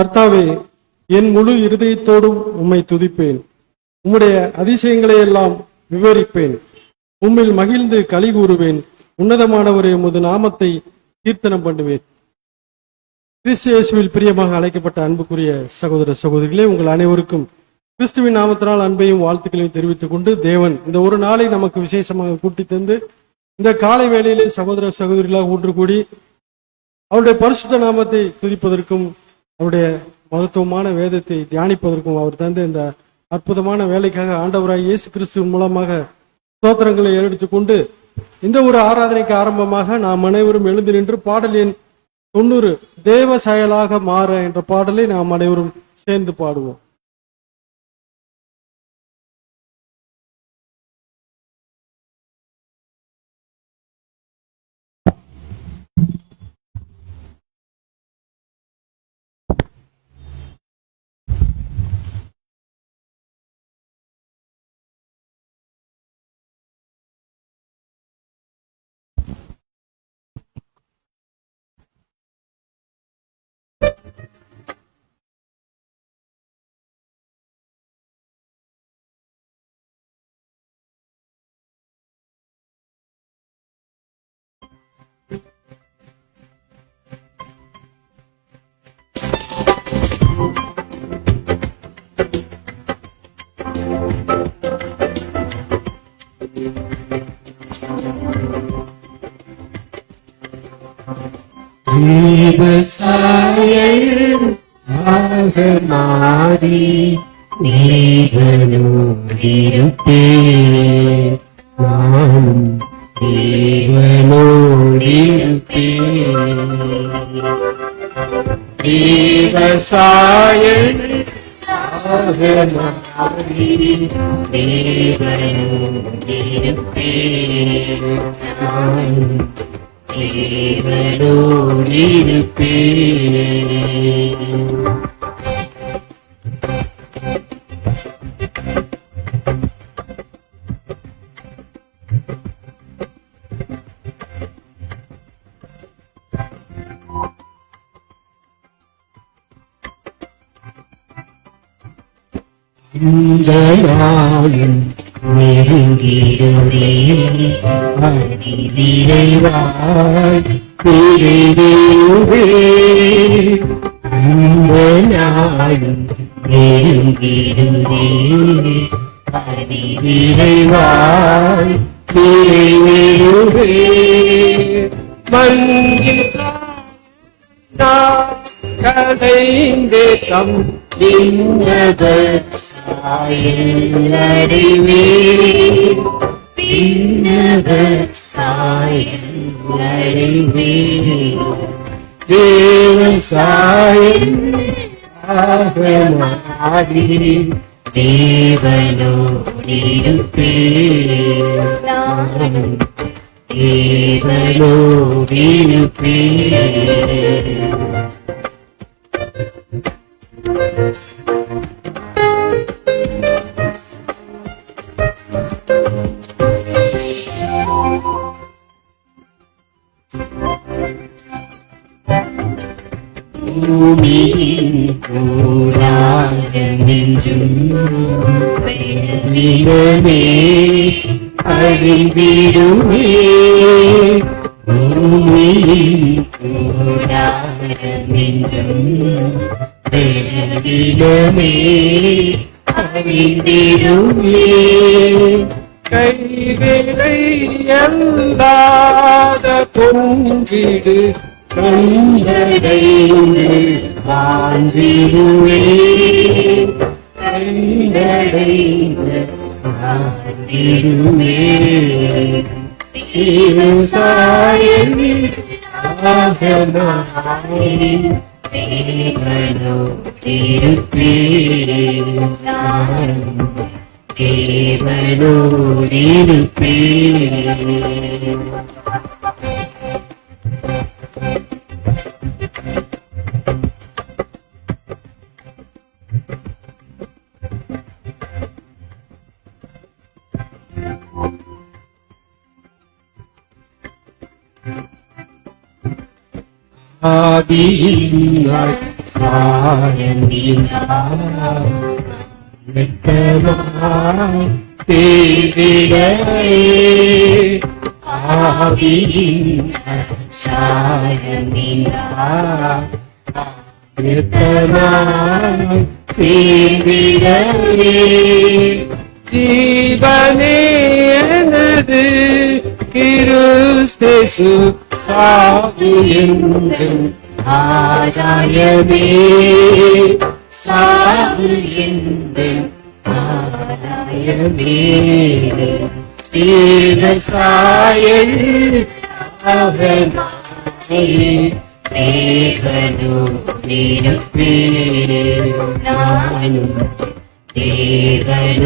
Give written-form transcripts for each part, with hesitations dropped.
கர்த்தாவே, என் முழு இருதயத்தோடும் உம்மை துதிப்பேன். உம்முடைய அதிசயங்களை எல்லாம் விவரிப்பேன். உம்மில் மகிழ்ந்து களி கூறுவேன். உன்னதமானவரே, உமது நாமத்தை கீர்த்தனம் பண்ணுவேன். கிறிஸ்து இயேசுவில் பிரியமாக அழைக்கப்பட்ட அன்புக்குரிய சகோதர சகோதரிகளே, உங்கள் அனைவருக்கும் கிறிஸ்துவின் நாமத்தினால் அன்பையும் வாழ்த்துக்களையும் தெரிவித்துக் கொண்டு, தேவன் இந்த ஒரு நாளை நமக்கு விசேஷமாக கூட்டி தந்து இந்த காலை வேளையிலே சகோதர சகோதரிகளாக ஒன்று கூடி அவருடைய பரிசுத்த நாமத்தை துதிப்பதற்கும் அவருடைய மகத்துவமான வேதத்தை தியானிப்பதற்கும் அவர் தந்த இந்த அற்புதமான வேலைக்காக ஆண்டவராய் இயேசு கிறிஸ்துவின் மூலமாக ஸ்தோத்திரங்களை எடுத்துக்கொண்டு இந்த ஒரு ஆராதனைக்கு ஆரம்பமாக நாம் அனைவரும் எழுந்து நின்று பாடல் எண் 90 தேவ செயலாக மாற என்ற பாடலை நாம் அனைவரும் சேர்ந்து பாடுவோம். மாறி தேவனோடிருப்பே நானும் தேவனோடிருப்பே தேவசாயல் மாறி தேவனோடிருப்பே நானும் தேவனோடிருப்பே நாளும் நெருங்கிடுவே அதிவிரைவாய் பிரிவே அந்த நாளும் நெருங்கிடுவே அதிவிரைவாய் பிரிவே மண்ணில் கடைந்தே தம் பின்னவர் சாயல் அடைவே பின்னவர் சாயல் அடைவே தேவ சாயல் மாறி தேவனோடிருப்பே நானும் தேவனோடிருப்பே பூமியின் கூடாரமென்றும் பெருமிடமே அழிந்திடுமே பூமியின் கூடாரமென்றும் பெருமிடமே அழிந்திடுமே கைவினை அல்லாத பொங்கிடு கண்டடைந்து வாழ்ந்திடுவே கண்டடைந்து வாழ்ந்திடுவே தேவசாயல் மாறி தேவனோடிருப்பே நானும் தேவனோடிருப்பே ஆவியினால் சாரமினால் நித்தமாய் செய்திடவே ஆவியினால் சாரமினால் நித்தமாய் செய்திடவே ஜீவனே எனது கிறிஸ்தேசு சாவு எங்கள் ஆதாயமே சாவு எங்கள் ஆதாயமே தேவசாயல் அவனாய் தேவனோடிருப்பே நானும் தேவனோடிருப்பே.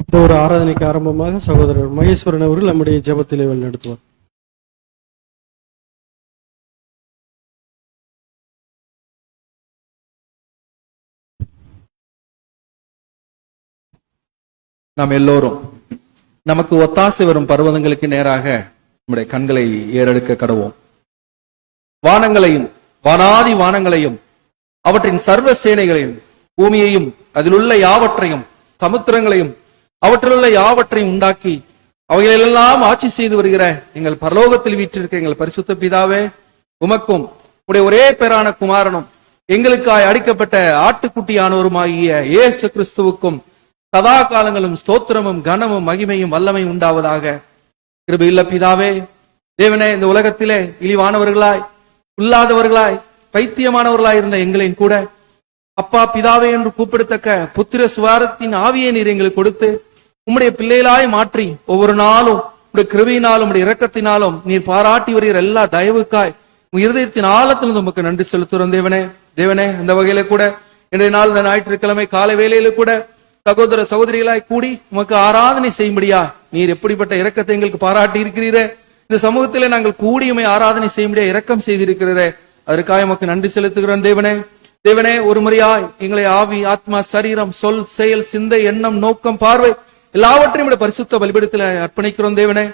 இந்த ஒரு ஆராதனைக்கு ஆரம்பமாக சகோதரர் மகேஸ்வரன் அவர்கள் நம்முடைய ஜெபத்திலே வழிநடத்துவார். நாம் எல்லோரும் நமக்கு ஒத்தாசை வரும் பர்வதங்களுக்கு நேராக நம்முடைய கண்களை ஏறெடுக்க கடவோம். வானங்களையும் வானாதி வானங்களையும் அவற்றின் சர்வ சேனைகளையும் பூமியையும் அதிலுள்ள யாவற்றையும் சமுத்திரங்களையும் அவற்றிலுள்ள யாவற்றையும் உண்டாக்கி அவைகளெல்லாம் ஆட்சி செய்து வருகிற எங்கள் பரலோகத்தில் வீற்றிருக்க எங்கள் பரிசுத்த பிதாவே, உமக்கும் உடைய ஒரே பேரான குமாரனும் எங்களுக்காய் அடிக்கப்பட்ட ஆட்டுக்குட்டியானவருமாகிய இயேசு கிறிஸ்துவுக்கும் சதா காலங்களும் ஸ்தோத்திரமும் கனமும் மகிமையும் வல்லமையும் உண்டாவதாக. கிருபையுள்ள பிதாவே, தேவனே, இந்த உலகத்திலே இழிவானவர்களாய் இல்லாதவர்களாய் பைத்தியமானவர்களாய் இருந்த எங்களையும் கூட அப்பா பிதாவே என்று கூப்பிடத்தக்க புத்திர சுவாரத்தின் ஆவியை நீர் எங்களுக்கு கொடுத்து உம்முடைய பிள்ளைகளாய் மாற்றி ஒவ்வொரு நாளும் உடைய கிருபையினாலும் உடைய இரக்கத்தினாலும் நீர் பாராட்டி வருகிற எல்லா தயவுக்காய் உங்க இருதயத்தின் ஆழத்திலிருந்து உமக்கு நன்றி செலுத்துகிறோம். தேவனே, அந்த வகையில கூட இன்றைய நாள் இந்த ஞாயிற்றுக்கிழமை காலை வேளையில கூட சகோதர சகோதரிகளாய் கூடி உமக்கு ஆராதனை செய்யும்படியா நீர் எப்படிப்பட்ட இரக்கத்தை எங்களுக்கு பாராட்டி இருக்கிறீரே, இந்த சமூகத்திலே நாங்கள் கூடியுமே ஆராதனை செய்யும்படியா இரக்கம் செய்திருக்கிறீரே, அதற்காக உமக்கு நன்றி செலுத்துகிறோம். தேவனே, ஒரு முறையாய் எங்களை ஆவி ஆத்மா சரீரம் சொல் செயல் சிந்தை எண்ணம் நோக்கம் பார்வை எல்லாவற்றையும் பரிசுத்த பலிபீடத்தில் அர்ப்பணிக்கிறோம். தேவனே,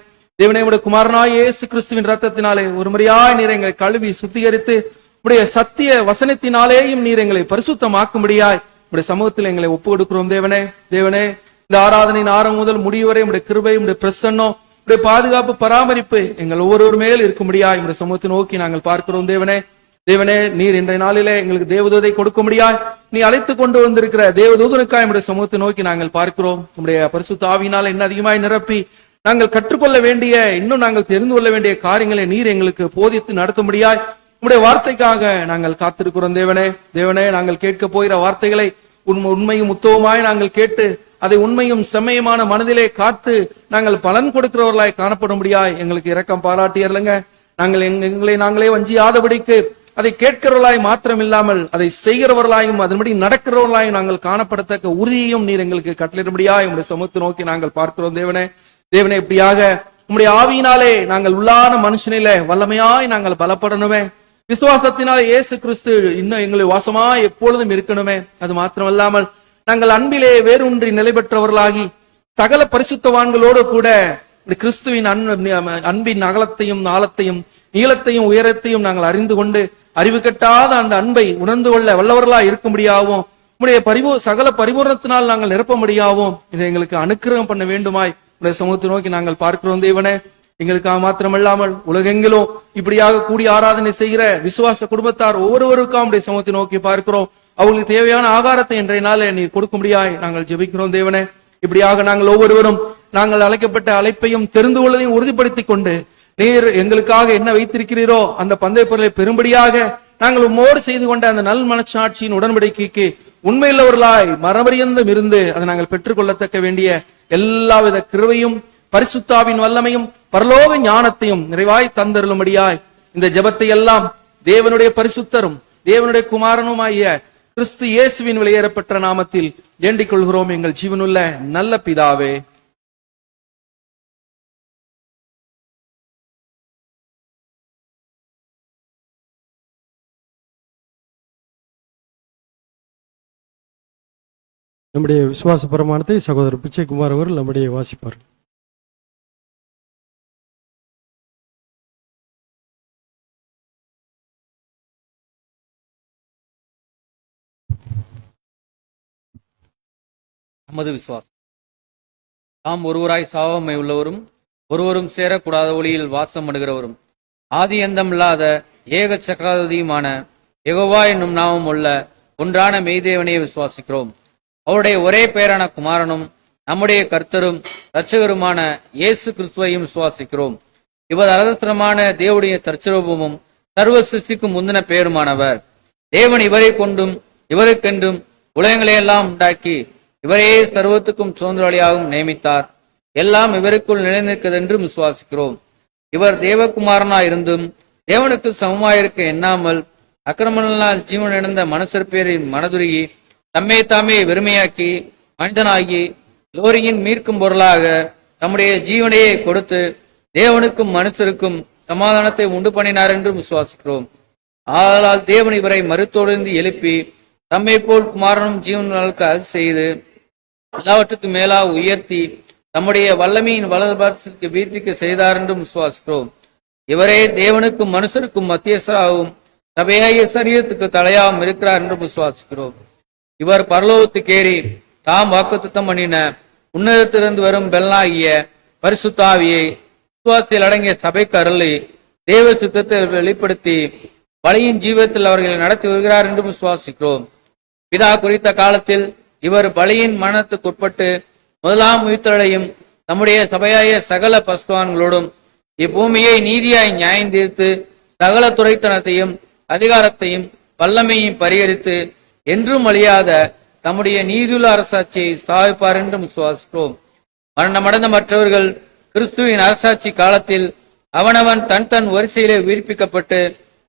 உடைய குமாரனாய் இயேசு கிறிஸ்துவின் ரத்தத்தினாலே ஒரு முறையாய் நீர் எங்களை கழுவி சுத்திகரித்து உடைய சத்திய வசனத்தினாலேயும் நீர் எங்களை பரிசுத்தமாக்கும்படியாய் உடைய சமூகத்தில் எங்களை ஒப்பு கொடுக்கிறோம். தேவனே, இந்த ஆராதனையின் ஆரம்பம் முதல் முடிவு வரை உடைய கிருபை உடைய பிரசன்னம் உடைய பாதுகாப்பு பராமரிப்பு எங்கள் ஒவ்வொருவர் மேல் இருக்கும்படியாய் உடைய சமூகத்தை நோக்கி நாங்கள் பார்க்கிறோம். தேவனே, நீர் இன்றைய நாளிலே எங்களுக்கு தேவதூதை கொடுக்க முடியாய் நீ அழைத்து கொண்டு வந்திருக்கிற தேவதூதனுக்காய் நம்முடைய சமூகத்தை நோக்கி நாங்கள் பார்க்கிறோம். நம்முடைய பரிசுத்த ஆவியினால் என்ன அதிகமாய் நிரப்பி நாங்கள் கற்றுக்கொள்ள வேண்டிய இன்னும் நாங்கள் தெரிந்து கொள்ள வேண்டிய காரியங்களை நீர் எங்களுக்கு போதித்து நடத்த முடியாய் உம்முடைய வார்த்தைக்காக நாங்கள் காத்திருக்கிறோம். தேவனே, நாங்கள் கேட்க போகிற வார்த்தைகளை உண்மையும் உத்தவமாய் நாங்கள் கேட்டு அதை உண்மையும் செம்மையுமான மனதிலே காத்து நாங்கள் பலன் கொடுக்கிறவர்களாய் காணப்படும்படியாய் எங்களுக்கு இரக்கம் பாராட்டியர்லங்க. நாங்கள் எங்களை நாங்களே வஞ்சியாதபடிக்கு அதை கேட்கிறவர்களாய் மாத்திரம் இல்லாமல் அதை செய்கிறவர்களாயும் அதன்படி நடக்கிறவர்களாயும் நாங்கள் காணப்படத்தக்க உறுதியையும் நீர் எங்களுக்கு கட்டளிடும்படியாய் உங்களுடைய சமூகத்தை நோக்கி நாங்கள் பார்க்கிறோம். தேவனே, இப்படியாக உம்முடைய ஆவியினாலே நாங்கள் உள்ளான மனுஷனிலே வல்லமையாய் நாங்கள் பலப்படணுமே, விசுவாசத்தினாலே இயேசு கிறிஸ்து இன்னும் எங்களை வாசமாய் எப்பொழுதும் இருக்கணுமே. அது மாத்திரமல்லாமல் நாங்கள் அன்பிலே வேரூன்றி நிலை பெற்றவர்களாகி சகல பரிசுத்தவான்களோடு கூட கிறிஸ்துவின் அன்பின் அகலத்தையும் ஆழத்தையும் நீளத்தையும் உயரத்தையும் நாங்கள் அறிந்து கொண்டு அறிவு கட்டாத அந்த அன்பை உணர்ந்து கொள்ள வல்லவர்களாய் இருக்கும்படியாகவும் உடைய சகல பரிபூர்ணத்தினால் நாங்கள் நிரப்பம்படியாகவும் இதை எங்களுக்கு அனுக்கிரகம் பண்ண வேண்டுமாய் உடைய சமூகத்தை நோக்கி நாங்கள் பார்க்கிறோம். தேவனே, எங்களுக்காக மாத்திரமல்லாமல் உலகெங்கிலும் இப்படியாக கூடி ஆராதனை செய்கிற விசுவாச குடும்பத்தார் ஒவ்வொருவருக்காக உடைய சமூகத்தை நோக்கி பார்க்கிறோம். அவங்களுக்கு தேவையான ஆகாரத்தை இன்றைய நாளே நீர் கொடுக்கும்படியாய் நாங்கள் ஜெபிக்கிறோம். தேவனே, இப்படியாக நாங்கள் ஒவ்வொருவரும் நாங்கள் அழைக்கப்பட்ட அழைப்பையும் தெரிந்து கொள்வதையும் உறுதிப்படுத்திக் கொண்டு நீர் எங்களுக்காக என்ன வைத்திருக்கிறீரோ அந்த பந்தய பொருளை பெரும்படியாக நாங்கள் உம்மோடு செய்து கொண்ட அந்த நல் மனச்சாட்சியின் உடன்படிக்கைக்கு உண்மையுள்ளவர்களாய் மரபரியந்தம் இருந்து அதை நாங்கள் பெற்றுக்கொள்ளத்தக்க வேண்டிய எல்லாவித கிருபையும் பரிசுத்தாவின் வல்லமையும் பரலோக ஞானத்தையும் நிறைவாய் தந்தருளும்படியாய் இந்த ஜெபத்தை எல்லாம் தேவனுடைய பரிசுத்தரும் தேவனுடைய குமாரனுமாகிய கிறிஸ்து இயேசுவின் வெளியேறப்பட்ட நாமத்தில் வேண்டிக் கொள்கிறோம் எங்கள் ஜீவனுள்ள நல்ல பிதாவே. நம்முடைய விசுவாச பிரமாணத்தை சகோதரர் பிச்சைக்குமார் அவர்கள் நம்முடைய வாசிப்பார். நமது விசுவாசம். தாம் ஒருவராய் சாவமை உள்ளவரும் ஒருவரும் சேரக்கூடாத ஒளியில் வாசம் பண்ணுகிறவரும் ஆதி அந்தமில்லாத ஏக சக்கராதியுமான யெகோவா என்னும் நாமம் உள்ள ஒன்றான மெய்தேவனையே விசுவாசிக்கிறோம். அவருடைய ஒரே பெயரான குமாரனும் நம்முடைய கர்த்தரும் இரட்சகருமான இயேசு கிறிஸ்துவையும் விசுவாசிக்கிறோம். இவர் அரசரமான தேவனுடைய தற்சரூபமும் சர்வ சிருஷ்டிக்கும் முந்தின பெயருமானவர். தேவன் இவரை கொண்டும் இவருக்கென்றும் உலகங்களையெல்லாம் உண்டாக்கி இவரே சர்வத்துக்கும் சுதந்திரவாளியாகவும் நியமித்தார். எல்லாம் இவருக்குள் நிலைநிற்கிறது விசுவாசிக்கிறோம். இவர் தேவகுமாரனாயிருந்தும் தேவனுக்கு சமமாயிருக்க எண்ணாமல் அக்கிரமங்களால் ஜீவன் இழந்த மனுஷர் பேரின் மனதுருகி தம்மே தாமே வெறுமையாக்கி மனிதனாகி லோரியின் மீட்கும் பொருளாக தம்முடைய ஜீவனையை கொடுத்து தேவனுக்கும் மனுஷருக்கும் சமாதானத்தை உண்டு பண்ணினார் என்று விசுவாசிக்கிறோம். ஆதலால் தேவன் இவரை மருத்துவருந்து எழுப்பி தம்மை போல் குமாரனும் ஜீவன்களுக்கு அது செய்து எல்லாவற்றுக்கும் மேலாக உயர்த்தி தம்முடைய வல்லமையின் வலதுபார்த்திற்கு வீட்டிற்கு செய்தார் என்று விசுவாசிக்கிறோம். இவரே தேவனுக்கும் மனுஷருக்கும் மத்தியஸ்தராகவும் சபையாகிய சரீரத்துக்கு தலையாகவும் இருக்கிறார் என்று விசுவாசிக்கிறோம். இவர் பரலோகத்துக்கேறி தாம் வாக்குத்தத்தம் பண்ணின உன்னதத்திலிருந்து வரும் பெலனாகிய பரிசுத்த ஆவியை விசுவாசத்தில் அடங்கிய சபைக்கு அருளி தேவ சித்தத்தை வெளிப்படுத்தி பலியின் ஜீவத்தில் அவர்களை நடத்தி வருகிறார் என்று விசுவாசிக்கிறோம். பிதா குறித்த காலத்தில் இவர் பலியின் மரணத்துக்குட்பட்டு முதலாம் உயிர்த்தலையும் நம்முடைய சபையாய சகல பஸ்துவான்களோடும் இப்பூமியை நீதியாய் நியாயம் தீர்த்து சகல துரைத்தனத்தையும் அதிகாரத்தையும் வல்லமையும் பரிகரித்து என்றும் அழியாத தம்முடைய நீதியுள்ள அரசாட்சியை ஸ்தாபிப்பார் என்று விசுவாசிக்கிறோம். மரணமடைந்த மற்றவர்கள் கிறிஸ்துவின் அரசாட்சி காலத்தில் அவனவன் தன் தன் வரிசையிலே உயிர்ப்பிக்கப்பட்டு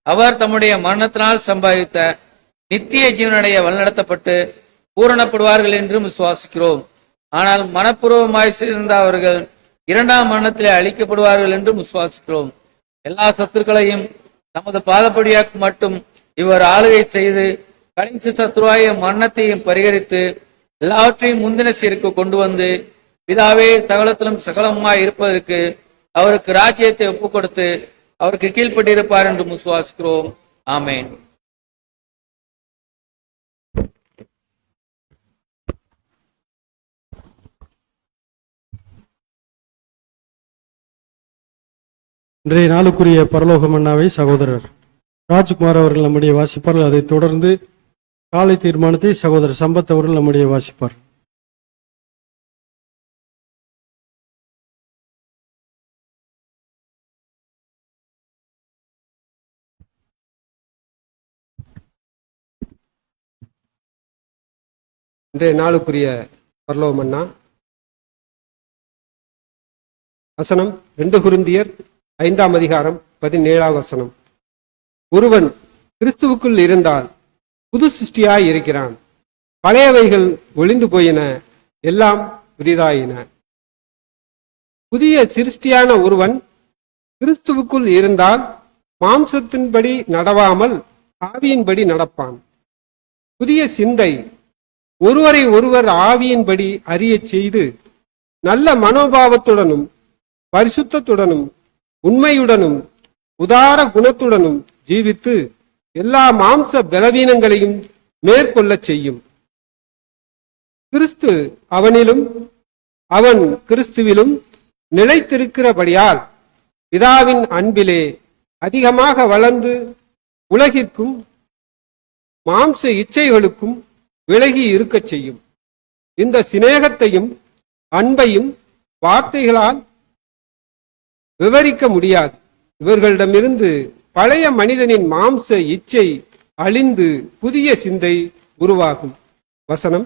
அவர் தம்முடைய மரணத்தினால் சம்பாதித்த நித்திய ஜீவனடைய வழிநடத்தப்பட்டு பூரணப்படுவார்கள் என்றும் விசுவாசிக்கிறோம். ஆனால் மனப்பூர்வமாய் சேர்ந்த அவர்கள் இரண்டாம் மரணத்திலே அழிக்கப்படுவார்கள் என்றும் விசுவாசிக்கிறோம். எல்லா சத்துருக்களையும் தமது பாதப்படியாக்கு மட்டும் இவர் ஆளுகை செய்து கடைசி சத்துருவாய மரணத்தையும் பரிகரித்து எல்லாவற்றையும் முந்தின சீருக்கு கொண்டு வந்து பிதாவே சகலத்திலும் சகலமாய் இருப்பதற்கு அவருக்கு ராஜ்யத்தை ஒப்புக் கொடுத்து அவருக்கு கீழ்ப்பட்டிருப்பார் என்று விசுவாசிக்கிறோம். ஆமேன். இன்றைய நாளுக்குரிய பரலோக மன்னாவை சகோதரர் ராஜ்குமார் அவர்கள் நம்முடைய வாசிப்பார்கள். அதைத் தொடர்ந்து காலை தீர்மானத்தை சகோதரர் சம்பத் அவர்கள் நம்முடைய வாசிப்பார். இன்றைய நாளுக்குரிய பரலோக மன்னா வசனம் 2 கொரிந்தியர் 5ஆம் அதிகாரம் 17ஆம் வசனம். ஒருவன் கிறிஸ்துவுக்குள் இருந்தால் புது சிருஷ்டியாய் இருக்கிறான், பழையவைகள் ஒளிந்து போயின, எல்லாம் புதிதாயின. புதிய சிருஷ்டியான ஒருவன் கிறிஸ்துவுக்குள் இருந்தால் மாம்சத்தின்படி நடவாமல் ஆவியின்படி நடப்பான். புதிய சிந்தை ஒருவரை ஒருவர் ஆவியின்படி அறியச் செய்து நல்ல மனோபாவத்துடனும் பரிசுத்தத்துடனும் உண்மையுடனும் உதார குணத்துடனும் ஜீவித்து எல்லா மாம்ச பலவீனங்களையும் மேற்கொள்ள செய்யும். கிறிஸ்து அவனிலும் அவன் கிறிஸ்துவிலும் நிலைத்திருக்கிறபடியால் பிதாவின் அன்பிலே அதிகமாக வளர்ந்து உலகிற்கும் மாம்ச இச்சைகளுக்கும் விலகி இருக்கச் செய்யும். இந்த சிநேகத்தையும் அன்பையும் வார்த்தைகளால் விவரிக்க முடியாது. இவர்களிடமிருந்து பழைய மனிதனின் மாம்ச இச்சை அழிந்து புதிய சிந்தை உருவாகும். வசனம்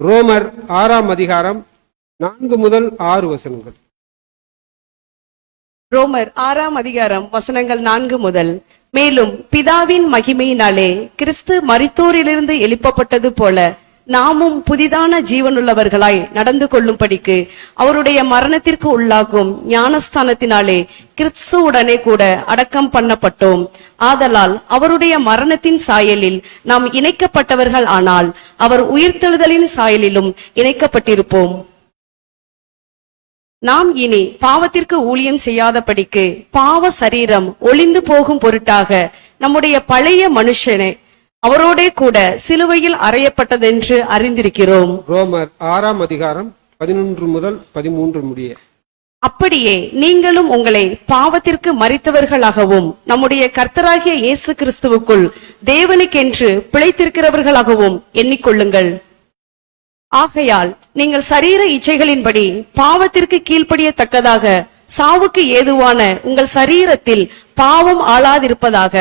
ரோமர் 6ஆம் அதிகாரம் 4 முதல் 6 வசனங்கள். ரோமர் 6ஆம் அதிகாரம் வசனங்கள் 4 முதல். மேலும் பிதாவின் மகிமையினாலே கிறிஸ்து மரித்தோரிலிருந்து எழுப்பப்பட்டது போல நாமும் புதிதான ஜீவனுள்ளவர்களாய் நடந்து கொள்ளும்படிக்கு அவருடைய மரணத்திற்கு உள்ளாகும் ஞானஸ்தானத்தினாலே கிறிஸ்துவுடனே கூட அடக்கம் பண்ணப்பட்டோம். ஆதலால் அவருடைய மரணத்தின் சாயலில் நாம் இணைக்கப்பட்டவர்கள் ஆனால் அவர் உயிர்த்தெழுதலின் சாயலிலும் இணைக்கப்பட்டிருப்போம். நாம் இனி பாவத்திற்கு ஊழியம் செய்யாதபடிக்கு பாவ சரீரம் ஒளிந்து போகும் பொருட்டாக நம்முடைய பழைய மனுஷனை அவரோடே கூட சிலுவையில் அறையப்பட்டதென்று அறிந்திருக்கிறோம். ரோமர் 6ஆம் அதிகாரம் 11 முதல் 13 முடிய. அப்படியே நீங்களும் உங்களை பாவத்திற்கு மரித்தவர்களாகவும் நம்முடைய கர்த்தராகிய இயேசு கிறிஸ்துவுக்குள் தேவனுக்கென்று பிழைத்திருக்கிறவர்களாகவும் எண்ணிக்கொள்ளுங்கள். ஆகையால் நீங்கள் சரீர இச்சைகளின்படி பாவத்திற்கு கீழ்ப்படியத்தக்கதாக சாவுக்கு ஏதுவான உங்கள் சரீரத்தில் பாவம் ஆளாதிருப்பதாக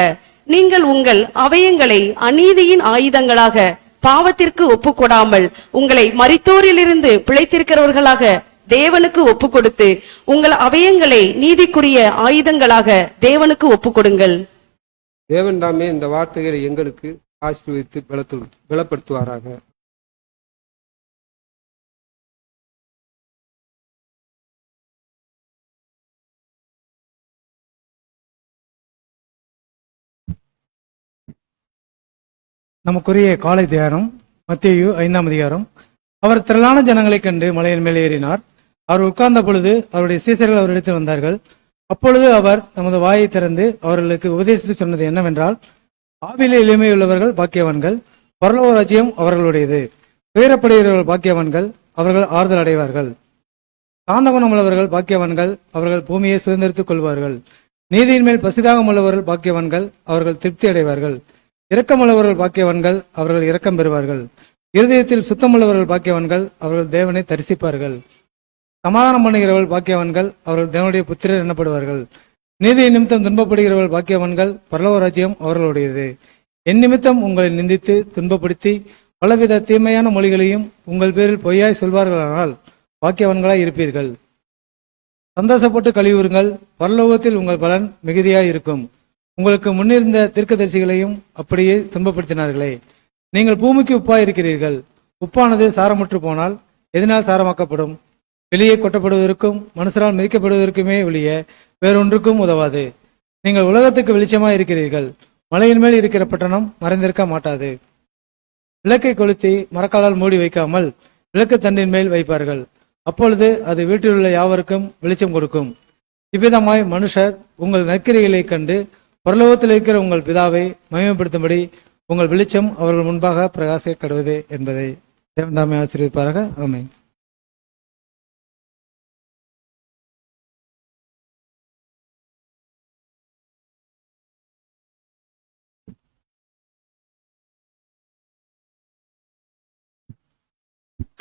நீங்கள் உங்கள் அவயங்களை அநீதியின் ஆயுதங்களாக பாவத்திற்கு ஒப்புக்கொடாமல் உங்களை மரித்தோரிலிருந்து பிழைத்திருக்கிறவர்களாக தேவனுக்கு ஒப்புக்கொடுத்து உங்கள் அவயங்களை நீதிக்குரிய ஆயுதங்களாக தேவனுக்கு ஒப்புக்கொடுங்கள். தேவன் தாமே இந்த வார்த்தைகளை எங்களுக்கு ஆசீர்வதித்து பலப்படுத்துவாராக. நமக்குரிய காலை தியானம் மத்தேயு 5ஆம் அதிகாரம். அவர் திரளான ஜனங்களைக் கண்டு மலையின் மேல் ஏறினார். அவர் உட்கார்ந்த பொழுது அவருடைய சீசர்கள் அவரிடத்தில் வந்தார்கள். அப்பொழுது அவர் தமது வாயை திறந்து அவர்களுக்கு உபதேசித்து சொன்னது என்னவென்றால், ஆவிலே எளிமையுள்ளவர்கள் பாக்கியவான்கள், பரலோக ராஜ்யம் அவர்களுடையது. துயரப்படுகிறவர்கள் பாக்கியவான்கள், அவர்கள் ஆறுதல் அடைவார்கள். சாந்த குணமுள்ளவர்கள் பாக்கியவான்கள், அவர்கள் பூமியை சுதந்திரித்துக் கொள்வார்கள். நீதியின் மேல் பசிதாகம் உள்ளவர்கள் பாக்கியவான்கள், அவர்கள் திருப்தி அடைவார்கள். இரக்கமுள்ளவர்கள் பாக்கியவான்கள், அவர்கள் இரக்கம் பெறுவார்கள். இருதயத்தில் சுத்தமுள்ளவர்கள் பாக்கியவான்கள், அவர்கள் தேவனை தரிசிப்பார்கள். சமாதானம் பண்ணுகிறவர்கள் பாக்கியவான்கள், அவர்கள் தேவனுடைய புத்திரர் எனப்படுவார்கள். நீதி நிமித்தம் துன்பப்படுகிறவர்கள் பாக்கியவான்கள், பரலோக ராஜ்யம் அவர்களுடையது. என் நிமித்தம் உங்களை நிந்தித்து துன்பப்படுத்தி பலவித தீமையான மொழிகளையும் உங்கள் பேரில் பொய்யாய் சொல்வார்களானால் பாக்கியவான்களாய் இருப்பீர்கள். சந்தோஷப்பட்டு கழிவுறுங்கள், பரலோகத்தில் உங்கள் பலன் மிகுதியாய் இருக்கும். உங்களுக்கு முன்னிருந்த தீர்க்கதரிசிகளையும் அப்படியே துன்பப்படுத்தினார்களே. நீங்கள் பூமிக்கு உப்பாய் இருக்கிறீர்கள். உப்பானது சாரமுற்று போனால் எதனால் சாரமாக்கப்படும்? வெளியே கொட்டப்படுவதற்கும் மனுஷரால் மிதிக்கப்படுவதற்குமே ஒழிய வேறொன்றுக்கும் உதவாது. நீங்கள் உலகத்துக்கு வெளிச்சமாய் இருக்கிறீர்கள். மலையின் மேல் இருக்கிற பட்டணம் மறைந்திருக்க மாட்டாது. விளக்கை கொளுத்தி மரக்காலால் மூடி வைக்காமல் விளக்கு தண்டின் மேல் வைப்பார்கள். அப்பொழுது அது வீட்டில் உள்ள யாவருக்கும் வெளிச்சம் கொடுக்கும். இவ்விதமாய் மனுஷர் உங்கள் நற்கிரிகளை கண்டு பரலோகத்தில் இருக்கிற உங்கள் பிதாவை மகிமைப்படுத்தும்படி உங்கள் வெளிச்சம் அவர்கள் முன்பாக பிரகாசிக்க கடவுது என்பதை தேவன் தாமே ஆசீர்வதிப்பாராக. ஆமென்.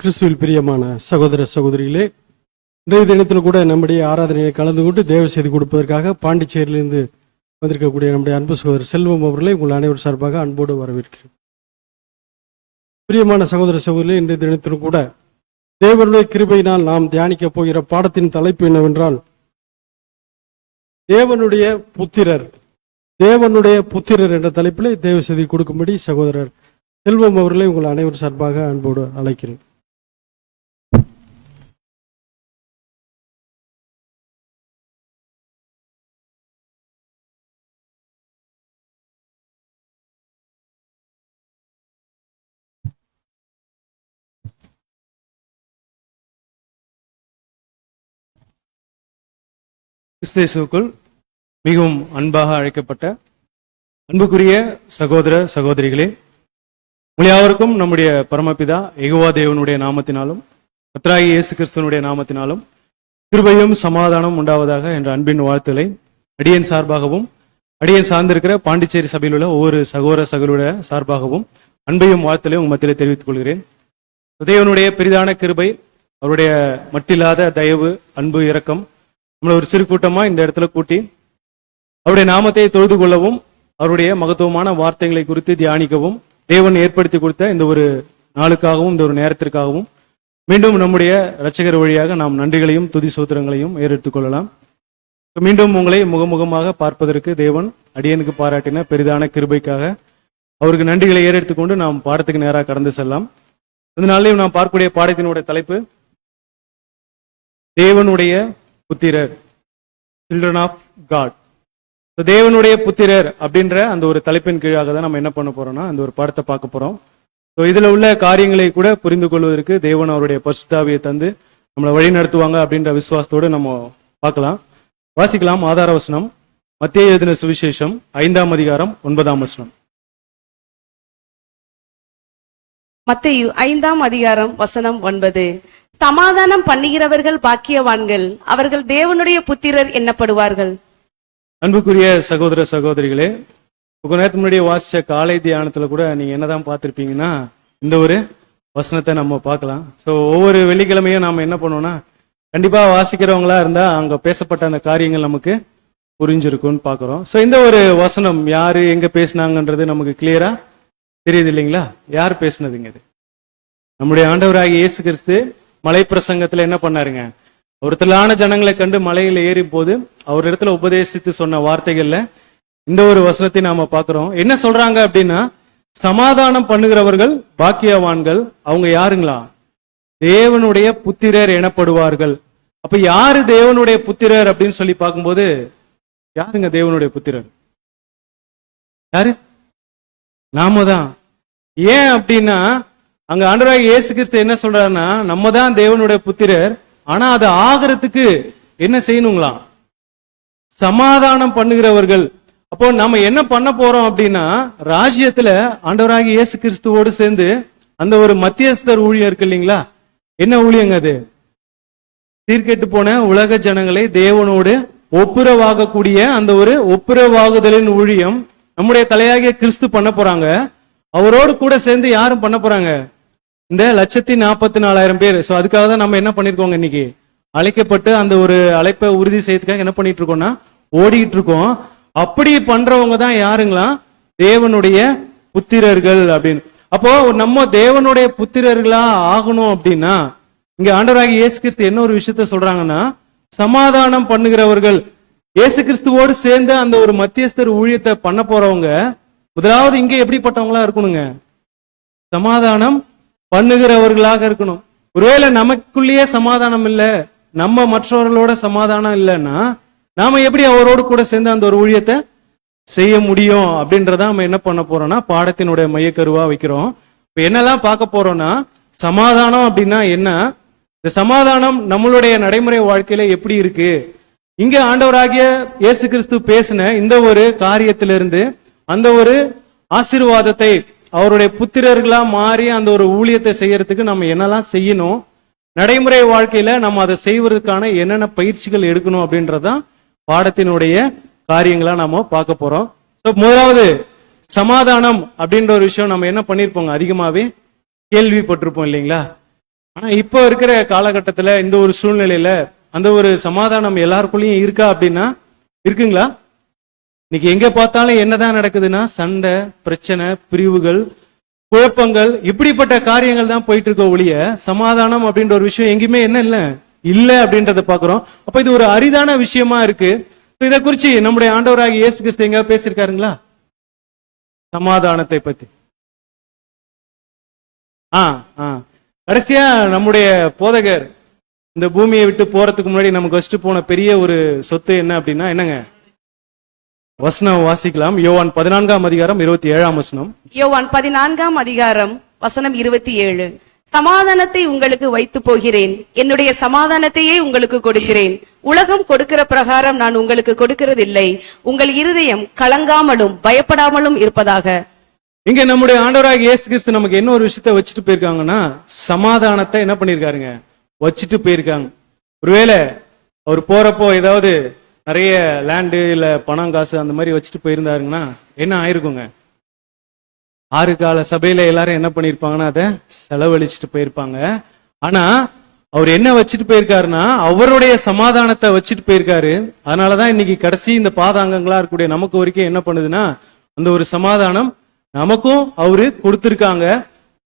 கிறிஸ்துவில் பிரியமான சகோதர சகோதரிகளே, இன்றைய தினத்தில் கூட நம்முடைய ஆராதனையை கலந்து கொண்டு தேவ செய்தி கொடுப்பதற்காக பாண்டிச்சேரியிலிருந்து வந்திருக்கக்கூடிய நம்முடைய அன்பு சகோதரர் செல்வம் அவர்களை உங்கள் அனைவர் சார்பாக அன்போடு வரவேற்கிறேன். பிரியமான சகோதர சகோதரிகளே, இன்றைய தினத்திலும் கூட தேவனுடைய கிருபையினால் நாம் தியானிக்க போகிற பாடத்தின் தலைப்பு என்னவென்றால், தேவனுடைய புத்திரர். தேவனுடைய புத்திரர் என்ற தலைப்பிலே தேவ செய்தி கொடுக்கும்படி சகோதரர் செல்வம் அவர்களை உங்கள் அனைவர் சார்பாக அன்போடு அழைக்கிறேன். கிறிஸ்தேசுக்குள் மிகவும் அன்பாக அழைக்கப்பட்ட அன்புக்குரிய சகோதர சகோதரிகளே, யாவருக்கும் நம்முடைய பரமபிதா யெகோவா தேவனுடைய நாமத்தினாலும் கர்த்தராகிய இயேசு கிறிஸ்துவனுடைய நாமத்தினாலும் கிருபையும் சமாதானம் உண்டாவதாக என்ற அன்பின் வாழ்த்துக்களை அடியேன் சார்பாகவும் அடியேன் சார்ந்திருக்கிற பாண்டிச்சேரி சபையில் உள்ள ஒவ்வொரு சகோதர சகோதரிய சார்பாகவும் அன்பையும் வாழ்த்துக்களையும் உங்கள் மத்தியிலே தெரிவித்துக் கொள்கிறேன். தேவனுடைய பெரிதான கிருபை, அவருடைய மட்டில்லாத தயவு, அன்பு, இரக்கம் நம்மளை ஒரு சிறு கூட்டமா இந்த இடத்துல கூட்டி அவருடைய நாமத்தை தொழுது கொள்ளவும் அவருடைய மகத்துவமான வார்த்தைகளை குறித்து தியானிக்கவும் தேவன் ஏற்படுத்தி கொடுத்த இந்த ஒரு நாளுக்காகவும் இந்த ஒரு நேரத்திற்காகவும் மீண்டும் நம்முடைய இரட்சகர் வழியாக நாம் நன்றிகளையும் துதி சோத்திரங்களையும் ஏறெடுத்துக் கொள்ளலாம். மீண்டும் உங்களை முகமுகமாக பார்ப்பதற்கு தேவன் அடியனுக்கு பாராட்டின பெரிதான கிருபைக்காக அவருக்கு நன்றிகளை ஏறெடுத்துக் கொண்டு நாம் பாடத்துக்கு நேராக கடந்து செல்லலாம். இதனாலேயும் நாம் பார்க்கக்கூடிய பாடத்தினுடைய தலைப்பு தேவனுடைய புத்திரர், சில்ட்ரன் ஆஃப் காட். தேவனுடைய புத்திரர் அப்படின்ற அந்த ஒரு தலைப்பின் கீழாக தான் நம்ம என்ன பண்ண போறோம்னா அந்த ஒரு பாடத்தை பார்க்க போறோம். இதுல உள்ள காரியங்களை கூட புரிந்து கொள்வதற்கு தேவன் அவருடைய பரிசுத்தாவியை தந்து நம்மளை வழி நடத்துவாங்க அப்படின்ற விசுவாசத்தோடு நம்ம பார்க்கலாம். வாசிக்கலாம். ஆதார வசனம் மத்தேயு எழுதின சுவிசேஷம் 5ஆம் அதிகாரம் 9ஆம் வசனம். மத்தேயு 5ஆம் அதிகாரம் வசனம் 9. சமாதானம் பண்ணுகிறவர்கள் பாக்கியவான்கள், அவர்கள் தேவனுடைய புத்திரர் எண்ணப்படுவார்கள். அன்புக்குரிய சகோதர சகோதரிகளே, கொஞ்ச நேரத்துக்கு முன்னாடி வாசிச்ச காலை தியானத்துல கூட நீங்க என்னதான் பார்த்திருப்பீங்கன்னா இந்த ஒரு வசனத்தை நம்ம பார்க்கலாம். ஸோ ஒவ்வொரு வெள்ளிக்கிழமையும் நாம என்ன பண்ணுவோம்னா கண்டிப்பா வாசிக்கிறவங்களா இருந்தா அங்க பேசப்பட்ட அந்த காரியங்கள் நமக்கு புரிஞ்சிருக்கும்னு பாக்குறோம். ஸோ இந்த ஒரு வசனம் யாரு எங்க பேசினாங்கன்றது நமக்கு கிளியரா தெரியுது இல்லைங்களா? யார் பேசினதுங்க? இது நம்முடைய ஆண்டவராகிய இயேசு கிறிஸ்து மலை பிரசங்கத்துல என்ன பண்ணாருங்க? ஒரு திரளான ஜனங்களை கண்டு மலையில ஏறி போது அவர் இடத்துல உபதேசித்து சொன்ன வார்த்தைகள்ல இந்த ஒரு வசனத்தை நாம பாக்குறோம். என்ன சொல்றாங்க அப்படின்னா, சமாதானம் பண்ணுகிறவர்கள் பாக்கியவான்கள், அவங்க யாருங்களா? தேவனுடைய புத்திரர் எனப்படுவார்கள். அப்ப யாரு தேவனுடைய புத்திரர் அப்படின்னு சொல்லி பார்க்கும்போது யாருங்க தேவனுடைய புத்திரர்? யாரு? நாம தான். ஏன் அப்படின்னா அங்க ஆண்டவராகிய இயேசு கிறிஸ்து என்ன சொல்றாருன்னா, நம்ம தான் தேவனுடைய புத்திரர். ஆனா அது ஆகிறதுக்கு என்ன செய்யணுங்களா? சமாதானம் பண்ணுகிறவர்கள். அப்போ நம்ம என்ன பண்ண போறோம் அப்படின்னா, ராஜ்யத்துல ஆண்டவராகிய இயேசு கிறிஸ்துவோடு சேர்ந்து அந்த ஒரு மத்தியஸ்தர் ஊழியம் இருக்கு இல்லைங்களா? என்ன ஊழியங்க அது? சீர்கெட்டு போன உலக ஜனங்களை தேவனோடு ஒப்புரவாகக்கூடிய அந்த ஒரு ஒப்புரவாகுதலின் ஊழியம் நம்முடைய தலையாகிய கிறிஸ்து பண்ண போறாங்க. அவரோடு கூட சேர்ந்து யாரும் பண்ண போறாங்க? இந்த 1,44,000 பேர். சோ அதுக்காக தான் நம்ம என்ன பண்ணிருக்கோங்க, இன்னைக்கு அழைக்கப்பட்டு அந்த ஒரு அழைப்பை உறுதி செய்யறதுக்காக என்ன பண்ணிட்டு இருக்கோம்னா ஓடிட்டு இருக்கோம். அப்படி பண்றவங்க தான் யாருங்களா? தேவனுடைய புத்திரர்கள் அப்படின்னு. அப்போ நம்ம தேவனுடைய புத்திரர்களா ஆகணும் அப்படின்னா இங்க ஆண்டவராகிய இயேசு கிறிஸ்து என்ன ஒரு விஷயத்த சொல்றாங்கன்னா, சமாதானம் பண்ணுகிறவர்கள். இயேசு கிறிஸ்துவோடு சேர்ந்து அந்த ஒரு மத்தியஸ்தர் ஊழியத்தை பண்ண போறவங்க முதலாவது இங்க எப்படிப்பட்டவங்களா இருக்கணுங்க? சமாதானம் பண்ணுகிறவர்களாக இருக்கணும். ஒருவேளை நமக்குள்ளேயே சமாதானம் இல்ல, நம்ம மற்றவர்களோட சமாதானம் இல்லைன்னா நாம எப்படி அவரோடு கூட சேர்ந்து அந்த ஒரு ஊழியத்தை செய்ய முடியும் அப்படின்றத நம்ம என்ன பண்ண போறோம்னா பாடத்தினுடைய மையக்கருவா வைக்கிறோம். இப்ப என்னெல்லாம் பார்க்க போறோம்னா, சமாதானம் அப்படின்னா என்ன, இந்த சமாதானம் நம்மளுடைய நடைமுறை வாழ்க்கையில எப்படி இருக்கு, இங்க ஆண்டவராகிய இயேசு கிறிஸ்து பேசின இந்த ஒரு காரியத்திலிருந்து அந்த ஒரு ஆசீர்வாதத்தை அவருடைய புத்திரர்களா மாறி அந்த ஒரு ஊழியத்தை செய்யறதுக்கு நம்ம என்னெல்லாம் செய்யணும், நடைமுறை வாழ்க்கையில நம்ம அதை செய்வதற்கான என்னென்ன பயிற்சிகள் எடுக்கணும் அப்படின்றதான் பாடத்தினுடைய காரியங்களா நாம பார்க்க போறோம். முதலாவது சமாதானம் அப்படின்ற ஒரு விஷயம் நம்ம என்ன பண்ணிருப்போங்க, அதிகமாவே கேள்விப்பட்டிருப்போம் இல்லைங்களா? ஆனா இப்ப இருக்கிற காலகட்டத்துல இந்த ஒரு சூழ்நிலையில அந்த ஒரு சமாதானம் எல்லாருக்குள்ளயும் இருக்கா அப்படின்னா இருக்குங்களா? இன்னைக்கு எங்க பார்த்தாலும் என்னதான் நடக்குதுன்னா சண்டை, பிரச்சனை, பிரிவுகள், குழப்பங்கள், இப்படிப்பட்ட காரியங்கள் தான் போயிட்டு இருக்க ஒழிய சமாதானம் அப்படின்ற ஒரு விஷயம் எங்கேயுமே என்ன இல்ல அப்படின்றத பாக்குறோம். அப்ப இது ஒரு அரிதான விஷயமா இருக்கு. இதை குறிச்சு நம்முடைய ஆண்டவராகிய இயேசு கிறிஸ்து எங்க பேசியிருக்காருங்களா சமாதானத்தை பத்தி? கடைசியா நம்முடைய போதகர் இந்த பூமியை விட்டு போறதுக்கு முன்னாடி நமக்கு வச்சுட்டு போன பெரிய ஒரு சொத்து என்ன அப்படின்னா என்னங்க? வசனம் வாசிக்கலாம். யோவான் 14ஆம் அதிகாரம் 27ஆம் வசனம். யோவான் 14ஆம் அதிகாரம் வசனம் 27. சமாதானத்தை உங்களுக்கு வைத்து போகிறேன், என்னுடைய சமாதானத்தையே உங்களுக்கு கொடுக்கிறேன். உலகம் கொடுக்கிற பிரகாரம் நான் உங்களுக்கு கொடுக்கிறதில்லை. உங்கள் இருதயம் கலங்காமலும் பயப்படாமலும் இருப்பதாக. இங்க நம்முடைய ஆண்டவராகிய இயேசு கிறிஸ்து நமக்கு என்ன ஒரு விஷயத்தை வச்சுட்டு போயிருக்காங்கன்னா, சமாதானத்தை என்ன பண்ணிருக்காருங்க, வச்சுட்டு போயிருக்காங்க. ஒருவேளை அவர் போறப்போ ஏதாவது நிறைய லேண்டு இல்ல பணம் காசு அந்த மாதிரி வச்சுட்டு போயிருந்தாருங்கன்னா என்ன ஆயிருக்குங்க? 6 கால சபையில எல்லாரும் என்ன பண்ணிருப்பாங்கன்னா அதை செலவழிச்சுட்டு போயிருப்பாங்க. ஆனா அவர் என்ன வச்சுட்டு போயிருக்காருன்னா அவருடைய சமாதானத்தை வச்சுட்டு போயிருக்காரு. அதனாலதான் இன்னைக்கு கடைசி இந்த பாதாங்கங்களா இருக்கக்கூடிய நமக்கு வரைக்கும் என்ன பண்ணுதுன்னா அந்த ஒரு சமாதானம் நமக்கும் அவரு கொடுத்திருக்காங்க.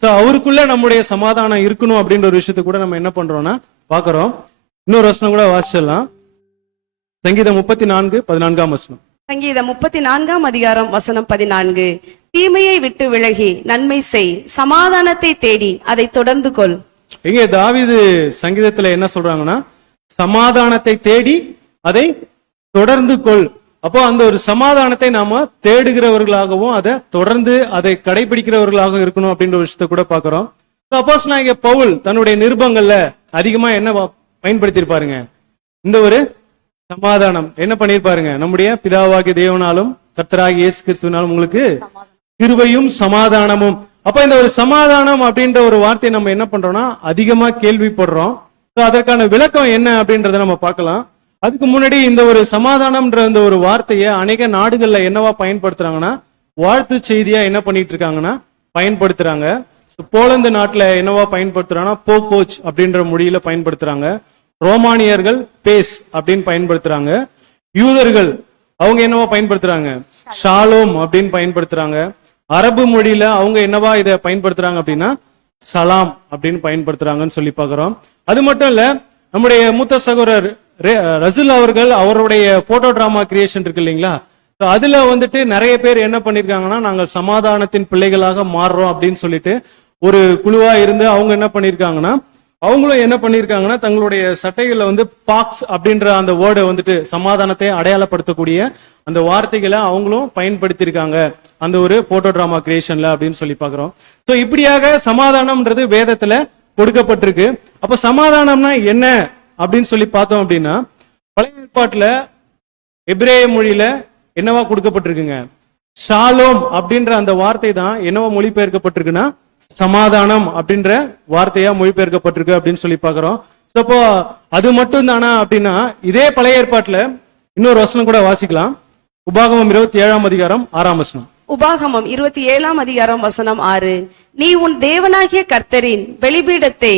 சோ அவருக்குள்ள நம்முடைய சமாதானம் இருக்கணும் அப்படின்ற ஒரு விஷயத்த கூட நம்ம என்ன பண்றோம்னா பாக்குறோம். இன்னொரு வசனம் கூட வாசிச்சிடலாம். சங்கீதம் 34:14ஆம் வசனம். சங்கீதம் 34 அதிகாரம் வசனம் 14. தீமையை விட்டு விலகி நன்மை செய், சமாதானத்தை தேடி அதை தொடர்ந்து கொள். இங்க தாவீது சங்கீதத்துல என்ன சொல்றாங்கன்னா, சமாதானத்தை தேடி அதை தொடர்ந்து கொள். அப்போ அந்த ஒரு சமாதானத்தை நாம தேடுகிறவர்களாகவும் அதை தொடர்ந்து அதை கடைபிடிக்கிறவர்களாக இருக்கணும் அப்படின்ற ஒரு விஷயத்தை கூட பாக்குறோம். அப்போஸ் நான் இங்க பவுல் தன்னுடைய நிருபங்கள்ல அதிகமா என்ன பயன்படுத்தியிருப்பாருங்க, இந்த ஒரு சமாதானம் என்ன பண்ணிருப்பாருங்க, நம்முடைய பிதாவாகிய தேவனாலும் கர்த்தராகிய இயேசு கிறிஸ்துவினாலும் உங்களுக்கு கிருபையும் சமாதானமும். அப்ப இந்த ஒரு சமாதானம் அப்படின்ற ஒரு வார்த்தையை நம்ம என்ன பண்றோம்னா அதிகமா கேள்விப்படுறோம். அதற்கான விளக்கம் என்ன அப்படின்றத நம்ம பார்க்கலாம். அதுக்கு முன்னாடி இந்த ஒரு சமாதானம்ன்ற இந்த ஒரு வார்த்தையை அநேக நாடுகள்ல என்னவா பயன்படுத்துறாங்கன்னா, வாழ்த்து செய்தியா என்ன பண்ணிட்டு இருக்காங்கன்னா பயன்படுத்துறாங்க. போலந்து நாட்டுல என்னவா பயன்படுத்துறாங்கன்னா போகோச் அப்படின்ற மொழியில பயன்படுத்துறாங்க. ரோமானியர்கள் பேஸ் அப்படின்னு பயன்படுத்துறாங்க. யூதர்கள் அவங்க என்னவா பயன்படுத்துறாங்க, ஷாலோம் அப்படின்னு பயன்படுத்துறாங்க. அரபு மொழியில அவங்க என்னவா இதை பயன்படுத்துறாங்க அப்படின்னா சலாம் அப்படின்னு பயன்படுத்துறாங்கன்னு சொல்லி பாக்குறோம். அது மட்டும் இல்ல, நம்முடைய மூத்த சகோதரர் ரசூல் அவர்கள் அவருடைய போட்டோ டிராமா கிரியேஷன் இருக்கு இல்லைங்களா, அதுல வந்துட்டு நிறைய பேர் என்ன பண்ணிருக்காங்கன்னா, நாங்கள் சமாதானத்தின் பிள்ளைகளாக மாறுறோம் அப்படின்னு சொல்லிட்டு ஒரு குழுவா இருந்து அவங்க என்ன பண்ணிருக்காங்கன்னா, அவங்களும் என்ன பண்ணிருக்காங்கன்னா தங்களுடைய சட்டைகள்ல வந்து பாக்ஸ் அப்படின்ற அந்த வேர்டை வந்துட்டு சமாதானத்தை அடையாளப்படுத்தக்கூடிய அந்த வார்த்தைகளை அவங்களும் பயன்படுத்தியிருக்காங்க அந்த ஒரு போட்டோ டிராமா கிரியேஷன்ல அப்படின்னு சொல்லி பாக்குறோம். சோ இப்படியாக சமாதானம்ன்றது வேதத்துல கொடுக்கப்பட்டிருக்கு. அப்ப சமாதானம்னா என்ன அப்படின்னு சொல்லி பார்த்தோம் அப்படின்னா, பழைய ஏற்பாட்டுல எபிரேய மொழியில என்னவா கொடுக்கப்பட்டிருக்குங்க, ஷாலோம் அப்படின்ற அந்த வார்த்தை தான் என்னவா மொழிபெயர்க்கப்பட்டிருக்குன்னா சமாதானம் அப்படின்ற வார்த்தையா மொழிபெயர்க்கப்பட்டிருக்கு அப்படின்னு சொல்லி பாக்குறோம். அப்போ அது மட்டும் தானா அப்படின்னா, இதே பழைய ஏற்பாட்டுல இன்னொரு வசனம் கூட வாசிக்கலாம். உபாகமம் 27 அதிகாரம் 6 வசனம். உபாகமம் 27 அதிகாரம் வசனம் 6. நீ உன் தேவனாகிய கர்த்தரின் பலிபீடத்தை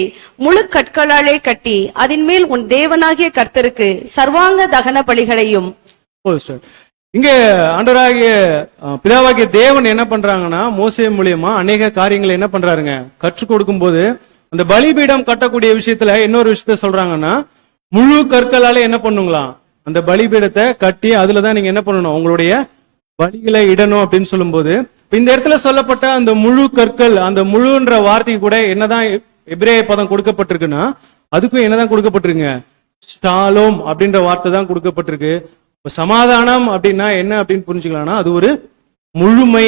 முழு கற்களாலே கட்டி அதன் மேல் உன் தேவனாகிய கர்த்தருக்கு சர்வாங்க தகன பலிகளையும். இங்க ஆண்டவராகிய பிதாவாகிய தேவன் என்ன பண்றாங்கன்னா, மோசே மூலியமா அநேக காரியங்களை என்ன பண்றாருங்க கற்றுக் கொடுக்கும் போது, அந்த பலிபீடம் கட்டக்கூடிய விஷயத்துல இன்னொரு விஷயத்த சொல்றாங்கன்னா, முழு கற்களால என்ன பண்ணுங்களாம் அந்த பலிபீடத்தை கட்டி அதுலதான் நீங்க என்ன பண்ணணும், உங்களுடைய பலிகளை இடணும் அப்படின்னு சொல்லும் போது, இந்த இடத்துல சொல்லப்பட்ட அந்த முழு கற்கள், அந்த முழுன்ற வார்த்தைக்கு கூட என்னதான் எபிரேய பதம் கொடுக்கப்பட்டிருக்குன்னா, அதுக்கும் என்னதான் கொடுக்கப்பட்டிருக்குங்க, ஷாலோம் அப்படின்ற வார்த்தை தான் கொடுக்கப்பட்டிருக்கு. சமாதானம் அப்படின்னா என்ன அப்படின்னு புரிஞ்சுக்கலாம்னா, அது ஒரு முழுமை,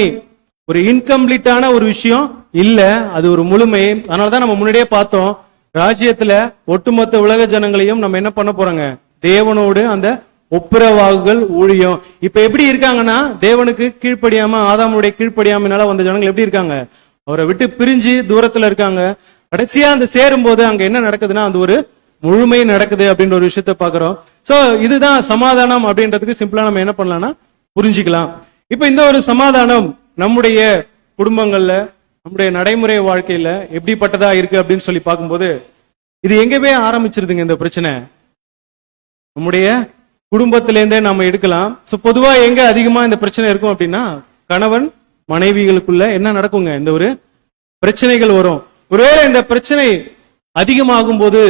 ஒரு இன்கம்ப்ளீட்டான ஒரு விஷயம் இல்ல, அது ஒரு முழுமை. அதனாலதான் நம்ம முன்னாடியே பார்த்தோம், ராஜ்யத்துல ஒட்டுமொத்த உலக ஜனங்களையும் நம்ம என்ன பண்ண போறாங்க, தேவனோடு அந்த ஒப்புரவாகுகள் ஊழியம். இப்ப எப்படி இருக்காங்கன்னா, தேவனுக்கு கீழ்ப்படியாம ஆதாமுடைய கீழ்ப்படியாமனால வந்த ஜனங்கள் எப்படி இருக்காங்க, அவரை விட்டு பிரிஞ்சு தூரத்துல இருக்காங்க. கடைசியா அந்த சேரும் போது அங்க என்ன நடக்குதுன்னா, அந்த ஒரு முழுமை நடக்குது அப்படின்ற ஒரு விஷயத்த பாக்குறோம். சோ இதுதான் சமாதானம் அப்படின்றதுக்கு சிம்பிளா நம்ம என்ன பண்ணலாம்னா புரிஞ்சுக்கலாம். இப்ப இந்த ஒரு சமாதானம் நம்முடைய குடும்பங்கள்ல, நம்முடைய நடைமுறை வாழ்க்கையில எப்படிப்பட்டதா இருக்கு அப்படின்னு சொல்லி பார்க்கும்போது, இது எங்கவே ஆரம்பிச்சிருதுங்க இந்த பிரச்சனை, நம்முடைய குடும்பத்திலேருந்தே நம்ம எடுக்கலாம். சோ பொதுவா எங்க அதிகமா இந்த பிரச்சனை இருக்கும் அப்படின்னா, கணவன் மனைவிகளுக்குள்ள என்ன நடக்குங்க, இந்த ஒரு பிரச்சனைகள் வரும். ஒருவேளை இந்த பிரச்சனை அதிகமாகும் போது,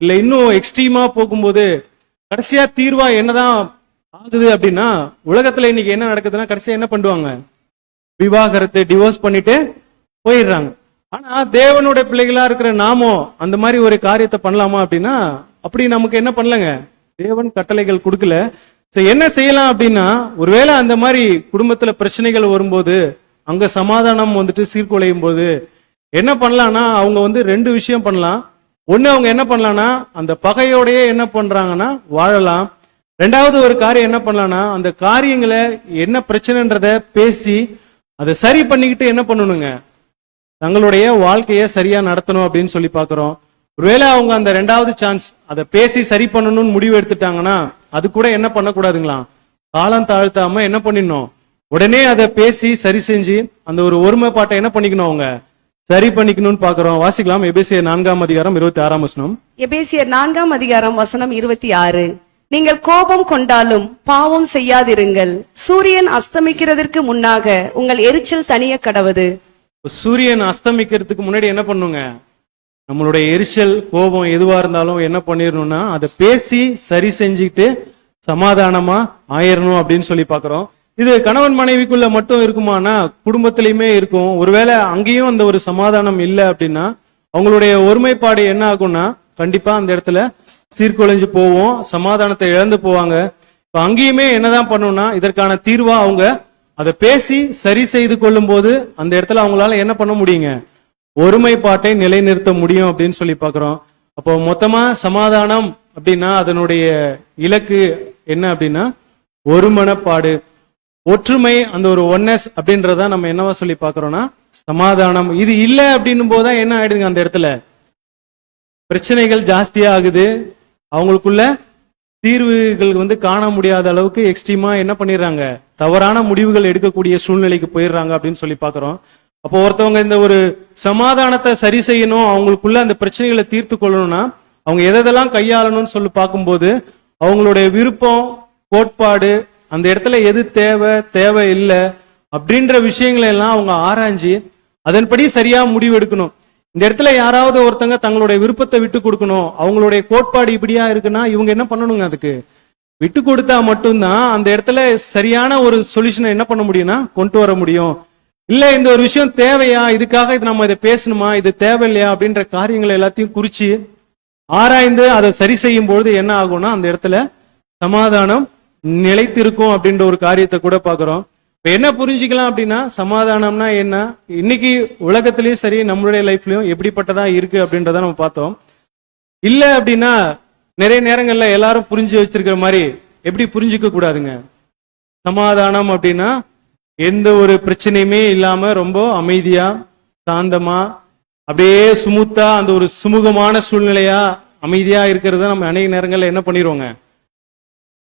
இல்ல இன்னும் எக்ஸ்ட்ரீமா போகும்போது, கடைசியா தீர்வா என்னதான் ஆகுது அப்படின்னா, உலகத்துல இன்னைக்கு என்ன நடக்குதுன்னா, கடைசியா என்ன பண்ணுவாங்க, விவாகரத்தை டிவோர்ஸ் பண்ணிட்டு போயிடுறாங்க. ஆனா தேவனுடைய பிள்ளைகளா இருக்கிற நாமோ அந்த மாதிரி ஒரு காரியத்தை பண்ணலாமா அப்படின்னா, அப்படி நமக்கு என்ன பண்ணலங்க, தேவன் கட்டளைகள் கொடுக்கல. என்ன செய்யலாம் அப்படின்னா, ஒருவேளை அந்த மாதிரி குடும்பத்துல பிரச்சனைகள் வரும்போது, அங்க சமாதானம் வந்துட்டு சீர்குலையும் போது என்ன பண்ணலாம்னா, அவங்க வந்து ரெண்டு விஷயம் பண்ணலாம். ஒண்ணு, அவங்க என்ன பண்ணலாம்னா அந்த பகையோடயே என்ன பண்றாங்கன்னா வாழலாம். ரெண்டாவது ஒரு காரியம் என்ன பண்ணலாம்னா, அந்த காரியங்களை என்ன பிரச்சனைன்றத பேசி அதை சரி பண்ணிக்கிட்டு என்ன பண்ணணுங்க, தங்களுடைய வாழ்க்கைய சரியா நடத்தணும் அப்படின்னு சொல்லி பாக்குறோம். ஒருவேளை அவங்க அந்த ரெண்டாவது சான்ஸ் அதை பேசி சரி பண்ணணும்னு முடிவு எடுத்துட்டாங்கன்னா, அது கூட என்ன பண்ணக்கூடாதுங்களா, காலம் தாழ்த்தாம என்ன பண்ணிடணும், உடனே அதை பேசி சரி செஞ்சு அந்த ஒரு ஒருமைப்பாட்டை என்ன பண்ணிக்கணும், அவங்க சரி பண்ணிக்கணும்னு பாக்குறோம். வாசிக்கலாம். எபேசியர் 4 அதிகாரம் 26 வசனம். எபேசியர் 4 அதிகாரம் வசனம் 26. நீங்கள் கோபம் கொண்டாலும் பாவம் செய்யாதிருங்கள், சூரியன் அஸ்தமிக்கிறதற்கு முன்னாக உங்கள் எரிச்சல் தனிய கடவது. சூரியன் அஸ்தமிக்கிறதுக்கு முன்னாடி என்ன பண்ணுங்க, நம்மளுடைய எரிச்சல் கோபம் எதுவா இருந்தாலும் என்ன பண்ணிடணும்னா அதை பேசி சரி செஞ்சுக்கிட்டு சமாதானமா ஆயிரணும் அப்படின்னு சொல்லி பாக்குறோம். இது கணவன் மனைவிக்குள்ள மட்டும் இருக்குமானா குடும்பத்திலயுமே இருக்கும். ஒருவேளை அங்கேயும் அந்த ஒரு சமாதானம் இல்லை அப்படின்னா அவங்களுடைய ஒருமைப்பாடு என்ன ஆகும்னா கண்டிப்பா அந்த இடத்துல சீர்குலைஞ்சு போவோம், சமாதானத்தை இழந்து போவாங்க. இப்ப அங்கேயுமே என்னதான் பண்ணணும்னா இதற்கான தீர்வா அவங்க அதை பேசி சரி செய்து கொள்ளும் போது அந்த இடத்துல அவங்களால என்ன பண்ண முடியுங்க, ஒருமைப்பாட்டை நிலைநிறுத்த முடியும் அப்படின்னு சொல்லி பாக்குறோம். அப்போ மொத்தமா சமாதானம் அப்படின்னா அதனுடைய இலக்கு என்ன அப்படின்னா ஒருமனப்பாடு, ஒற்றுமை, அந்த ஒரு ஒன்னஸ் அப்படின்றத நம்ம என்னவா சொல்லி பாக்குறோம்னா சமாதானம். இது இல்லை அப்படின்னும் போதுதான் என்ன ஆயிடுதுங்க, அந்த இடத்துல பிரச்சனைகள் ஜாஸ்தியா ஆகுது. அவங்களுக்குள்ள தீர்வுகள் காண முடியாத அளவுக்கு எக்ஸ்ட்ரீமா என்ன பண்ணிடுறாங்க, தவறான முடிவுகள் எடுக்கக்கூடிய சூழ்நிலைக்கு போயிடுறாங்க அப்படின்னு சொல்லி பாக்குறோம். அப்போ ஒருத்தவங்க இந்த ஒரு சமாதானத்தை சரி செய்யணும், அவங்களுக்குள்ள அந்த பிரச்சனைகளை தீர்த்து கொள்ளணும்னா அவங்க எதெல்லாம் கையாளணும்னு சொல்லி பார்க்கும்போது அவங்களுடைய விருப்பம், கோட்பாடு, அந்த இடத்துல எது தேவை தேவை இல்லை அப்படின்ற விஷயங்களை எல்லாம் அவங்க ஆராய்ஞ்சு அதன்படி சரியா முடிவு எடுக்கணும். இந்த இடத்துல யாராவது ஒருத்தங்க தங்களுடைய விருப்பத்தை விட்டு கொடுக்கணும், அவங்களுடைய கோட்பாடு இப்படியா இருக்குன்னா இவங்க என்ன பண்ணணுங்க, அதுக்கு விட்டு கொடுத்தா மட்டும்தான் அந்த இடத்துல சரியான ஒரு சொல்யூஷனை என்ன பண்ண முடியும்னா கொண்டு வர முடியும். இல்ல இந்த ஒரு விஷயம் தேவையா, இதுக்காக இது நம்ம இதை பேசணுமா, இது தேவையில்லையா அப்படின்ற காரியங்களை எல்லாத்தையும் குறிச்சு ஆராய்ந்து அதை சரி செய்யும் பொழுது என்ன ஆகும்னா அந்த இடத்துல சமாதானம் நிலைத்திருக்கும் அப்படின்ற ஒரு காரியத்தை கூட பாக்குறோம். இப்ப என்ன புரிஞ்சுக்கலாம் அப்படின்னா சமாதானம்னா என்ன, இன்னைக்கு உலகத்திலயும் சரி நம்மளுடைய லைஃப்லயும் எப்படிப்பட்டதா இருக்கு அப்படின்றத நம்ம பார்த்தோம். இல்ல அப்படின்னா நிறைய நேரங்கள்ல எல்லாரும் புரிஞ்சு வச்சிருக்கிற மாதிரி எப்படி புரிஞ்சுக்க கூடாதுங்க. சமாதானம் அப்படின்னா எந்த ஒரு பிரச்சனையுமே இல்லாம ரொம்ப அமைதியா சாந்தமா அப்படியே சுமுத்தா அந்த ஒரு சுமூகமான சூழ்நிலையா அமைதியா இருக்கிறத நம்ம அநேக நேரங்கள்ல என்ன பண்ணிடுவோங்க,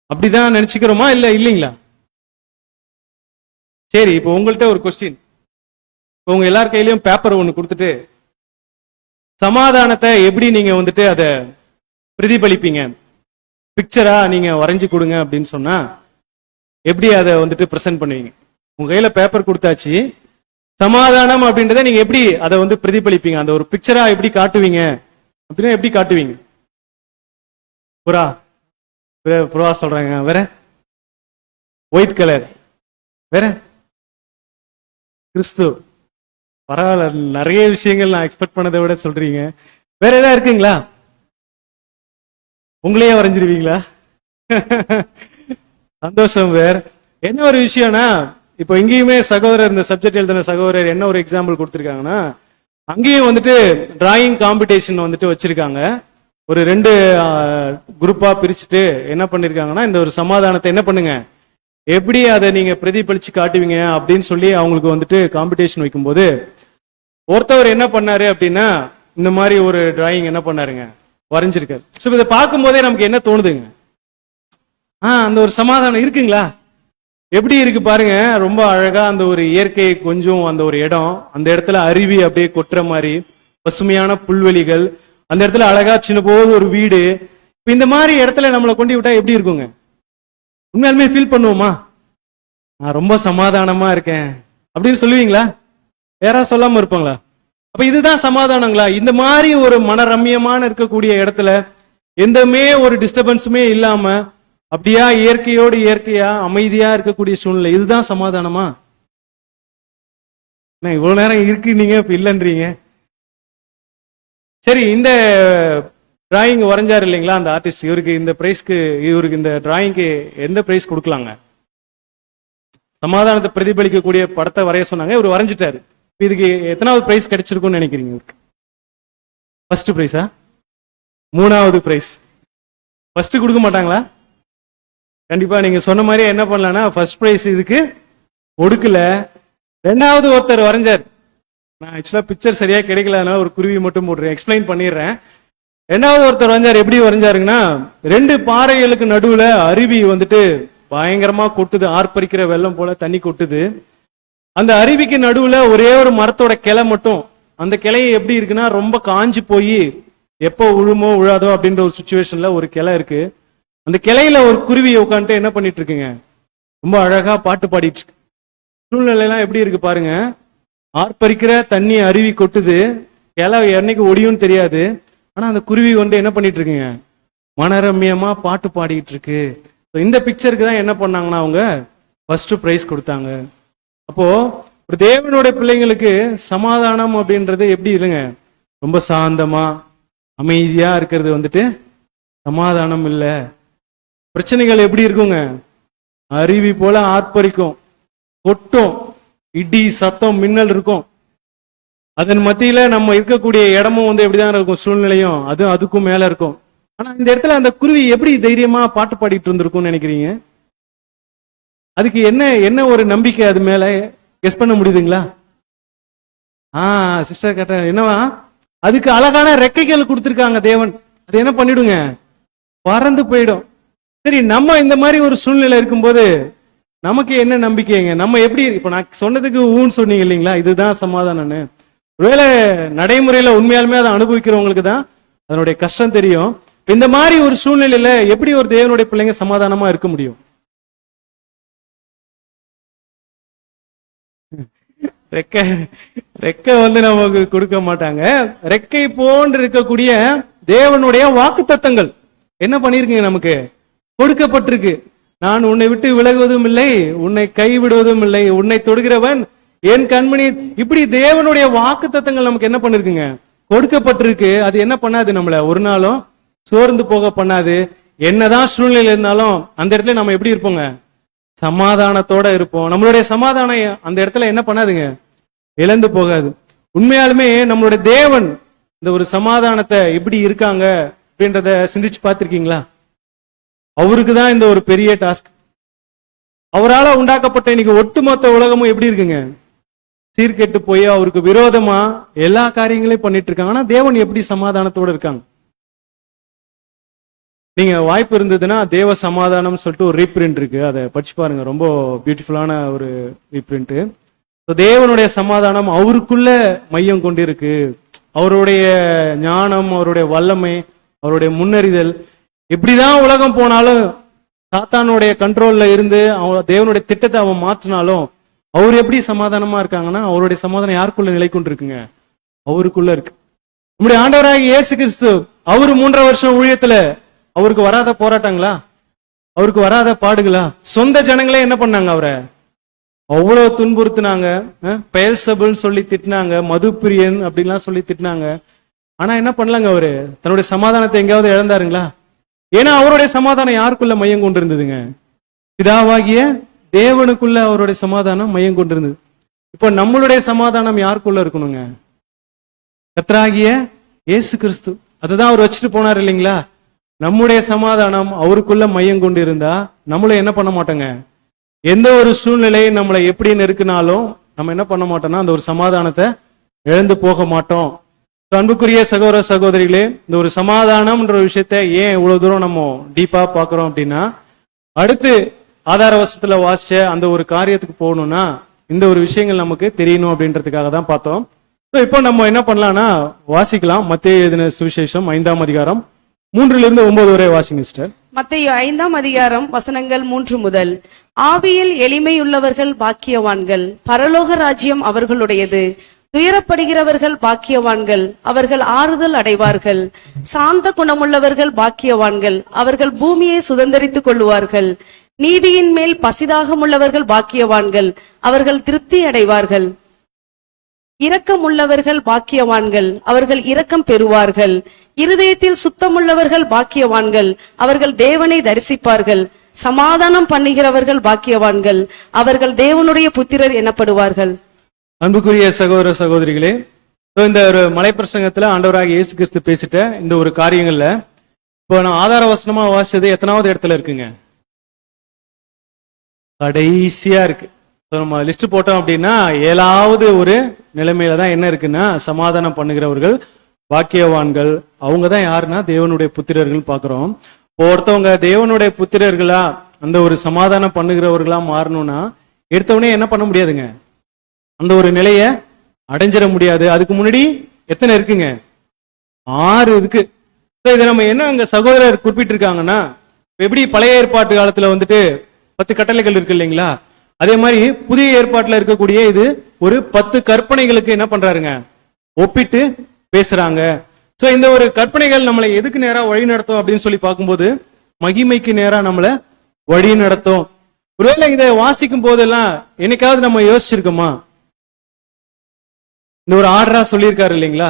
அப்படிதான் நினைச்சுக்கிறோமா இல்ல இல்லைங்களா? சரி, இப்போ உங்கள்கிட்ட ஒரு கொஸ்டின். உங்க எல்லார் கையிலயும் பேப்பர் ஒண்ணு கொடுத்துட்டு சமாதானத்தை எப்படி நீங்க அதை பிரதிபலிப்பீங்க, பிக்சரா நீங்க வரைஞ்சு கொடுங்க அப்படின்னு சொன்னா எப்படி அதை பிரசன்ட் பண்ணுவீங்க? உங்க கையில பேப்பர் கொடுத்தாச்சு, சமாதானம் அப்படின்றத நீங்க எப்படி அதை பிரதிபலிப்பீங்க, அந்த ஒரு பிக்சரா எப்படி காட்டுவீங்க அப்படின்னா எப்படி காட்டுவீங்க? புறா புறா சொல்றாங்க, வேற ஒயிட் கலர், வேற கிறிஸ்து. பரவாயில்ல, நிறைய விஷயங்கள் நான் எக்ஸ்பெக்ட் பண்ணதை விட சொல்றீங்க. வேற ஏதாவது இருக்குங்களா? உங்களையே வரைஞ்சிருவீங்களா? சந்தோஷம். வேற என்ன ஒரு விஷயம்னா இப்போ இங்கேயுமே சகோதரர் இந்த சப்ஜெக்ட் எழுதின சகோதரர் என்ன ஒரு எக்ஸாம்பிள் கொடுத்துருக்காங்கன்னா அங்கேயும் டிராயிங் காம்படிஷன் வச்சிருக்காங்க. ஒரு 2 குரூப்பா பிரிச்சுட்டு என்ன பண்ணிருக்காங்கன்னா இந்த ஒரு சமாதானத்தை என்ன பண்ணுங்க, எப்படி அதை நீங்க பிரதிபலிச்சு காட்டுவீங்க அப்படின்னு சொல்லி அவங்களுக்கு காம்படிஷன் வைக்கும்போது ஒருத்தவர் என்ன பண்ணாரு அப்படின்னா இந்த மாதிரி ஒரு டிராயிங் என்ன பண்ணாருங்க, வரைஞ்சிருக்காரு. ஸோ இதை பார்க்கும் போதே நமக்கு என்ன தோணுதுங்க, அந்த ஒரு சமாதானம் இருக்குங்களா? எப்படி இருக்கு பாருங்க, ரொம்ப அழகா அந்த ஒரு இயற்கை, கொஞ்சம் அந்த ஒரு இடம், அந்த இடத்துல அருவி அப்படியே கொட்டுற மாதிரி பசுமையான புல்வெளிகள், அந்த இடத்துல அழகா சின்ன போது ஒரு வீடு. இந்த மாதிரி இடத்துல நம்மளை கொண்டு விட்டா எப்படி இருக்குங்க? உண்மையாலுமே ஃபீல் பண்ணுவோமா, நான் ரொம்ப சமாதானமா இருக்கேன் அப்படின்னு சொல்லுவீங்களா? யாராவது சொல்லாம இருப்பாங்களா? அப்ப இதுதான் சமாதானங்களா? இந்த மாதிரி ஒரு மனரம்யமான இருக்கக்கூடிய இடத்துல எந்தமே ஒரு டிஸ்டர்பன்ஸுமே இல்லாம அப்படியா இயற்கையோடு இயற்கையா அமைதியா இருக்கக்கூடிய சூழ்நிலை, இதுதான் சமாதானமா? இவ்வளவு நேரம் இருக்கு நீங்க இப்ப இல்லைன்றீங்க. சரி, இந்த டிராயிங் வரைஞ்சாரு இல்லைங்களா அந்த ஆர்டிஸ்ட், இவருக்கு இந்த பிரைஸ்க்கு, இவருக்கு இந்த டிராயிங்க்கு எந்த பிரைஸ் கொடுக்கலாங்க? சமாதானத்தை பிரதிபலிக்கக்கூடிய படத்தை வரைய சொன்னாங்க, இவர் வரைஞ்சிட்டாரு. இதுக்கு எத்தனாவது பிரைஸ் கிடைச்சிருக்கும்னு நினைக்கிறீங்க? இவருக்கு ஃபர்ஸ்ட் பிரைஸா, 3வது பிரைஸ்? ஃபர்ஸ்ட் கொடுக்க மாட்டாங்களா? கண்டிப்பா நீங்க சொன்ன மாதிரி என்ன பண்ணலாம்னா ஃபர்ஸ்ட் பிரைஸ் இதுக்கு கொடுக்கல. 2வது ஒருத்தர் வரைஞ்சார், நான் ஆக்சுவலா பிக்சர் சரியா கிடைக்கல, அதனால ஒரு குருவி மட்டும் போடுறேன், எக்ஸ்பிளைன் பண்ணிடுறேன். 2வது ஒருத்தர் வரைஞ்சார், எப்படி வரைஞ்சாருங்கன்னா 2 பாறைகளுக்கு நடுவுல அருவி பயங்கரமா கொட்டுது, ஆர்ப்பரிக்கிற வெள்ளம் போல தண்ணி கொட்டுது. அந்த அருவிக்கு நடுவுல ஒரே ஒரு மரத்தோட கிளை மட்டும், அந்த கிளை எப்படி இருக்குன்னா ரொம்ப காஞ்சி போய் எப்போ விழுமோ விழாதோ அப்படின்ற ஒரு சுச்சுவேஷன்ல ஒரு கிளை இருக்கு. அந்த கிளையில ஒரு குருவி உட்காந்துட்டு என்ன பண்ணிட்டு இருக்குங்க, ரொம்ப அழகா பாட்டு பாடிட்டு இருக்கு. சூழ்நிலை எல்லாம் எப்படி இருக்கு பாருங்க, ஆர்ப்பரிக்கிற தண்ணி அருவி கொட்டுது, கிளை என்னைக்கு ஒடியும் தெரியாது. ஆனா அந்த குருவி என்ன பண்ணிட்டு இருக்குங்க, மனரம்யமா பாட்டு பாடிட்டு இருக்கு. So, இந்த பிக்சருக்கு தான் என்ன பண்ணாங்கன்னா அவங்க ஃபர்ஸ்ட் பிரைஸ் கொடுத்தாங்க. அப்போ ஒரு தேவனுடைய பிள்ளைங்களுக்கு சமாதானம் அப்படின்றது எப்படி இல்லைங்க, ரொம்ப சாந்தமா அமைதியா இருக்கிறது வந்துட்டு சமாதானம் இல்லை. பிரச்சனைகள் எப்படி இருக்குங்க, அருவி போல ஆர்ப்பரிக்கும், கொட்டும், இடி சத்தம் மின்னல் இருக்கும். அதன் மத்தியில நம்ம இருக்கக்கூடிய இடமும் வந்து எப்படிதான் இருக்கும், சூழ்நிலையும் அதுக்கும் மேல இருக்கும். ஆனா இந்த இடத்துல அந்த குருவி எப்படி தைரியமா பாட்டு பாடிட்டு இருந்திருக்கும்னு நினைக்கிறீங்க? அதுக்கு என்ன ஒரு நம்பிக்கை அது மேல கெஸ் பண்ண முடியுதுங்களா? சிஸ்டர் கேட்ட என்னவா, அதுக்கு அழகான ரெக்கைகள் கொடுத்திருக்காங்க தேவன். அது என்ன பண்ணிடுங்க, பறந்து போயிடும். சரி, நம்ம இந்த மாதிரி ஒரு சூழ்நிலை இருக்கும்போது நமக்கு என்ன நம்பிக்கைங்க? நம்ம எப்படி, இப்ப நான் சொன்னதுக்கு ஊன்னு சொன்னீங்க இல்லைங்களா, இதுதான் சமாதானம்னு. ஒருவேளை நடைமுறையில உண்மையாலுமே அதை அனுபவிக்கிறவங்களுக்கு தான் அதனுடைய கஷ்டம் தெரியும். இந்த மாதிரி ஒரு சூழ்நிலையில எப்படி ஒரு தேவனுடைய பிள்ளைங்க சமாதானமா இருக்க முடியும்? ரெக்கை வந்து நமக்கு கொடுக்க மாட்டாங்க. ரெக்கை போன்று இருக்கக்கூடிய தேவனுடைய வாக்குத்தத்தங்கள் என்ன பண்ணிருக்கீங்க, நமக்கு கொடுக்கப்பட்டிருக்கு. நான் உன்னை விட்டு விலகுவதும் இல்லை, உன்னை கைவிடுவதும் இல்லை, உன்னை தொடுகிறவன் என் கண்மணி. இப்படி தேவனுடைய வாக்குத்தத்தங்கள் நமக்கு என்ன பண்ணிருக்குங்க, கொடுக்கப்பட்டிருக்கு. அது என்ன பண்ணாது, நம்மள ஒரு நாளும் சோர்ந்து போக பண்ணாது. என்னதான் சூழ்நிலை இருந்தாலும் அந்த இடத்துல நம்ம எப்படி இருப்போங்க, சமாதானத்தோட இருப்போம். நம்மளுடைய சமாதானம் அந்த இடத்துல என்ன பண்ணாதுங்க, இழந்து போகாது. உண்மையாலுமே நம்மளுடைய தேவன் இந்த ஒரு சமாதானத்தை எப்படி இருக்காங்க அப்படின்றத சிந்திச்சு பார்த்திருக்கீங்களா? அவருக்கு தான் இந்த ஒரு பெரிய டாஸ்க். அவரால் உண்டாக்கப்பட்ட இன்னைக்கு ஒட்டுமொத்த உலகமும் எப்படி இருக்குங்க, சீர்கெட்டு போய் அவருக்கு விரோதமா எல்லா காரியங்களையும் பண்ணிட்டு இருக்காங்க. ஆனா தேவன் எப்படி சமாதானத்தோட இருக்காங்க? நீங்க வாய்ப்பு இருந்ததுன்னா தேவ சமாதானம் சொல்லிட்டு ஒரு ரீப்ரிண்ட் இருக்கு, அதை படிச்சு பாருங்க. ரொம்ப பியூட்டிஃபுல்லான ஒரு ரீப்ரிண்ட். தேவனுடைய சமாதானம் அவருக்குள்ள மையம் கொண்டிருக்கு. அவருடைய ஞானம், அவருடைய வல்லமை, அவருடைய முன்னறிதல், எப்படிதான் உலகம் போனாலும் சாத்தானுடைய கண்ட்ரோல்ல இருந்து அவன் தேவனுடைய திட்டத்தை அவன் மாற்றினாலும் அவர் எப்படி சமாதானமா இருக்காங்கன்னா, அவருடைய சமாதானம் யாருக்குள்ள நிலை கொண்டிருக்குங்க, அவருக்குள்ள இருக்கு. நம்முடைய ஆண்டவராகிய இயேசு கிறிஸ்து அவரு 3.5 வருஷம் ஊழியத்துல அவருக்கு வராத போராட்டங்களா, அவருக்கு வராத பாடுகளா? சொந்த ஜனங்களே என்ன பண்ணாங்க, அவரை அவ்வளவு துன்புறுத்தினாங்க. பெயல்செபூல் சொல்லி திட்டினாங்க, மதுப்பிரியன் அப்படின்லாம் சொல்லி திட்டினாங்க. ஆனா என்ன பண்ணலாங்க, அவரு தன்னுடைய சமாதானத்தை எங்கேயாவது இழந்தாருங்களா? ஏன்னா அவருடைய சமாதானம் யாருக்குள்ள மையம் கொண்டிருந்ததுங்க, பிதாவாகிய தேவனுக்குள்ள அவருடைய சமாதானம் மையம் கொண்டிருந்தது. இப்போ நம்மளுடைய சமாதானம் யாருக்குள்ள இருக்கணுங்க, கர்த்தராகிய இயேசு கிறிஸ்து. அதுதான் அவர் வச்சுட்டு போனார் இல்லைங்களா? நம்முடைய சமாதானம் அவருக்குள்ள மையம் கொண்டு இருந்தா நம்மளும் என்ன பண்ண மாட்டோங்க, எந்த ஒரு சூழ்நிலை நம்மளை எப்படி நெருக்கினாலும் நம்ம என்ன பண்ண மாட்டோம்னா அந்த ஒரு சமாதானத்தை இழந்து போக மாட்டோம். அன்புக்குரிய சகோதர சகோதரிகளே, இந்த ஒரு சமாதானம்ன்ற விஷயத்த ஏன் இவ்வளவு தூரம் நம்ம டீப்பா பாக்குறோம் அப்படின்னா, அடுத்து ஆதார வசத்துல வாசிச்ச அந்த ஒரு காரியத்துக்கு போகணும்னா இந்த ஒரு விஷயங்கள் நமக்கு தெரியணும் அப்படின்றதுக்காக தான் பார்த்தோம். இப்போ நம்ம என்ன பண்ணலாம்னா வாசிக்கலாம். மத்தேயு எழுதின சுவிசேஷம் 5ஆம் அதிகாரம் 3-9 வரை வாசிங்க சிஸ்டர். மத்தேயு 5ஆம் அதிகாரம் வசனங்கள் 3 முதல். ஆவியில் எளிமையுள்ளவர்கள் பாக்கியவான்கள், பரலோக ராஜ்யம் அவர்களுடையது. துயரப்படுகிறவர்கள் பாக்கியவான்கள், அவர்கள் ஆறுதல் அடைவார்கள். சாந்த குணமுள்ளவர்கள் பாக்கியவான்கள், அவர்கள் பூமியை சுதந்தரித்துக் கொள்ளுவார்கள். நீதியின் மேல் பசிதாகமுள்ளவர்கள் பாக்கியவான்கள், அவர்கள் திருப்தி அடைவார்கள். இரக்கமுள்ளவர்கள் பாக்கியவான்கள், அவர்கள் இரக்கம் பெறுவார்கள். இருதயத்தில் சுத்தமுள்ளவர்கள் பாக்கியவான்கள், அவர்கள் தேவனை தரிசிப்பார்கள். சமாதானம் பண்ணுகிறவர்கள் பாக்கியவான்கள், அவர்கள் தேவனுடைய புத்திரர் எனப்படுவார்கள். அன்புக்குரிய சகோதர சகோதரிகளே, இந்த ஒரு மலை பிரசங்கத்துல ஆண்டவராகிய இயேசு கிறிஸ்து பேசிட்ட இந்த ஒரு காரியங்கள்ல இப்போ நான் ஆதார வசனமா வாசிச்சது எத்தனாவது இடத்துல இருக்குங்க, கடைசியா இருக்கு. நம்ம லிஸ்ட் போட்டோம் அப்படின்னா 7வது ஒரு நிலைமையில தான் என்ன இருக்குன்னா, சமாதானம் பண்ணுகிறவர்கள் பாக்கியவான்கள். அவங்க தான் யாருன்னா தேவனுடைய புத்திரர்கள் பாக்குறோம். ஒருத்தவங்க தேவனுடைய புத்திரர்களா அந்த ஒரு சமாதானம் பண்ணுகிறவர்களா மாறணும்னா எடுத்தவனே என்ன பண்ண முடியாதுங்க, அந்த ஒரு நிலைய அடைஞ்சிட முடியாது. அதுக்கு முன்னாடி எத்தனை இருக்குங்க, 6 இருக்கு. இதை நம்ம என்ன அங்க சகோதரர் குறிப்பிட்டு இருக்காங்கன்னா, எப்படி பழைய ஏற்பாட்டு காலத்துல வந்துட்டு 10 கட்டளைகள் இருக்கு இல்லைங்களா, அதே மாதிரி புதிய ஏற்பாட்டுல இருக்கக்கூடிய இது ஒரு 10 கற்பனைகளுக்கு என்ன பண்றாருங்க, ஒப்பிட்டு பேசுறாங்க. சோ இந்த ஒரு கற்பனைகள் நம்மளை எதுக்கு நேரா வழி நடத்தும் அப்படின்னு சொல்லி பார்க்கும்போது, மகிமைக்கு நேரா நம்மளை வழி நடத்தும். ஒருவேளை இதை வாசிக்கும் போதெல்லாம் என்னைக்காவது நம்ம யோசிச்சிருக்கோமா? இந்த ஒரு ஆர்டரா சொல்லியிருக்காரு இல்லைங்களா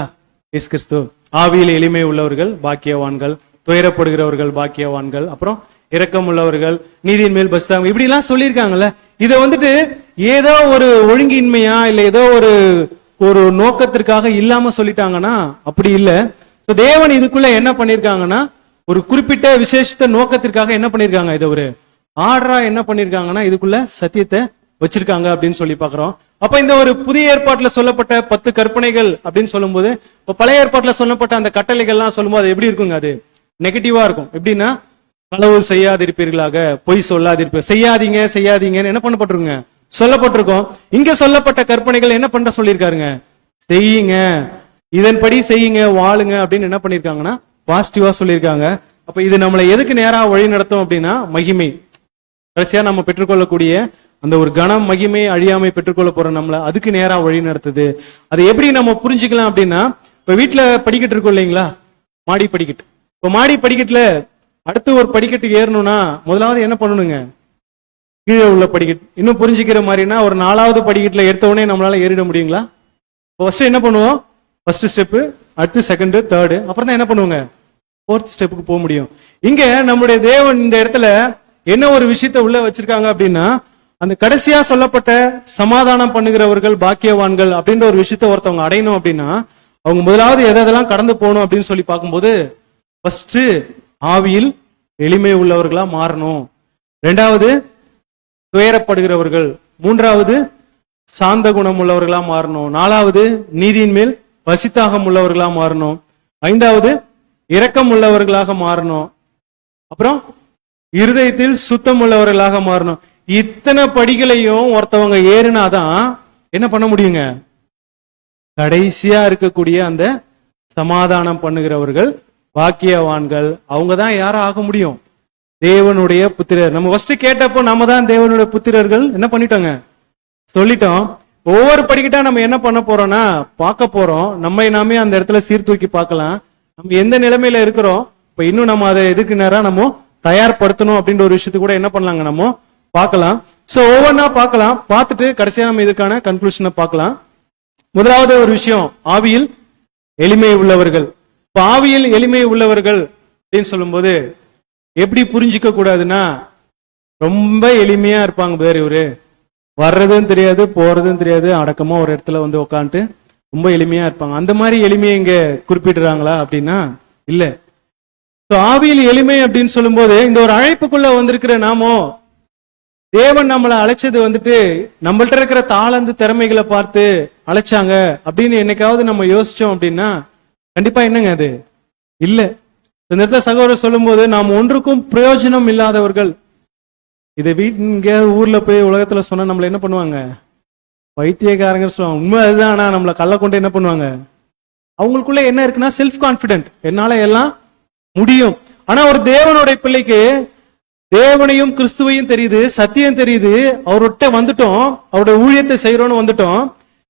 இயேசு கிறிஸ்து, ஆவியில் எளிமை உள்ளவர்கள் பாக்கியவான்கள், துயரப்படுகிறவர்கள் பாக்கியவான்கள், அப்புறம் இரக்கம் உள்ளவர்கள், நீதியின் மேல் பஸ்தாங்க, இப்படி எல்லாம் சொல்லியிருக்காங்கல்ல. இதை வந்துட்டு ஏதோ ஒரு ஒழுங்கின்மையா இல்ல ஏதோ ஒரு நோக்கத்திற்காக இல்லாம சொல்லிட்டாங்கன்னா அப்படி இல்ல. சோ தேவன் இதுக்குள்ள என்ன பண்ணிருக்காங்கன்னா ஒரு குறிப்பிட்ட விசேஷத்த நோக்கத்திற்காக என்ன பண்ணிருக்காங்க, இதை ஒரு ஆர்டரா என்ன பண்ணிருக்காங்கன்னா இதுக்குள்ள சத்தியத்தை வச்சிருக்காங்க அப்படின்னு சொல்லி பாக்குறோம். அப்ப இந்த ஒரு புதிய ஏற்பாட்டுல சொல்லப்பட்ட 10 கற்பனைகள் அப்படின்னு சொல்லும்போது, இப்ப பழைய ஏற்பாட்டுல சொல்லப்பட்ட அந்த கட்டளைகள்லாம் சொல்லும்போது அது எப்படி இருக்குங்க? அது நெகட்டிவா இருக்கும். எப்படின்னா, களவு செய்யாதிருப்பீர்களாக, பொய் சொல்லாதிருப்பீர்கள், செய்யாதீங்க செய்யாதீங்கன்னு என்ன பண்ணப்பட்டிருக்குங்க, சொல்லப்பட்டிருக்கோம். இங்க சொல்லப்பட்ட கற்பனைகள் என்ன பண்ண சொல்லியிருக்காருங்க, செய்யுங்க, இதன்படி செய்யுங்க, வாழுங்க அப்படின்னு என்ன பண்ணிருக்காங்கன்னா பாசிட்டிவா சொல்லியிருக்காங்க. அப்ப இது நம்மளை எதுக்கு நேரா வழி நடத்தும் அப்படின்னா, மகிமை, கடைசியா நம்ம பெற்றுக்கொள்ளக்கூடிய அந்த ஒரு கணம், மகிமை, அழியாமை பெற்றுக்கொள்ள போற நம்மள அதுக்கு நேரா வழி நடத்துது. அதை எப்படி நம்ம புரிஞ்சுக்கலாம் அப்படின்னா, இப்ப வீட்டுல படிக்கட்டு இருக்கும் இல்லைங்களா, மாடி படிக்கட்டு. இப்ப மாடி படிக்கட்டுல அடுத்து ஒரு படிக்கட்டு ஏறணும்னா முதலாவது என்ன பண்ணணுங்க, கீழே உள்ள படிக்கட்டு. இன்னும் புரிஞ்சுக்கிற மாதிரினா, ஒரு 4வது படிக்கட்டுல எடுத்த உடனே நம்மளால ஏறிட முடியுங்களா? ஃபர்ஸ்ட் என்ன பண்ணுவோம், ஃபர்ஸ்ட் ஸ்டெப், அடுத்து செகண்ட், தேர்டு, அப்புறம் தான் என்ன பண்ணுவாங்க, 4th ஸ்டெப்புக்கு போக முடியும். இங்க நம்முடைய தேவன் இந்த இடத்துல என்ன ஒரு விஷயத்த உள்ள வச்சிருக்காங்க அப்படின்னா, அந்த கடைசியா சொல்லப்பட்ட சமாதானம் பண்ணுகிறவர்கள் பாக்கியவான்கள் அப்படின்ற ஒரு விஷயத்த ஒருத்தவங்க அடையணும் அப்படின்னா, அவங்க முதலாவது எதெல்லாம் கடந்து போகணும் அப்படின்னு சொல்லி பார்க்கும்போது, ஃபர்ஸ்ட் ஆவியில் எளிமை உள்ளவர்களா மாறணும், 2வது துயரப்படுகிறவர்கள், 3வது சாந்த குணம் உள்ளவர்களா மாறணும், 4வது நீதியின் மேல் பசித்தாகம் உள்ளவர்களா மாறணும், 5வது இரக்கம் உள்ளவர்களாக மாறணும், அப்புறம் இருதயத்தில் சுத்தம் உள்ளவர்களாக மாறணும். இத்தனை படிகளையும் ஒருத்தவங்க ஏறினாதான் என்ன பண்ண முடியுங்க, கடைசியா இருக்கக்கூடிய அந்த சமாதானம் பண்ணுகிறவர்கள் பாக்கியவான்கள், அவங்க தான் யாரும் ஆக முடியும், தேவனுடைய புத்திரர். நம்ம ஃபர்ஸ்ட் கேட்டப்போ நம்ம தான் தேவனுடைய புத்திரர்கள் என்ன பண்ணிட்டோங்க, சொல்லிட்டோம். ஒவ்வொரு படிக்கிட்டா நம்ம என்ன பண்ண போறோம்னா பார்க்க போறோம், நம்மை நாமே அந்த இடத்துல சீர்தூக்கி பார்க்கலாம், நம்ம எந்த நிலைமையில இருக்கிறோம், இப்ப இன்னும் நம்ம அதை எதுக்கு நேரம் நம்ம தயார்படுத்தணும் அப்படின்ற ஒரு விஷயத்து கூட என்ன பண்ணலாங்க, நம்ம பார்க்கலாம். சோ ஒவ்வொன்னா பார்க்கலாம், பார்த்துட்டு கடைசியா நம்ம இதுக்கான கன்க்ளூஷனை பார்க்கலாம். முதலாவது ஒரு விஷயம், ஆவியில் எளிமை உள்ளவர்கள். இப்ப ஆவியில் எளிமை உள்ளவர்கள் அப்படின்னு சொல்லும்போது எப்படி புரிஞ்சிக்க கூடாதுன்னா, ரொம்ப எளிமையா இருப்பாங்க பேர், இவரு வர்றதும் தெரியாது போறதும் தெரியாது, அடக்கமா ஒரு இடத்துல வந்து உட்காந்துட்டு ரொம்ப எளிமையா இருப்பாங்க. அந்த மாதிரி எளிமையை இங்க குறிப்பிடுறாங்களா அப்படின்னா இல்ல. ஆவியில் எளிமை அப்படின்னு சொல்லும்போது இந்த ஒரு அழைப்புக்குள்ள வந்திருக்கிற நாமோ, தேவன் நம்மளை அழைச்சது வந்துட்டு நம்மள்ட்ட இருக்கிற தாளந்து திறமைகளை பார்த்து அழைச்சாங்க அப்படின்னு என்னைக்காவது நம்ம யோசிச்சோம் அப்படின்னா கண்டிப்பா என்னங்க அது இல்ல. இந்த இடத்துல சகோதரர் சொல்லும் போது, நாம் ஒன்றுக்கும் பிரயோஜனம் இல்லாதவர்கள், இதை வீட்டு ஊர்ல போய் உலகத்துல சொன்னா நம்மள என்ன பண்ணுவாங்க, வைத்தியக்காரங்க சொல்லுவாங்க. உண்மை அதுதான். ஆனா நம்மளை கள்ள கொண்டு என்ன பண்ணுவாங்க, அவங்களுக்குள்ள என்ன இருக்குன்னா செல்ஃப் கான்பிடென்ட், என்னால எல்லாம் முடியும். ஆனா ஒரு தேவனுடைய பிள்ளைக்கு தேவனையும் கிறிஸ்துவையும் தெரியுது, சத்தியம் தெரியுது, அவர்கிட்ட வந்துட்டோம், அவருடைய ஊழியத்தை செய்யறோம்னு வந்துட்டோம்.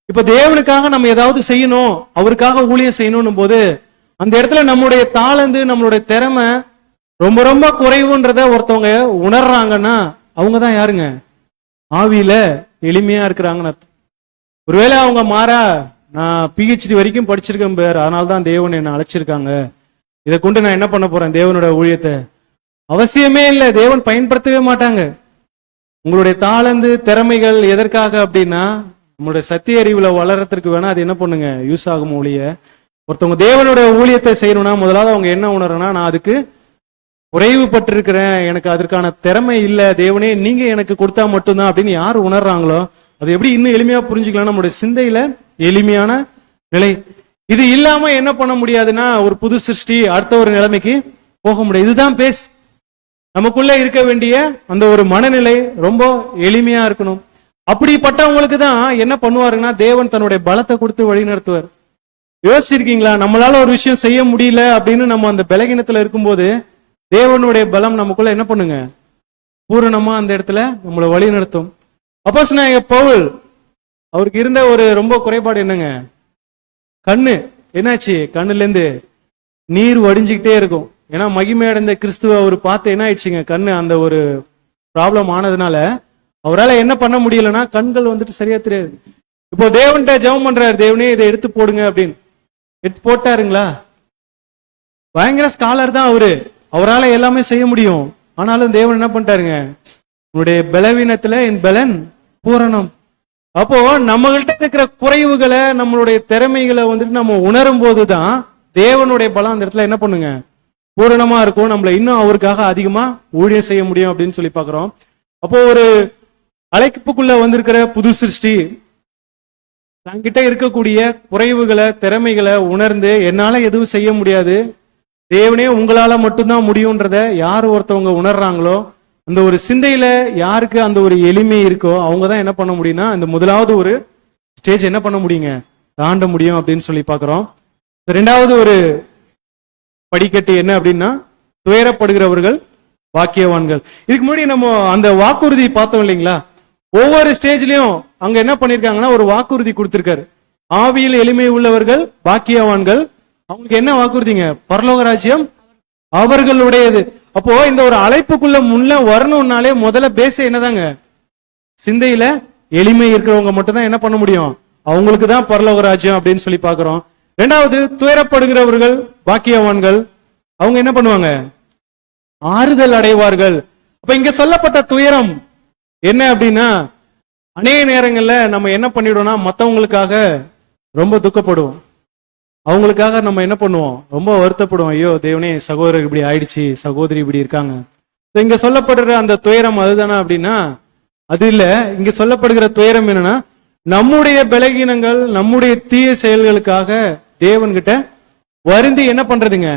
இப்ப தேவனுக்காக நம்ம ஏதாவது செய்யணும், அவருக்காக ஊழியம் செய்யணும் போது அந்த இடத்துல நம்முடைய தாளந்து, நம்மளுடைய திறமை ரொம்ப ரொம்ப குறைவுன்றத ஒருத்தவங்க உணர்றாங்கன்னா அவங்கதான் யாருங்க, ஆவியில எளிமையா இருக்கிறாங்கன்னு அர்த்தம். ஒருவேளை அவங்க மாறா, நான் PhD வரைக்கும் படிச்சிருக்கேன் பேர், அதனால்தான் தேவன் என்ன அழைச்சிருக்காங்க, இதை கொண்டு நான் என்ன பண்ண போறேன் தேவனோட ஊழியத்தை, அவசியமே இல்லை, தேவன் பயன்படுத்தவே மாட்டாங்க. உங்களுடைய தாளந்து திறமைகள் எதற்காக அப்படின்னா நம்மளுடைய சத்திய அறிவுல வளர்றதுக்கு வேணா அது என்ன பண்ணுங்க, யூஸ் ஆகும். ஒழிய ஒருத்தவங்க தேவனுடைய ஊழியத்தை செய்யணும்னா முதலாவது அவங்க என்ன உணர்றனா, நான் அதுக்கு குறைவுபட்டிருக்கிறேன், எனக்கு அதற்கான திறமை இல்லை, தேவனே நீங்க எனக்கு கொடுத்தா மட்டும்தான் அப்படின்னு யார் உணர்றாங்களோ அது எப்படி இன்னும் எளிமையா புரிஞ்சுக்கலாம். நம்மளுடைய சிந்தையில எளிமையான நிலை இது இல்லாம என்ன பண்ண முடியாதுன்னா ஒரு புது சிருஷ்டி அடுத்த ஒரு நிலைமைக்கு போக முடியாது. இதுதான் பேஸ். நமக்குள்ள இருக்க வேண்டிய அந்த ஒரு மனநிலை ரொம்ப எளிமையா இருக்கணும். அப்படிப்பட்டவங்களுக்கு தான் என்ன பண்ணுவாருன்னா தேவன் தன்னுடைய பலத்தை கொடுத்து வழி நடத்துவார். யோசிச்சிருக்கீங்களா, நம்மளால ஒரு விஷயம் செய்ய முடியல அப்படின்னு நம்ம அந்த பலகீனத்துல இருக்கும்போது தேவனுடைய பலம் நமக்குள்ள என்ன பண்ணுங்க, பூரணமா அந்த இடத்துல நம்மளை வழி நடத்தும். அப்போஸ்தலனாகிய பவுல், அவருக்கு இருந்த ஒரு ரொம்ப குறைபாடு என்னங்க, கண்ணு. என்னாச்சு, கண்ணுல இருந்து நீர் வடிஞ்சுக்கிட்டே இருக்கும். ஏன்னா மகிமை அடைந்த கிறிஸ்துவ அவர் பார்த்து என்ன ஆயிடுச்சுங்க, கண்ணு அந்த ஒரு ப்ராப்ளம் ஆனதுனால அவரால் என்ன பண்ண முடியலன்னா கண்கள் வந்துட்டு சரியா தெரியாது. இப்போ தேவன்கிட்ட ஜெபம் பண்றாரு, தேவனே இதை எடுத்து போடுங்க அப்படின்னு. எடுத்து போட்டாருங்களா? பயங்கர ஸ்காலர் தான் அவரு, அவரால் எல்லாமே செய்ய முடியும். ஆனாலும் தேவன் என்ன பண்ணிட்டாருங்க, உன்னுடைய பலவீனத்துல என் பலன் பூரணம். அப்போ நம்மகிட்ட இருக்கிற குறைவுகளை, நம்மளுடைய திறமைகளை வந்துட்டு நம்ம உணரும் போதுதான் தேவனுடைய பலம் அந்த இடத்துல என்ன பண்ணுங்க, பூரணமா இருக்கும். நம்மள இன்னும் அவருக்காக அதிகமா ஊழியம் செய்ய முடியும் அப்படின்னு சொல்லி பாக்குறோம். அப்போ ஒரு அழைப்புக்குள்ள வந்திருக்கிற புது சிருஷ்டி தங்கிட்ட இருக்கக்கூடிய குறைவுகளை, திறமைகளை உணர்ந்து என்னால எதுவும் செய்ய முடியாது, தேவனே உங்களால மட்டும்தான் முடியும்ன்றத யார் ஒருத்தவங்க உணர்றாங்களோ, அந்த ஒரு சிந்தையில யாருக்கு அந்த ஒரு எளிமை இருக்கோ அவங்க தான் என்ன பண்ண முடியும்னா இந்த முதலாவது ஒரு ஸ்டேஜ் என்ன பண்ண முடியுங்க, தாண்ட முடியும் அப்படின்னு சொல்லி பாக்குறோம். ரெண்டாவது ஒரு படிக்கட்டு என்ன அப்படின்னா துயரப்படுகிறவர்கள் வாக்கியவான்கள். இதுக்கு முன்னாடி நம்ம அந்த வாக்குறுதி பார்த்தோம் இல்லைங்களா? ஒவ்வொரு ஸ்டேஜ்லயும் அங்க என்ன பண்ணிருக்காங்கன்னா ஒரு வாக்குறுதி கொடுத்திருக்காரு. ஆவியில் எளிமை உள்ளவர்கள் பாக்கியவான்கள். அவங்களுக்கு என்ன வாக்குறுதிங்க, பரலோக ராஜ்யம் அவர்களுடையது. அப்போ இந்த ஒரு அழைப்புக்குள்ள முன்ன வரணும்னாலே முதல்ல பேச என்னதாங்க, சிந்தையில எளிமை இருக்கிறவங்க மட்டும் தான் என்ன பண்ண முடியும், அவங்களுக்கு தான் பரலோக ராஜ்யம் அப்படின்னு சொல்லி பாக்குறோம். ரெண்டாவது துயரப்படுகிறவர்கள் பாக்கியவான்கள். அவங்க என்ன பண்ணுவாங்க, ஆறுதல் அடைவார்கள். அப்ப இங்க சொல்லப்பட்ட துயரம் என்ன அப்படின்னா, அநேக நேரங்கள்ல நம்ம என்ன பண்ணிடுவோம்னா மத்தவங்களுக்காக ரொம்ப துக்கப்படுவோம், அவங்களுக்காக நம்ம என்ன பண்ணுவோம், ரொம்ப வருத்தப்படுவோம். ஐயோ தேவனே, சகோதரர் இப்படி ஆயிடுச்சு, சகோதரி இப்படி இருக்காங்க. இங்க சொல்லப்படுற அந்த துயரம் அதுதானா அப்படின்னா அது இல்ல. இங்க சொல்லப்படுகிற துயரம் என்னன்னா, நம்முடைய பலகீனங்கள், நம்முடைய தீய செயல்களுக்காக தேவன்கிட்ட வருந்தி என்ன பண்றதுங்க,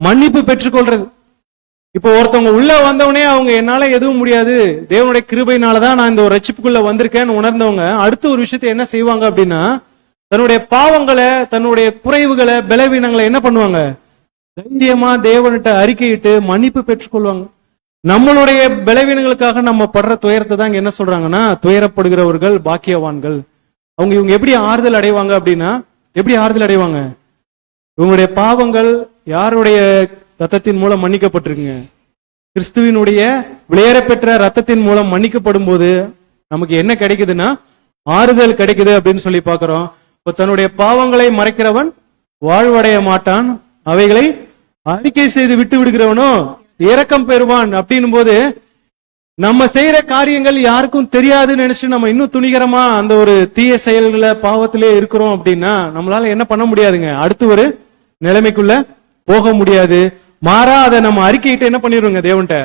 மன்னிப்பு பெற்றுக்கொள்றது. இப்போ ஒருத்தவங்க உள்ள வந்தவனே அவங்க என்னால எதுவும் முடியாது, தேவனுடைய கிருபையினாலதான் நான் இந்த ஒரு ரட்சிப்புக்குள்ள வந்திருக்கேன்னு உணர்ந்தவங்க அடுத்த ஒரு விஷயத்தை என்ன செய்வாங்க அப்படின்னா, தன்னுடைய பாவங்களை, தன்னுடைய குறைவுகளை, பலவீனங்களை என்ன பண்ணுவாங்க, தைரியமா தேவன்கிட்ட அறிக்கையிட்டு மன்னிப்பு பெற்றுக்கொள்வாங்க. நம்மளுடைய பலவீனங்களுக்காக நம்ம படுற துயரத்தை தான் இங்க என்ன சொல்றாங்கன்னா துயரப்படுகிறவர்கள் பாக்கியவான்கள். இவங்க எப்படி ஆறுதல் அடைவாங்க அப்படின்னா, எப்படி ஆறுதல் அடைவாங்க, இவங்களுடைய பாவங்கள் யாருடைய ரத்தத்தின் மூலம் மன்னிக்கப்பட்டிருக்குங்க, கிறிஸ்துவினுடைய விளையேற பெற்ற ரத்தத்தின் மூலம் மன்னிக்கப்படும் போது நமக்கு என்ன கிடைக்குதுன்னா ஆறுதல் கிடைக்குது அப்படின்னு சொல்லி பாக்குறோம். இப்போ தன்னுடைய பாவங்களை மறைக்கிறவன் வாழ்வடைய மாட்டான், அவைகளை அறிக்கை செய்து விட்டு விடுகிறவனோ இரக்கம் பெறுவான். அப்படின்னும் போது நம்ம செய்யற காரியங்கள் யாருக்கும் தெரியாதுன்னு நினைச்சு நம்ம இன்னும் துணிகரமா அந்த ஒரு தீய செயல்களை பாவத்திலே இருக்கிறோம் அப்படின்னா நம்மளால என்ன பண்ண முடியாதுங்க, அடுத்து ஒரு நிலைமைக்குள்ள போக முடியாது. மாறா அதை நம்ம அறிக்கையிட்டு என்ன பண்ணிடுவோங்க, தேவன்கிட்ட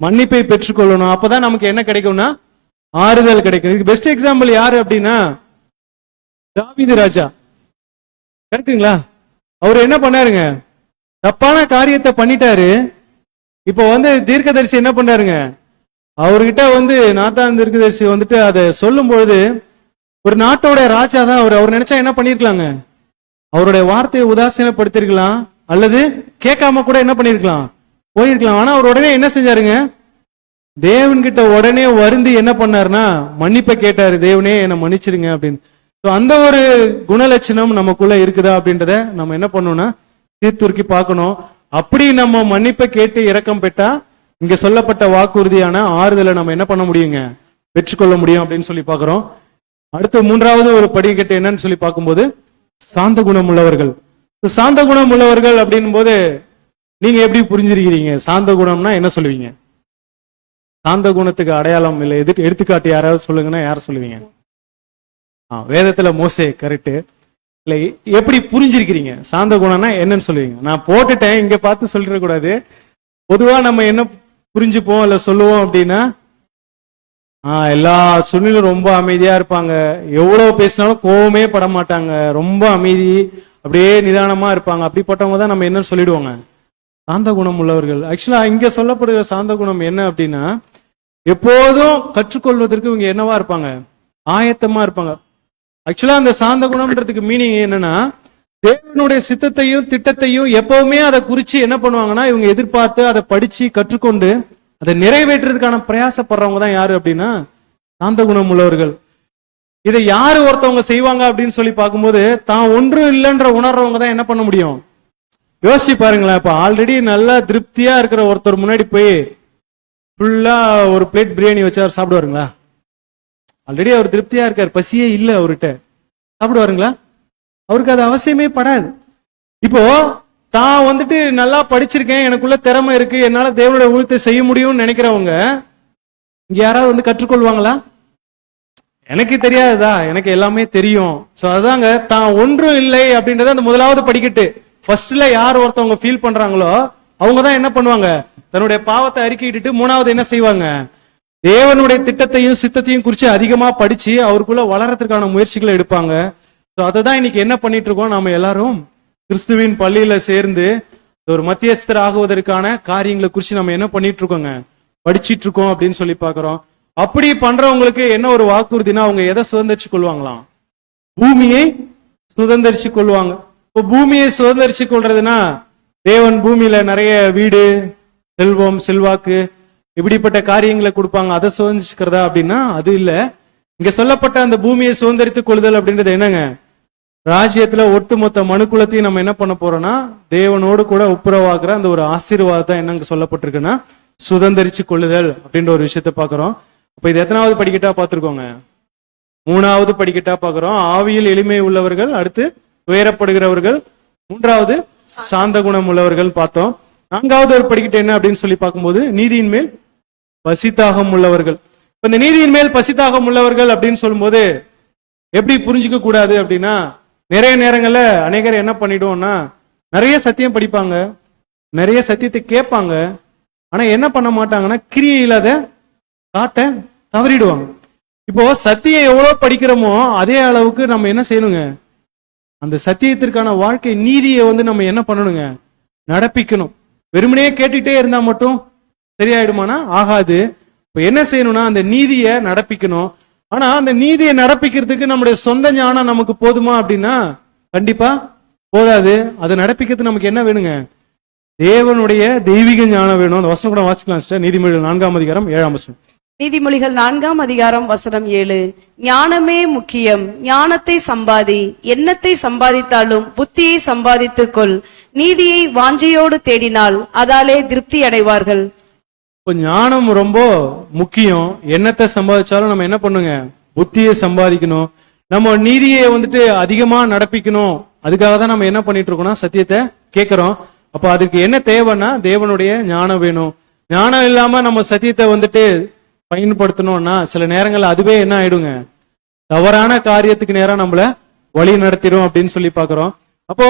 மன்னிப்பை பெற்றுக்கொள்ளணும். அப்பதான் நமக்கு என்ன கிடைக்கும்னா ஆறுதல் கிடைக்கும். இதுக்கு பெஸ்ட் எக்ஸாம்பிள் யாரு அப்படின்னா தாவீது ராஜா. கரெக்டுங்களா? அவர் என்ன பண்ணாருங்க, தப்பான காரியத்தை பண்ணிட்டாரு. இப்போ தீர்க்கதரிசி என்ன பண்ணாருங்க, அவர்கிட்ட நாத்தான் தீர்க்கதரிசி அதை சொல்லும் பொழுது ஒரு நாட்டோட ராஜா தான் அவர் நினைச்சா என்ன பண்ணிருக்கலாங்க, அவருடைய வார்த்தையை உதாசீனப்படுத்திருக்கலாம், அல்லது கேட்காம கூட என்ன பண்ணிருக்கலாம், போயிருக்கலாம். ஆனா அவர் உடனே என்ன செஞ்சாருங்க, தேவன்கிட்ட உடனே வருந்தி என்ன பண்ணாருன்னா மன்னிப்பை கேட்டாரு, தேவனே என்னை மன்னிச்சிருங்க அப்படின்னு. அந்த ஒரு குணலட்சணம் நமக்குள்ள இருக்குதா அப்படின்றத நம்ம என்ன பண்ணணும்னா தீர்த்துருக்கி பார்க்கணும். அப்படி நம்ம மன்னிப்பை கேட்டு இரக்கம் பெற்றா இங்க சொல்லப்பட்ட வாக்குறுதியான ஆறுதலை நம்ம என்ன பண்ண முடியுங்க, பெற்றுக்கொள்ள முடியும் அப்படின்னு சொல்லி பாக்குறோம். அடுத்து மூன்றாவது ஒரு படிக்கட்டு என்னன்னு சொல்லி பார்க்கும்போது சாந்த குணம் உள்ளவர்கள். சாந்த குணம் உள்ளவர்கள் அப்படின்னும் போது நீங்க எப்படி புரிஞ்சிருக்கிறீங்க, சாந்த குணம்னா என்ன சொல்லுவீங்க? சாந்த குணத்துக்கு அடையாளம் இல்லை எடுத்துக்காட்டு யாராவது சொல்லுங்கன்னா யார் சொல்லுவீங்க? வேதத்துல மோசே. கரெக்ட். இல்ல எப்படி புரிஞ்சிருக்கிறீங்க சாந்த குணம்னா என்னன்னு சொல்லுவீங்க? நான் போட்டுட்டேன், இங்க பார்த்து சொல்லிட கூடாது. பொதுவா நம்ம என்ன புரிஞ்சுப்போம் இல்ல சொல்லுவோம் அப்படின்னா, எல்லா சூழ்நிலும் ரொம்ப அமைதியா இருப்பாங்க, எவ்வளவு பேசினாலும் கோவமே பட மாட்டாங்க, ரொம்ப அமைதி, அப்படியே நிதானமா இருப்பாங்க. அப்படிப்பட்டவங்க தான் நம்ம என்ன சொல்லிடுவாங்க, சாந்த குணம் உள்ளவர்கள். ஆக்சுவலா இங்க சொல்லப்படுகிற சாந்த குணம் என்ன அப்படின்னா, எப்போதும் கற்றுக்கொள்வதற்கு இவங்க என்னவா இருப்பாங்க, ஆயத்தமா இருப்பாங்க. ஆக்சுவலா அந்த சாந்த குணம்ன்றதுக்கு மீனிங் என்னன்னா, தேவனுடைய சித்தத்தையும் திட்டத்தையும் எப்பவுமே அதை குறிச்சு என்ன பண்ணுவாங்கன்னா இவங்க எதிர்பார்த்து அதை படிச்சு கற்றுக்கொண்டு அதை நிறைவேற்றுறதுக்கான பிரயாசப்படுறவங்க தான் யாரு அப்படின்னா சாந்த குணம் உள்ளவர்கள். இதை யாரு ஒருத்தவங்க செய்வாங்க அப்படின்னு சொல்லி பார்க்கும்போது தான் ஒன்றும் இல்லைன்ற உணர்றவங்க தான் என்ன பண்ண முடியும். யோசிச்சு பாருங்களேன், இப்ப ஆல்ரெடி நல்லா திருப்தியா இருக்கிற ஒருத்தர் முன்னாடி போய் ஃபுல்லா ஒரு பிளேட் பிரியாணி வச்சா அவர் சாப்பிடுவாருங்களா? ஆல்ரெடி அவர் திருப்தியா இருக்கார், பசியே இல்லை அவர்கிட்ட, சாப்பிடுவாருங்களா? அவருக்கு அது அவசியமே படாது. இப்போ தான் வந்துட்டு நல்லா படிச்சிருக்கேன், எனக்குள்ள திறமை இருக்கு, என்னால தேவனுடைய ஊழியத்தை செய்ய முடியும்னு நினைக்கிறவங்க இங்க யாராவது வந்து கற்றுக்கொள்வாங்களா? எனக்கு தெரியாததா, எனக்கு எல்லாமே தெரியும். சோ அதாங்க, தான் ஒன்றும் இல்லை அப்படின்றத அந்த முதலாவது படிக்கட்டு. ஃபர்ஸ்ட்ல யார் ஒருத்தவங்க ஃபீல் பண்றாங்களோ அவங்க தான் என்ன பண்ணுவாங்க, தன்னுடைய பாவத்தை அறிக்கையிட்டு மூணாவது என்ன செய்வாங்க, தேவனுடைய திட்டத்தையும் சித்தத்தையும் குறித்து அதிகமா படிச்சு அவருக்குள்ள வளர்றதுக்கான முயற்சிகளை எடுப்பாங்க. சோ அததான் இன்னைக்கு என்ன பண்ணிட்டு இருக்கோம், நாம எல்லாரும் கிறிஸ்துவின் பள்ளியில சேர்ந்து ஒரு மத்தியஸ்தர் ஆகுவதற்கான காரியங்களை குறித்து நம்ம என்ன பண்ணிட்டு இருக்கோங்க, படிச்சிட்டு இருக்கோம் அப்படின்னு சொல்லி பாக்குறோம். அப்படி பண்றவங்களுக்கு என்ன ஒரு வாக்குறுதினா, அவங்க எதை சுதந்திரிச்சு கொள்வாங்களாம், பூமியை சுதந்திரிச்சு கொள்வாங்க. இப்போ பூமியை சுதந்திரிச்சு கொள்றதுன்னா, தேவன் பூமியில நிறைய வீடு, செல்வம், செல்வாக்கு இப்படிப்பட்ட காரியங்களை கொடுப்பாங்க, அதை சுதந்திரிச்சுக்கிறதா அப்படின்னா அது இல்ல. இங்க சொல்லப்பட்ட அந்த பூமியை சுதந்திரித்துக் கொள்ளுதல் அப்படின்றது என்னங்க, ராஜ்யத்துல ஒட்டுமொத்த மனுக்குலத்தையும் நம்ம என்ன பண்ண போறோம்னா, தேவனோடு கூட ஒப்புரவாக்குற அந்த ஒரு ஆசீர்வாதத்தை என்னங்க சொல்லப்பட்டிருக்குன்னா, சுதந்திரிச்சு கொள்ளுதல் அப்படின்ற ஒரு விஷயத்த பாக்குறோம். அப்ப இது எத்தனாவது படிக்கட்டா பார்த்திருக்கோங்க, மூணாவது படிக்கட்டா பாக்குறோம். ஆவியில் எளிமை உள்ளவர்கள், அடுத்து உயரப்படுகிறவர்கள், மூன்றாவது சாந்த குணம் உள்ளவர்கள் பார்த்தோம். நான்காவது ஒரு படிக்கட்டு என்ன அப்படின்னு சொல்லி பார்க்கும்போது, நீதியின் மேல் பசித்தாகம் உள்ளவர்கள். இப்ப இந்த நீதியின் மேல் பசித்தாகம் உள்ளவர்கள் அப்படின்னு சொல்லும்போது எப்படி புரிஞ்சுக்க கூடாது அப்படின்னா, நிறைய நேரங்கள்ல அநேகர் என்ன பண்ணிடுவோம்னா, நிறைய சத்தியம் படிப்பாங்க, நிறைய சத்தியத்தை கேட்பாங்க, ஆனா என்ன பண்ண மாட்டாங்கன்னா கிரியை இல்லாத காட்ட தவறிடுவாங்க. இப்போ சத்தியம் எவ்வளவு படிக்கிறோமோ அதே அளவுக்கு நம்ம என்ன செய்யணுங்க, அந்த சத்தியத்திற்கான வாழ்க்கை நீதியை வந்து நம்ம என்ன பண்ணணுங்க, நடப்பிக்கணும். வெறுமனே கேட்டுட்டே இருந்தா மட்டும் சரியாயிடுமானா ஆகாது. இப்ப என்ன செய்யணும்னா அந்த நீதியை நடப்பிக்கணும். ஆனா அந்த நீதியை நடப்பிக்கிறதுக்கு நம்முடைய சொந்த ஞானம் நமக்கு போதுமா அப்படின்னா கண்டிப்பா போதாது. அதை நடப்பிக்கிறது நமக்கு என்ன வேணுங்க, தேவனுடைய தெய்வீக ஞானம் வேணும். அந்த வசனம் கூட வாசிக்கலாம் சிஸ்டர், நீதிமொழிகள் 4ஆம் அதிகாரம் 7ஆம் வசனம். நீதிமொழிகள் 4ஆம் அதிகாரம் வசனம் 7. ஞானமே முக்கியம், ஞானத்தை சம்பாதி, எண்ணத்தை சம்பாதித்தாலும் புத்தியை சம்பாதித்துக் கொள், நீதியை வாஞ்சையோடு தேடினால் அதாலே திருப்தி அடைவார்கள். இப்போ ஞானம் ரொம்ப முக்கியம். எண்ணத்தை சம்பாதிச்சாலும் நம்ம என்ன பண்ணுங்க, புத்தியை சம்பாதிக்கணும். நம்ம நீதியை வந்துட்டு அதிகமா நடப்பிக்கணும். அதுக்காக தான் நம்ம என்ன பண்ணிட்டு இருக்கோம்னா சத்தியத்தை கேட்கிறோம். அப்ப அதுக்கு என்ன தேவைன்னா தேவனுடைய ஞானம் வேணும். ஞானம் இல்லாம நம்ம சத்தியத்தை வந்துட்டு பயன்படுத்தணும்னா சில நேரங்கள்ல அதுவே என்ன ஆயிடுங்க, தவறான காரியத்துக்கு நேரம் நம்மள வழி நடத்திடும் அப்படின்னு சொல்லி பாக்குறோம். அப்போ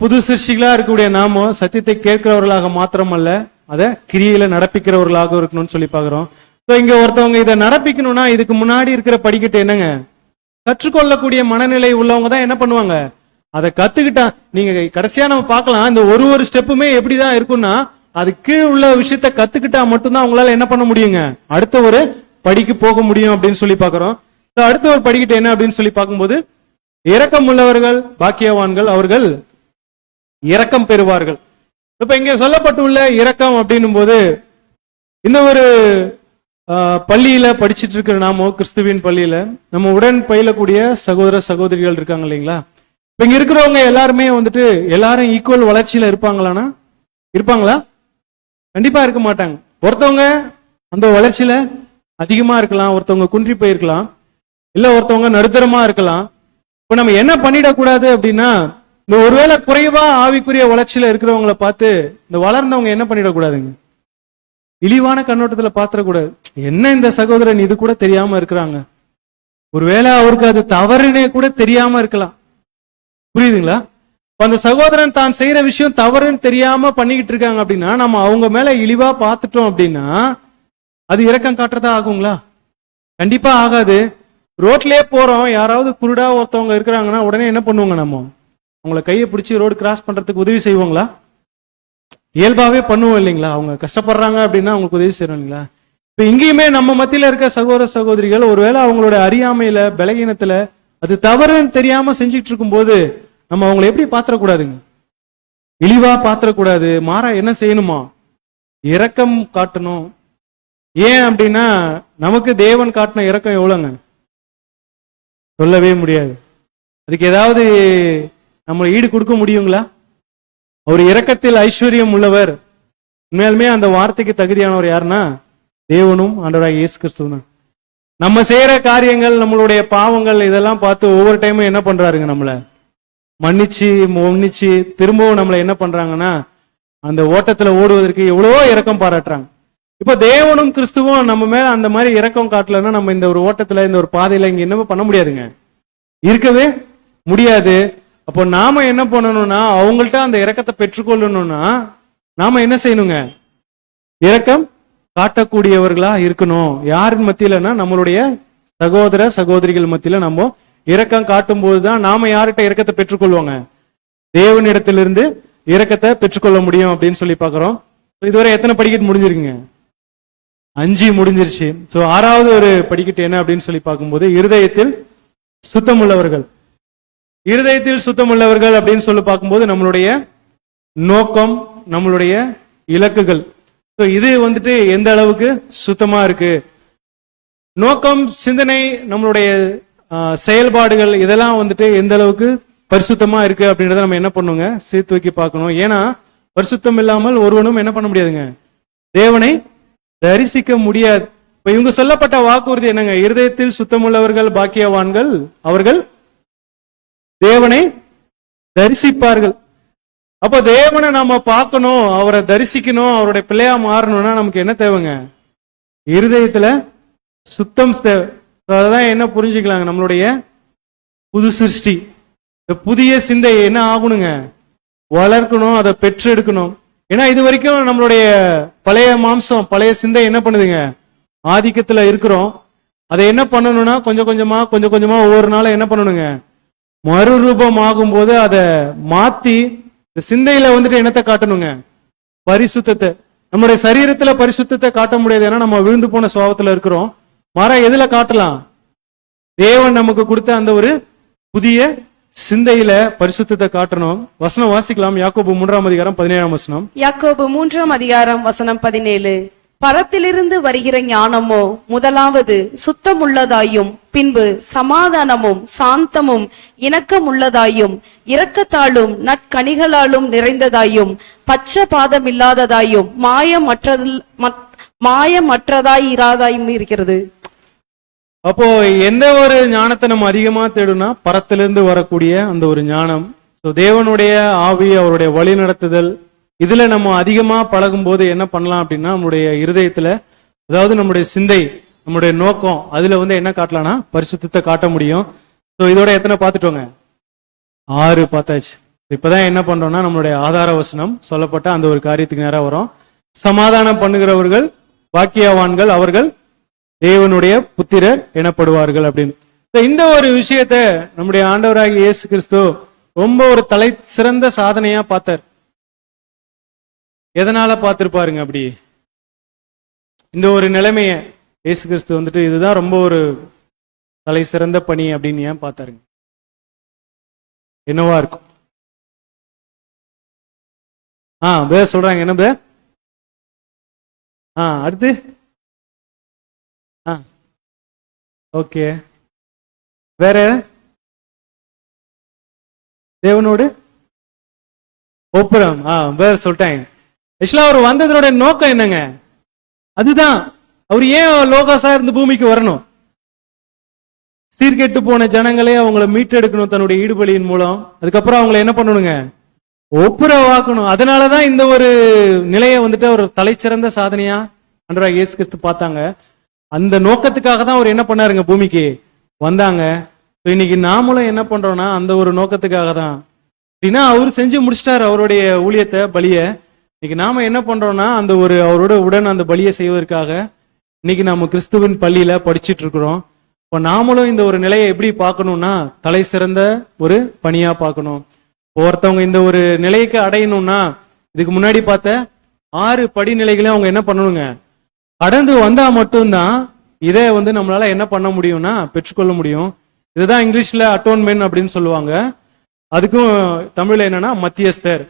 புது சிருஷ்டிகளா இருக்கக்கூடிய நாம சத்தியத்தை கேட்கிறவர்களாக மாத்திரமல்ல, அதை கிரியில நடப்பிக்கிறவர்களாக இருக்கணும்னு சொல்லி பாக்குறோம். இங்க ஒருத்தவங்க இதை நடப்பிக்கணும்னா இதுக்கு முன்னாடி இருக்கிற படிக்கட்டு என்னங்க, கற்றுக்கொள்ளக்கூடிய மனநிலை உள்ளவங்க தான் என்ன பண்ணுவாங்க, அதை கத்துக்கிட்டா. நீங்க கடைசியா நம்ம பார்க்கலாம், இந்த ஒரு ஸ்டெப்புமே எப்படிதான் இருக்கும்னா, அது கீழே உள்ள விஷயத்த கத்துக்கிட்டா மட்டும்தான் அவங்களால என்ன பண்ண முடியுங்க, அடுத்த ஒரு படிக்கு போக முடியும் அப்படின்னு சொல்லி பாக்குறோம். அடுத்த ஒரு படிக்கட்டு என்ன அப்படின்னு சொல்லி பார்க்கும்போது, இரக்கம் உள்ளவர்கள் பாக்கியவான்கள், அவர்கள் இரக்கம் பெறுவார்கள். இப்ப இங்க சொல்லப்பட்டுள்ள இரக்கம் அப்படின்னும் போது, இந்த ஒரு பள்ளியில படிச்சுட்டு இருக்கிற நாமோ கிறிஸ்துவின் பள்ளியில நம்ம உடன் பயிலக்கூடிய சகோதர சகோதரிகள் இருக்காங்க இல்லைங்களா. இப்ப இங்க இருக்கிறவங்க எல்லாருமே வந்துட்டு எல்லாரும் ஈக்குவல் வளர்ச்சியில இருப்பாங்களானா, இருப்பாங்களா? கண்டிப்பா இருக்க மாட்டாங்க. ஒருத்தவங்க அந்த வளர்ச்சியில அதிகமா இருக்கலாம், ஒருத்தவங்க குன்றி போயிருக்கலாம், இல்ல ஒருத்தவங்க நடுத்தரமா இருக்கலாம். இப்ப நம்ம என்ன பண்ணிடக்கூடாது அப்படின்னா, இந்த ஒருவேளை குறைவா ஆவிக்குரிய வளர்ச்சியில இருக்கிறவங்களை பார்த்து இந்த வளர்ந்தவங்க என்ன பண்ணிடக்கூடாதுங்க, இழிவான கண்ணோட்டத்துல பாத்திரக்கூடாது. என்ன இந்த சகோதரன் இது கூட தெரியாம இருக்கிறாங்க, ஒருவேளை அவருக்கு அது தவறுனே கூட தெரியாம இருக்கலாம். புரியுதுங்களா? அந்த சகோதரன் தான் செய்யற விஷயம் தவறுன்னு தெரியாம பண்ணிக்கிட்டு இருக்காங்க அப்படின்னா, நம்ம அவங்க மேல இழிவா பார்த்துட்டோம் அப்படின்னா அது இரக்கம் காட்டுறதா ஆகுங்களா? கண்டிப்பா ஆகாது. ரோட்லயே போறோம், யாராவது குருடா ஒருத்தவங்க இருக்கிறாங்கன்னா உடனே என்ன பண்ணுவாங்க, நம்ம அவங்களை கையை பிடிச்சி ரோடு கிராஸ் பண்றதுக்கு உதவி செய்வோங்களா? இயல்பாவே பண்ணுவோம் இல்லைங்களா? அவங்க கஷ்டப்படுறாங்க அப்படின்னா அவங்களுக்கு உதவி செய்யறோம் இல்லைங்களா? இப்ப இங்கேயுமே நம்ம மத்தியில இருக்க சகோதர சகோதரிகள் ஒருவேளை அவங்களோட அறியாமையில பலகீனத்துல அது தவறுன்னு தெரியாம செஞ்சுட்டு இருக்கும் போது நம்ம அவங்களை எப்படி பாத்திரக்கூடாதுங்க, இழிவா பாத்திரக்கூடாது. மாறா என்ன செய்யணுமா, இரக்கம் காட்டணும். ஏன் அப்படின்னா நமக்கு தேவன் காட்டின இரக்கம் எவ்வளவுங்க, சொல்லவே முடியாது. அதுக்கு ஏதாவது நம்ம ஈடு கொடுக்க முடியுங்களா? அவர் இரக்கத்தில் ஐஸ்வர்யம் உள்ளவர். உண்மையாலுமே அந்த வார்த்தைக்கு தகுதியானவர் யாருன்னா தேவனும் ஆண்டவராகிய இயேசு கிறிஸ்துவும் தான். நம்ம செய்யற காரியங்கள், நம்மளுடைய பாவங்கள் இதெல்லாம் பார்த்து ஒவ்வொரு டைமும் என்ன பண்றாருங்க, நம்மள மன்னிச்சு திரும்பவும் நம்மள என்ன பண்றாங்கன்னா அந்த ஓட்டத்துல ஓடுவதற்கு எவ்வளவோ இரக்கம் பாராட்டுறாங்க. இப்ப தேவனும் கிறிஸ்துவும் நம்ம மேல அந்த மாதிரி இரக்கம் காட்டலன்னா நம்ம இந்த ஒரு ஓட்டத்துல, இந்த ஒரு பாதையில இங்க என்னமே பண்ண முடியாதுங்க, இருக்கவே முடியாது. அப்போ நாம என்ன பண்ணணும்னா அவங்கள்ட்ட அந்த இரக்கத்தை பெற்றுக்கொள்ளணும்னா நாம என்ன செய்யணுங்க, இரக்கம் காட்டக்கூடியவர்களா இருக்கணும். யாரின் மத்தியிலன்னா நம்மளுடைய சகோதர சகோதரிகள் மத்தியில நம்ம இரக்கம் காட்டும் போதுதான் நாம யார்கிட்ட இரக்கத்தை பெற்றுக்கொள்வாங்க, தேவனிடத்திலிருந்து இரக்கத்தை பெற்றுக்கொள்ள முடியும் அப்படின்னு சொல்லி பாக்குறோம். இதுவரை எத்தனை படிக்கட்டு முடிஞ்சிருக்குங்க? 5 முடிஞ்சிருச்சு. சோ 6வது ஒரு படிக்கட்டு என்ன அப்படின்னு சொல்லி பார்க்கும்போது இருதயத்தில் சுத்தமுள்ளவர்கள். இருதயத்தில் சுத்தமுள்ளவர்கள் அப்படின்னு சொல்லி பார்க்கும்போது நம்மளுடைய நோக்கம், நம்மளுடைய இலக்குகள், இது வந்துட்டு எந்த அளவுக்கு சுத்தமா இருக்கு, நோக்கம், சிந்தனை, நம்மளுடைய செயல்பாடுகள் இதெல்லாம் வந்துட்டு எந்த அளவுக்கு பரிசுத்தமா இருக்கு அப்படின்றத நம்ம என்ன பண்ணுங்க, சேர்த்து வைக்க பார்க்கணும். ஏன்னா பரிசுத்தம் இல்லாமல் ஒருவனும் என்ன பண்ண முடியாதுங்க, தேவனை தரிசிக்க முடியாது. இப்ப இவங்க சொல்லப்பட்ட வாக்குறுதி என்னங்க, இருதயத்தில் சுத்தமுள்ளவர்கள் பாக்கியவான்கள், அவர்கள் தேவனை தரிசிப்பார்கள். அப்ப தேவனை நாம பார்க்கணும், அவரை தரிசிக்கணும், அவருடைய பிள்ளையா மாறணும்னா நமக்கு என்ன தேவைங்க, இருதயத்துல சுத்தம் தேவை. அதான் என்ன புரிஞ்சுக்கலாங்க, நம்மளுடைய புது சிருஷ்டி, இந்த புதிய சிந்தை என்ன ஆகணுங்க, வளர்க்கணும், அதை பெற்று எடுக்கணும். ஏன்னா இது வரைக்கும் நம்மளுடைய பழைய மாம்சம், பழைய சிந்தை என்ன பண்ணுதுங்க, ஆதிக்கத்துல இருக்கிறோம். அதை என்ன பண்ணணும்னா கொஞ்சம் கொஞ்சமா ஒவ்வொரு நாளும் என்ன பண்ணணுங்க, மறுரூபம் ஆகும் போது அதை மாத்தி சிந்தையில வந்துட்டு என்னத்தை காட்டணுங்க, பரிசுத்தத்தை. நம்முடைய சரீரத்துல பரிசுத்தத்தை காட்ட முடியாது, ஏன்னா நம்ம விழுந்து போன சுபாவத்துல இருக்கிறோம். மாறா எதுல காட்டலாம், தேவன் நமக்கு கொடுத்த அந்த ஒரு புதிய சிந்தையில பரிசுத்தத்தை காட்டணும். வசனம் வாசிக்கலாம், யாக்கோபு 3ஆம் அதிகாரம் 17ஆம் வசனம். யாக்கோபு 3ஆம் அதிகாரம் வசனம் 17. பரத்திலிருந்து வருகிற ஞானமோ முதலாவது சுத்தமுள்ளதாயும், பின்பு சமாதானமும் சாந்தமும் இரக்கமுள்ளதாயும், இரக்கத்தாலும் நற்கனிகளாலும் நிறைந்ததாயும், பட்சபாதமில்லாததாயும், மாயமற்றதாய் இராதாயும் இருக்கிறது. அப்போ எந்த ஒரு ஞானத்தை நம்ம அதிகமா தேடுனா பரத்திலிருந்து வரக்கூடிய அந்த ஒரு ஞானம். தேவனுடைய ஆவி, அவருடைய வழி நடத்துதல், இதுல நம்ம அதிகமா பழகும் போது என்ன பண்ணலாம் அப்படின்னா நம்மளுடைய இருதயத்துல, அதாவது நம்முடைய சிந்தை, நம்முடைய நோக்கம், அதுல வந்து என்ன காட்டலாம்னா பரிசுத்தத்தை காட்ட முடியும். இதோட எத்தனை பார்த்துட்டோங்க, 6 பார்த்தாச்சு. இப்பதான் என்ன பண்றோம்னா நம்மளுடைய ஆதார வசனம் சொல்லப்பட்ட அந்த ஒரு காரியத்துக்கு நேரம் வரும். சமாதானம் பண்ணுகிறவர்கள் பாக்கியவான்கள், அவர்கள் தேவனுடைய புத்திரர் எனப்படுவார்கள் அப்படின்னு. இந்த ஒரு விஷயத்த நம்முடைய ஆண்டவராகிய இயேசு கிறிஸ்து ரொம்ப ஒரு தலை சிறந்த சாதனையா பார்த்தார். எதனால பார்த்திருப்பாருங்க அப்படி இந்த ஒரு நிலைமைய இயேசு கிறிஸ்து வந்துட்டு இதுதான் ரொம்ப ஒரு தலை சிறந்த பணி அப்படின்னு ஏன் பார்த்தாருங்க, என்னவா இருக்கும்? பேர் சொல்றாங்க, என்ன பேர்? அடுத்து ஓகே, வேற தேவனோடு ஒப்புரம். வேற சொல்லிட்டாங்க. ஆக்சுவலா அவர் வந்ததோட நோக்கம் என்னங்க, அதுதான் அவர் ஏன் லோகாசா இருந்து பூமிக்கு வரணும், சீர்கெட்டு போன ஜனங்களே அவங்கள மீட்டெடுக்கணும் தன்னுடைய ஈடுபலியின் மூலம். அதுக்கப்புறம் அவங்களை என்ன பண்ணணுங்க, ஒப்புரவாக்கணும். அதனாலதான் இந்த ஒரு நிலையை வந்துட்டு அவர் தலைச்சிறந்த சாதனையா ஆண்டவராகிய இயேசு கிறிஸ்து பார்த்தாங்க. அந்த நோக்கத்துக்காக தான் அவர் என்ன பண்ணாருங்க, பூமிக்கு வந்தாங்க. இன்னைக்கு நாமளும் என்ன பண்றோம்னா அந்த ஒரு நோக்கத்துக்காக தான். அப்படின்னா அவர் செஞ்சு முடிச்சிட்டாரு அவருடைய ஊழியத்தை, பலிய. இன்னைக்கு நாம என்ன பண்றோம்னா அந்த ஒரு அவரோட உடன் அந்த பலியை செய்வதற்காக இன்னைக்கு நாம கிறிஸ்துவின் பள்ளியில படிச்சுட்டு இருக்கிறோம். இப்ப நாமளும் இந்த ஒரு நிலையை எப்படி பார்க்கணும்னா தலை சிறந்த ஒரு பணியா பார்க்கணும். ஒருத்தவங்க இந்த ஒரு நிலைக்கு அடையணும்னா இதுக்கு முன்னாடி பார்த்த 6 படிநிலைகளையும் அவங்க என்ன பண்ணணுங்க, கடந்து வந்தா மட்டும்தான் இதை வந்து நம்மளால என்ன பண்ண முடியும்னா பெற்றுக்கொள்ள முடியும். இதுதான் இங்கிலீஷ்ல அட்டோன்மென்ட் அப்படின்னு சொல்லுவாங்க. அதுக்கும் தமிழ்ல என்னன்னா மத்தியஸ்தர்.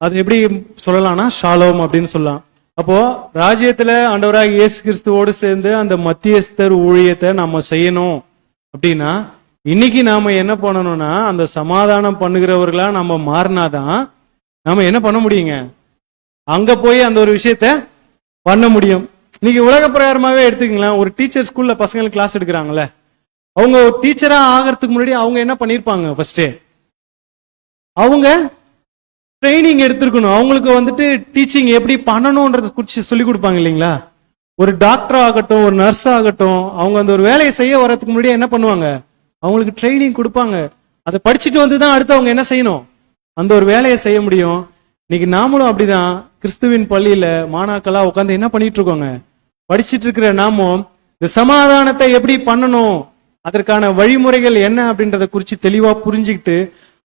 அது எப்படி சொல்லலாம்னா ஷாலோம் அப்படின்னு சொல்லலாம். அப்போ ராஜ்யத்துல ஆண்டவராகிய இயேசு கிறிஸ்துவோடு சேர்ந்து அந்த மத்தியஸ்தர் ஊழியத்தை நம்ம செய்யணும் அப்படின்னா இன்னைக்கு நாம என்ன பண்ணணும்னா அந்த சமாதானம் பண்ணுகிறவர்களா நம்ம மாறினாதான் நாம என்ன பண்ண முடியுங்க, அங்க போய் அந்த ஒரு விஷயத்த பண்ண முடியும். இன்னைக்கு உலக பிரகாரமாவே எடுத்துக்கங்களேன். ஒரு டீச்சர் ஸ்கூல்ல பசங்களுக்கு கிளாஸ் எடுக்கிறாங்கல்ல, அவங்க டீச்சரா ஆகிறதுக்கு முன்னாடி அவங்க என்ன பண்ணிருப்பாங்க? ஃபர்ஸ்ட் அவங்க ட்ரைனிங் எடுத்திருக்கணும். அவங்களுக்கு வந்துட்டு டீச்சிங் எப்படி பண்ணணும்ன்றது குறிச்சு சொல்லி கொடுப்பாங்க இல்லைங்களா? ஒரு டாக்டர் ஆகட்டும், ஒரு நர்ஸ் ஆகட்டும், அவங்க அந்த ஒரு வேலையை செய்ய வர்றதுக்கு முன்னாடி என்ன பண்ணுவாங்க? அவங்களுக்கு ட்ரைனிங் கொடுப்பாங்க. அதை படிச்சுட்டு வந்துதான் அடுத்து அவங்க என்ன செய்யணும்? அந்த ஒரு வேலையை செய்ய முடியும். இன்னைக்கு நாமளும் அப்படிதான் கிறிஸ்துவின் பள்ளியில மாணாக்களா உட்காந்து என்ன பண்ணிட்டு இருக்கோங்க? படிச்சுட்டு இருக்கிற நாமும் இந்த சமாதானத்தை எப்படி பண்ணணும், அதற்கான வழிமுறைகள் என்ன அப்படின்றத குறிச்சு தெளிவா புரிஞ்சுக்கிட்டு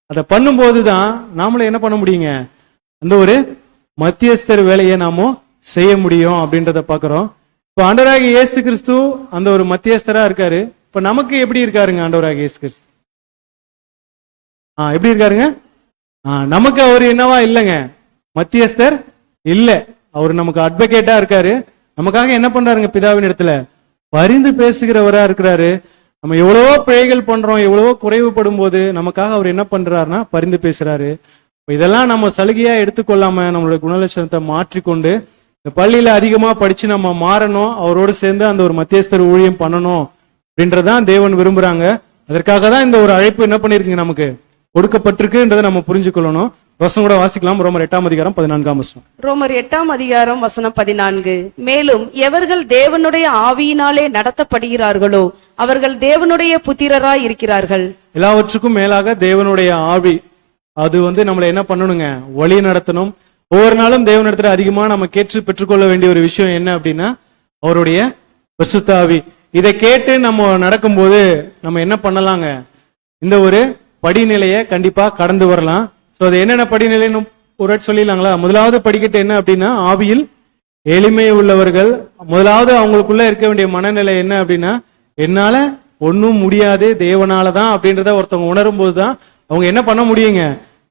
அதை பண்ணும்போதுதான் நாமளும் என்ன பண்ண முடியுங்க? அந்த ஒரு மத்தியஸ்தர் வேலையை நாம செய்ய முடியும் அப்படின்றத பாக்குறோம். இப்ப ஆண்டவராகிய இயேசு கிறிஸ்து அந்த ஒரு மத்தியஸ்தரா இருக்காரு. இப்ப நமக்கு எப்படி இருக்காருங்க ஆண்டவராகிய இயேசு கிறிஸ்து? எப்படி இருக்காருங்க? நமக்கு அவர் என்னவா இல்லைங்க? மத்தியஸ்தர் இல்ல. அவர் நமக்கு அட்வொகேட்டா இருக்காரு. நமக்காக என்ன பண்றாருங்க? பிதாவின் இடத்துல பரிந்து பேசுகிறவரா இருக்கிறாரு. நம்ம எவ்வளவோ பிழைகள் பண்றோம், எவ்வளவோ குறைவுபடும் போது நமக்காக அவர் என்ன பண்றாருன்னா பரிந்து பேசுறாரு. இதெல்லாம் நம்ம சலுகையா எடுத்துக்கொள்ளாம நம்மளுடைய குணலட்சணத்தை மாற்றிக்கொண்டு இந்த பள்ளியில அதிகமா படிச்சு நம்ம மாறணும், அவரோடு சேர்ந்து அந்த ஒரு மத்தியஸ்தர் ஊழியம் பண்ணணும் அப்படின்றதான் தேவன் விரும்புறாங்க. அதற்காக தான் இந்த ஒரு அழைப்பு என்ன பண்ணிருக்கீங்க நமக்கு கொடுக்கப்பட்டிருக்குன்றதை நம்ம புரிஞ்சுக்கொள்ளணும். வசனம் கூட வாசிக்கலாம். ரோமர் 8ஆம் அதிகாரம் 14ஆம் வசனம். ரோமர் 8ஆம் அதிகாரம் வசனம் 14. மேலும் எவர்கள் தேவனுடைய ஆவியினாலே நடத்தப்படுகிறார்களோ அவர்கள் தேவனுடைய புத்திரராய் இருக்கிறார்கள். எல்லாவற்றுக்கும் மேலாக தேவனுடைய ஆவி அது நம்மளை என்ன பண்ணணுங்க? வழி நடத்தணும். ஒவ்வொரு நாளும் தேவனிடத்துல அதிகமா நம்ம கேட்டு பெற்றுக்கொள்ள வேண்டிய ஒரு விஷயம் என்ன அப்படின்னா அவருடைய பரிசுத்த ஆவி. இதை கேட்டு நம்ம நடக்கும்போது நம்ம என்ன பண்ணலாங்க? இந்த ஒரு படிநிலையை கண்டிப்பா கடந்து வரலாம். சோ அது என்னென்ன படிநிலைன்னு ஒரு சொல்லிடலாங்களா? முதலாவது படிக்கட்டு என்ன அப்படின்னா ஆவியில் எளிமை உள்ளவர்கள். முதலாவது அவங்களுக்குள்ள இருக்க வேண்டிய மனநிலை என்ன அப்படின்னா என்னால ஒன்னும் முடியாது, தேவனாலதான் அப்படின்றத ஒருத்தவங்க உணரும் போதுதான் அவங்க என்ன பண்ண முடியுங்க?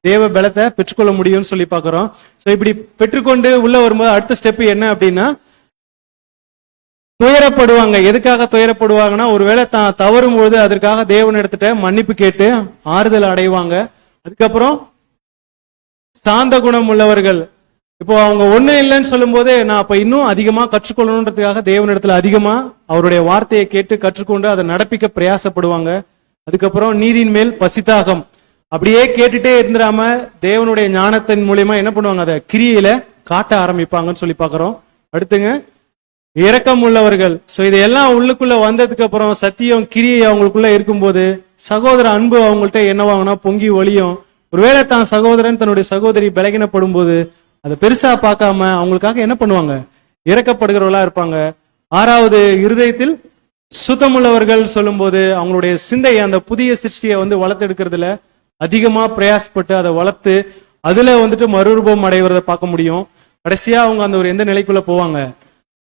தேவ பலத்தை பெற்றுக்கொள்ள முடியும்னு சொல்லி பாக்குறோம். சோ இப்படி பெற்றுக்கொண்டு உள்ள வரும்போது அடுத்த ஸ்டெப் என்ன அப்படின்னா துயரப்படுவாங்க. எதுக்காக துயரப்படுவாங்கன்னா ஒருவேளை தான் தவறும் போது அதற்காக தேவன் எடுத்துட்ட மன்னிப்பு கேட்டு ஆறுதல் அடைவாங்க. அதுக்கப்புறம் சாந்த குணம் உள்ளவர்கள். இப்போ அவங்க ஒண்ணு இல்லைன்னு சொல்லும் போது நான் அப்ப இன்னும் அதிகமா கற்றுக்கொள்ளணுன்றதுக்காக தேவனிடத்துல அதிகமா அவருடைய வார்த்தையை கேட்டு கற்றுக்கொண்டு அதை நடப்பிக்க பிரயாசப்படுவாங்க. அதுக்கப்புறம் நீதியின் மேல் பசிதாகம். அப்படியே கேட்டுட்டே இருந்துடாம தேவனுடைய ஞானத்தின் மூலியமா என்ன பண்ணுவாங்க? அதை கிரியையில காட்ட ஆரம்பிப்பாங்கன்னு சொல்லி பாக்குறோம். அடுத்துங்க இரக்கம் உள்ளவர்கள். சோ இதெல்லாம் உள்ளுக்குள்ள வந்ததுக்கு அப்புறம் சத்தியம் கிரியை அவங்களுக்குள்ள இருக்கும்போது சகோதர அன்பு அவங்கள்ட்ட என்னவாங்கன்னா பொங்கி ஒளியும். ஒருவேளை தான் சகோதரன் தன்னுடைய சகோதரி பலகீனப்படும் போது அதை பெருசா பார்க்காம அவங்களுக்காக என்ன பண்ணுவாங்க? இறக்கப்படுகிறவர்களா இருப்பாங்க. ஆறாவது இருதயத்தில் சுத்தமுள்ளவர்கள் சொல்லும் போது அவங்களுடைய சிந்தை அந்த புதிய சிருஷ்டியை வளர்த்து எடுக்கிறதுல அதிகமா பிரயாசப்பட்டு அதை வளர்த்து அதுல மறுரூபம் அடைவதை பார்க்க முடியும். கடைசியா அவங்க அந்த ஒரு எந்த நிலைக்குள்ள போவாங்க?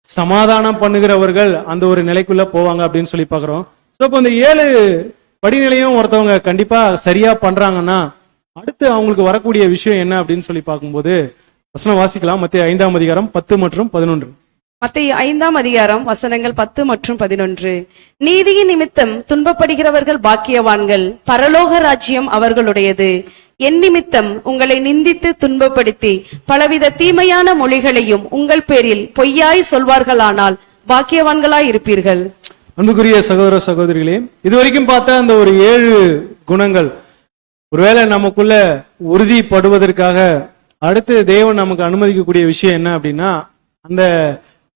சமாதானம் பண்ணுகிறவர்கள் அந்த ஒரு நிலைக்குள்ள போவாங்க அப்படின்னு சொல்லி பாக்குறோம். சோ இப்போ இந்த 7 படிநிலையும் ஒருத்தவங்க கண்டிப்பா சரியா பண்றாங்கன்னா அடுத்து அவங்களுக்கு வரக்கூடிய விஷயம் என்ன அப்படின்னு சொல்லி பார்க்கும்போது வசனம் வாசிக்கலாம். மத்திய 5ஆம் அதிகாரம் 10 மற்றும் 11. மத்தேயு 5ஆம் அதிகாரம் வசனங்கள் 10 மற்றும் 11. நீதியின் நிமித்தம் துன்பப்படுகிறவர்கள் பாக்கியவான்கள், பரலோக ராஜ்யம் அவர்களுடையது. என் நிமித்தம் உங்களை நிந்தித்து துன்பப்படுத்தி பலவித தீமையான மொழிகளையும் உங்கள் பேரில் பொய்யாய் சொல்வார்களானால் பாக்கியவான்களாய் இருப்பீர்கள். அன்புக்குரிய சகோதர சகோதரிகளே, இதுவரைக்கும் பார்த்த அந்த ஒரு 7 குணங்கள் ஒருவேளை நமக்குள்ள உறுதிப்படுவதற்காக அடுத்து தேவன் நமக்கு அனுமதிக்கக்கூடிய விஷயம் என்ன அப்படின்னா அந்த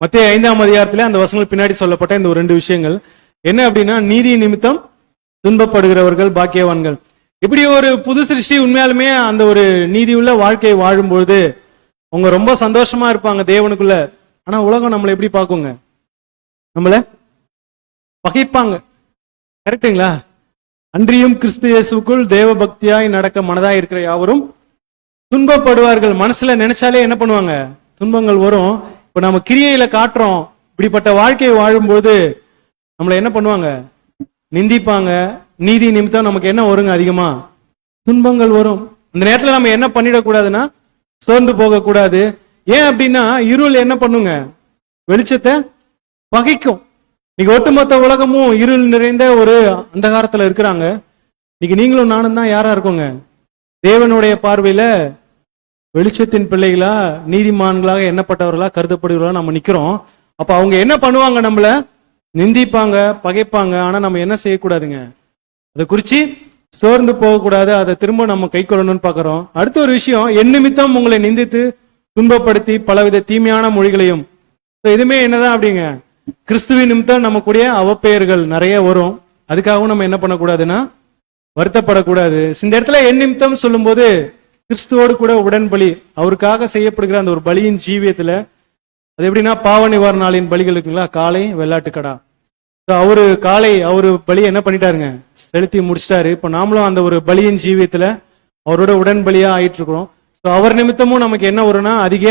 மத்தேயு 5ஆம் அதிகாரத்திலே அந்த வசனங்கள் பின்னாடி சொல்லப்பட்ட இந்த ஒரு 2 விஷயங்கள் என்ன அப்படின்னா நீதி நிமித்தம் துன்பப்படுகிறவர்கள் பாக்கியவான்கள். இப்படி ஒரு புது சிருஷ்டி உண்மையாலுமே அந்த ஒரு நீதியுள்ள வாழ்க்கையை வாழும்பொழுது அவங்க ரொம்ப சந்தோஷமா இருப்பாங்க தேவனுக்குள்ள. ஆனா உலகம் நம்மளை எப்படி பார்க்குங்க? நம்மள பகைப்பாங்க. கரெக்டுங்களா? அன்றியும் கிறிஸ்து இயேசுக்குள் தேவ பக்தியாய் நடக்க மனதாய் இருக்கிற யாவரும் துன்பப்படுவார்கள். மனசுல நினைச்சாலே என்ன பண்ணுவாங்க? துன்பங்கள் வரும். இப்ப நம்ம கிரியையில காட்டுறோம். இப்படிப்பட்ட வாழ்க்கையை வாழும்போது நம்மள என்ன பண்ணுவாங்க? நிந்திப்பாங்க. நீதி நிமித்தம் நமக்கு என்ன வருங்க? அதிகமா துன்பங்கள் வரும். அந்த நேரத்துல நம்ம என்ன பண்ணிடக்கூடாதுன்னா சோர்ந்து போக கூடாது. ஏன் அப்படின்னா இருள் என்ன பண்ணுங்க? வெளிச்சத்தை பகைக்கும். இன்னைக்கு ஒட்டுமொத்த உலகமும் இருள் நிறைந்த ஒரு அந்தகாரத்துல இருக்கிறாங்க. இன்னைக்கு நீங்களும் நானும் தான் யாரா இருக்கோங்க? தேவனுடைய பார்வையில வெளிச்சத்தின் பிள்ளைகளா நீதிமான்களாக எண்ணப்பட்டவர்களா கருதப்படுகிறவர்களா நம்ம நிக்கிறோம். அப்ப அவங்க என்ன பண்ணுவாங்க? நம்மள நிந்திப்பாங்க, பகைப்பாங்க. ஆனா நம்ம என்ன செய்யக்கூடாதுங்க? அதை குறிச்சு சோர்ந்து போகக்கூடாது. அதை திரும்ப நம்ம கை கொள்ளணும்னு பாக்குறோம். அடுத்த ஒரு விஷயம், என் நிமித்தம் உங்களை நிந்தித்து துன்பப்படுத்தி பலவித தீமையான மொழிகளையும். இதுமே என்னதான் அப்படிங்க, கிறிஸ்துவின் நிமித்தம் நமக்குடைய அவப்பெயர்கள் நிறைய வரும். அதுக்காகவும் நம்ம என்ன பண்ணக்கூடாதுன்னா வருத்தப்படக்கூடாது. இந்த இடத்துல என் நிமித்தம் சொல்லும் போது கிறிஸ்துவோடு கூட உடன்பலி, அவருக்காக செய்யப்படுகிற அந்த ஒரு பலியின் ஜீவியத்துல, அது எப்படின்னா பாவ நிவாரண நாளின் பலிகள் இருக்குங்களா, காளை வெள்ளாட்டுக்கடா, அவரு பலியை என்ன பண்ணிட்டாருங்க, செலுத்தி முடிச்சிட்டாரு. இப்ப நாமளும் அந்த ஒரு பலியின் ஜீவியத்துல அவரோட உடன்பலியா ஆயிட்டு இருக்கிறோம். அவர் நிமித்தமும் நமக்கு என்ன வரும்னா அதிக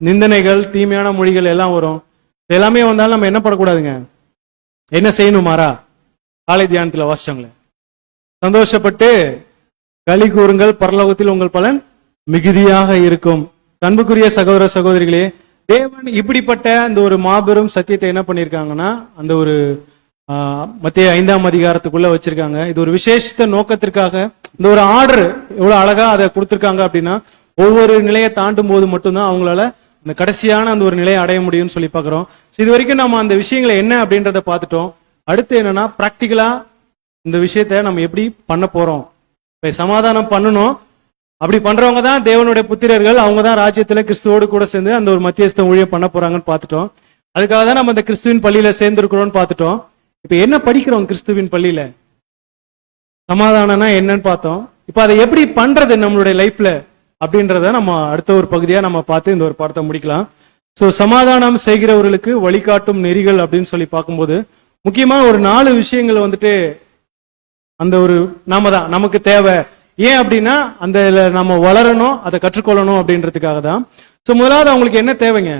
நிந்தனைகள், தீமையான மொழிகள் எல்லாம் வரும். எல்லாமே வந்தாலும் நம்ம என்ன பண்ணக்கூடாதுங்க, என்ன செய்யணும்? மாறா காலை தியானத்துல வாசிச்சவங்களே, சந்தோஷப்பட்டு களி கூறுங்கள், பரலோகத்தில் உங்கள் பலன் மிகுதியாக இருக்கும். அன்புக்குரிய சகோதர சகோதரிகளே, தேவன் இப்படிப்பட்ட அந்த ஒரு மாபெரும் சத்தியத்தை என்ன பண்ணிருக்காங்கன்னா அந்த ஒரு மத்திய 5ஆம் அதிகாரத்துக்குள்ள வச்சிருக்காங்க. இது ஒரு விசேஷித்த நோக்கத்திற்காக இந்த ஒரு ஆர்டர் எவ்வளவு அழகா அதை கொடுத்திருக்காங்க அப்படின்னா, ஒவ்வொரு நிலையை தாண்டும் போது மட்டும்தான் அவங்களால அந்த கடைசியான அந்த ஒரு நிலையை அடைய முடியும்னு சொல்லி பாக்குறோம். இது வரைக்கும் நம்ம அந்த விஷயங்களை என்ன அப்படின்றத பார்த்துட்டோம். அடுத்து என்னன்னா பிராக்டிகலா இந்த விஷயத்த நம்ம எப்படி பண்ண போறோம். இப்ப சமாதானம் பண்ணணும், அப்படி பண்றவங்க தான் தேவனுடைய புத்திரர்கள், அவங்க தான் ராஜ்யத்துல கிறிஸ்துவோடு கூட சேர்ந்து அந்த ஒரு மத்தியஸ்த ஊழியம் பண்ண போறாங்கன்னு பார்த்துட்டோம். அதுக்காக தான் நம்ம இந்த கிறிஸ்துவின் பள்ளியில சேர்ந்திருக்கிறோம்னு பார்த்துட்டோம். இப்ப என்ன படிக்கிறோம் கிறிஸ்துவின் பள்ளியில? சமாதானம்னா என்னன்னு பார்த்தோம். இப்ப அதை எப்படி பண்றது நம்மளுடைய லைஃப்ல அப்படின்றத நம்ம அடுத்த ஒரு பகுதியா நம்ம பார்த்து இந்த ஒரு பாடத்தை முடிக்கலாம். சோ சமாதானம் செய்கிறவர்களுக்கு வழிகாட்டும் நெறிகள் அப்படின்னு சொல்லி பார்க்கும்போது முக்கியமா ஒரு 4 விஷயங்கள் வந்துட்டு அந்த ஒரு நமக்கு தேவை. ஏன் அப்படின்னா அந்த நம்ம வளரணும், அதை கற்றுக்கொள்ளணும் அப்படின்றதுக்காக தான். சோ முதலாவது அவங்களுக்கு என்ன தேவைங்க?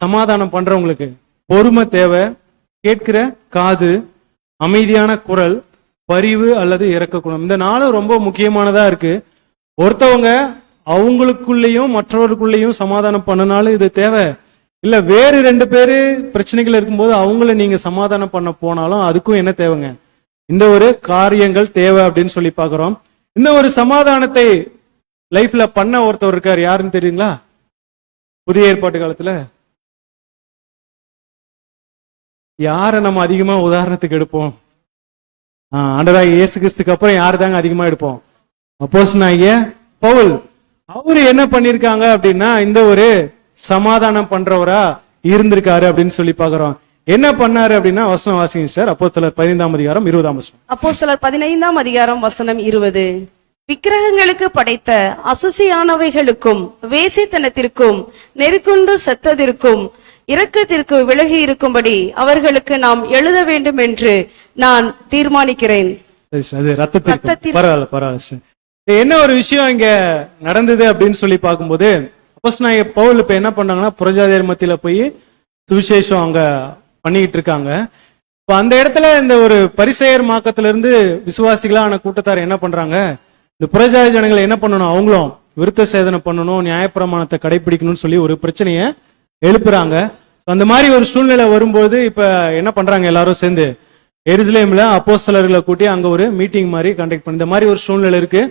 சமாதானம் பண்றவங்களுக்கு பொறுமை தேவை, கேட்கிற காது, அமைதியான குரல், பரிவு அல்லது இரக்க குணம். இந்த 4 ரொம்ப முக்கியமானதா இருக்கு. ஒருத்தவங்க அவங்களுக்குள்ளேயும் மற்றவர்களுக்குள்ளேயும் சமாதானம் பண்ணனாலும் இது தேவை. இல்ல வேறு 2 பேரு பிரச்சனைகள் இருக்கும்போது அவங்கள நீங்க சமாதானம் பண்ண போனாலும் அதுக்கும் என்ன தேவைங்க? இந்த ஒரு காரியங்கள் தேவை அப்படின்னு சொல்லி பாக்குறோம். இந்த ஒரு சமாதானத்தை லைஃப்ல பண்ண ஒருத்தவர் இருக்காரு, யாருன்னு தெரியுங்களா? புதிய ஏற்பாட்டு காலத்துல யார நம்ம அதிகமா உதாரணத்துக்கு எடுப்போம்? ஆண்டவராகிய இயேசு கிறிஸ்துக்கு அப்புறம் யாரு தாங்க அதிகமா எடுப்போம்? அப்போஸ்தலனாகிய பவுல். அவரு என்ன பண்ணிருக்காங்க அப்படின்னா இந்த ஒரு சமாதானம் பண்றவரா இருந்திருக்காரு அப்படின்னு சொல்லி பாக்குறோம். என்ன பண்ணாரு அப்படின்னா வசனம் வாசிங்க சார். அப்போஸ்தலர் 15ஆம் அதிகாரம் 20ஆம் வசனம். அப்போஸ்தலர் 15ஆம் அதிகாரம் வசனம் 20. விக்கிரகங்களுக்கு படைத்த அசுசியானவைகளுக்கும் வேசித்தனத்திற்கும் நெருக்குண்டு செத்ததிற்கும் இரக்கத்திற்கு விலகி இருக்கும்படி அவர்களுக்கு நாம் எழுத வேண்டும் என்று நான் தீர்மானிக்கிறேன். அது ரத்தத்திற்கு பரவாயில்ல. என்ன ஒரு விஷயம் இங்க நடந்தது அப்படின்னு சொல்லி பார்க்கும்போது அப்போஸ்தலனாகிய பவுல் இப்ப என்ன பண்ணாங்கன்னா புறஜாதியார் மத்தியில போய் சுவிசேஷம் அங்க பண்ணிக்கிட்டு இருக்காங்க. இப்ப அந்த இடத்துல இந்த ஒரு பரிசேயர் மாக்கத்துல இருந்து விசுவாசிகளான கூட்டத்தார் என்ன பண்றாங்க, இந்த புறஜாதி ஜனங்களை என்ன பண்ணணும், அவங்களும் விருத்த சேதனை பண்ணணும், நியாயப்பிரமாணத்தை கடைபிடிக்கணும்னு சொல்லி ஒரு பிரச்சனைய எழுப்புறாங்க. அந்த மாதிரி ஒரு சூழ்நிலை வரும்போது இப்ப என்ன பண்றாங்க, எல்லாரும் சேர்ந்து எருசலேம்ல அப்போஸ்தலர்களை கூட்டி அங்க ஒரு மீட்டிங் மாதிரி கண்டக்ட் பண்ணி இந்த மாதிரி ஒரு சூழ்நிலை இருக்கு,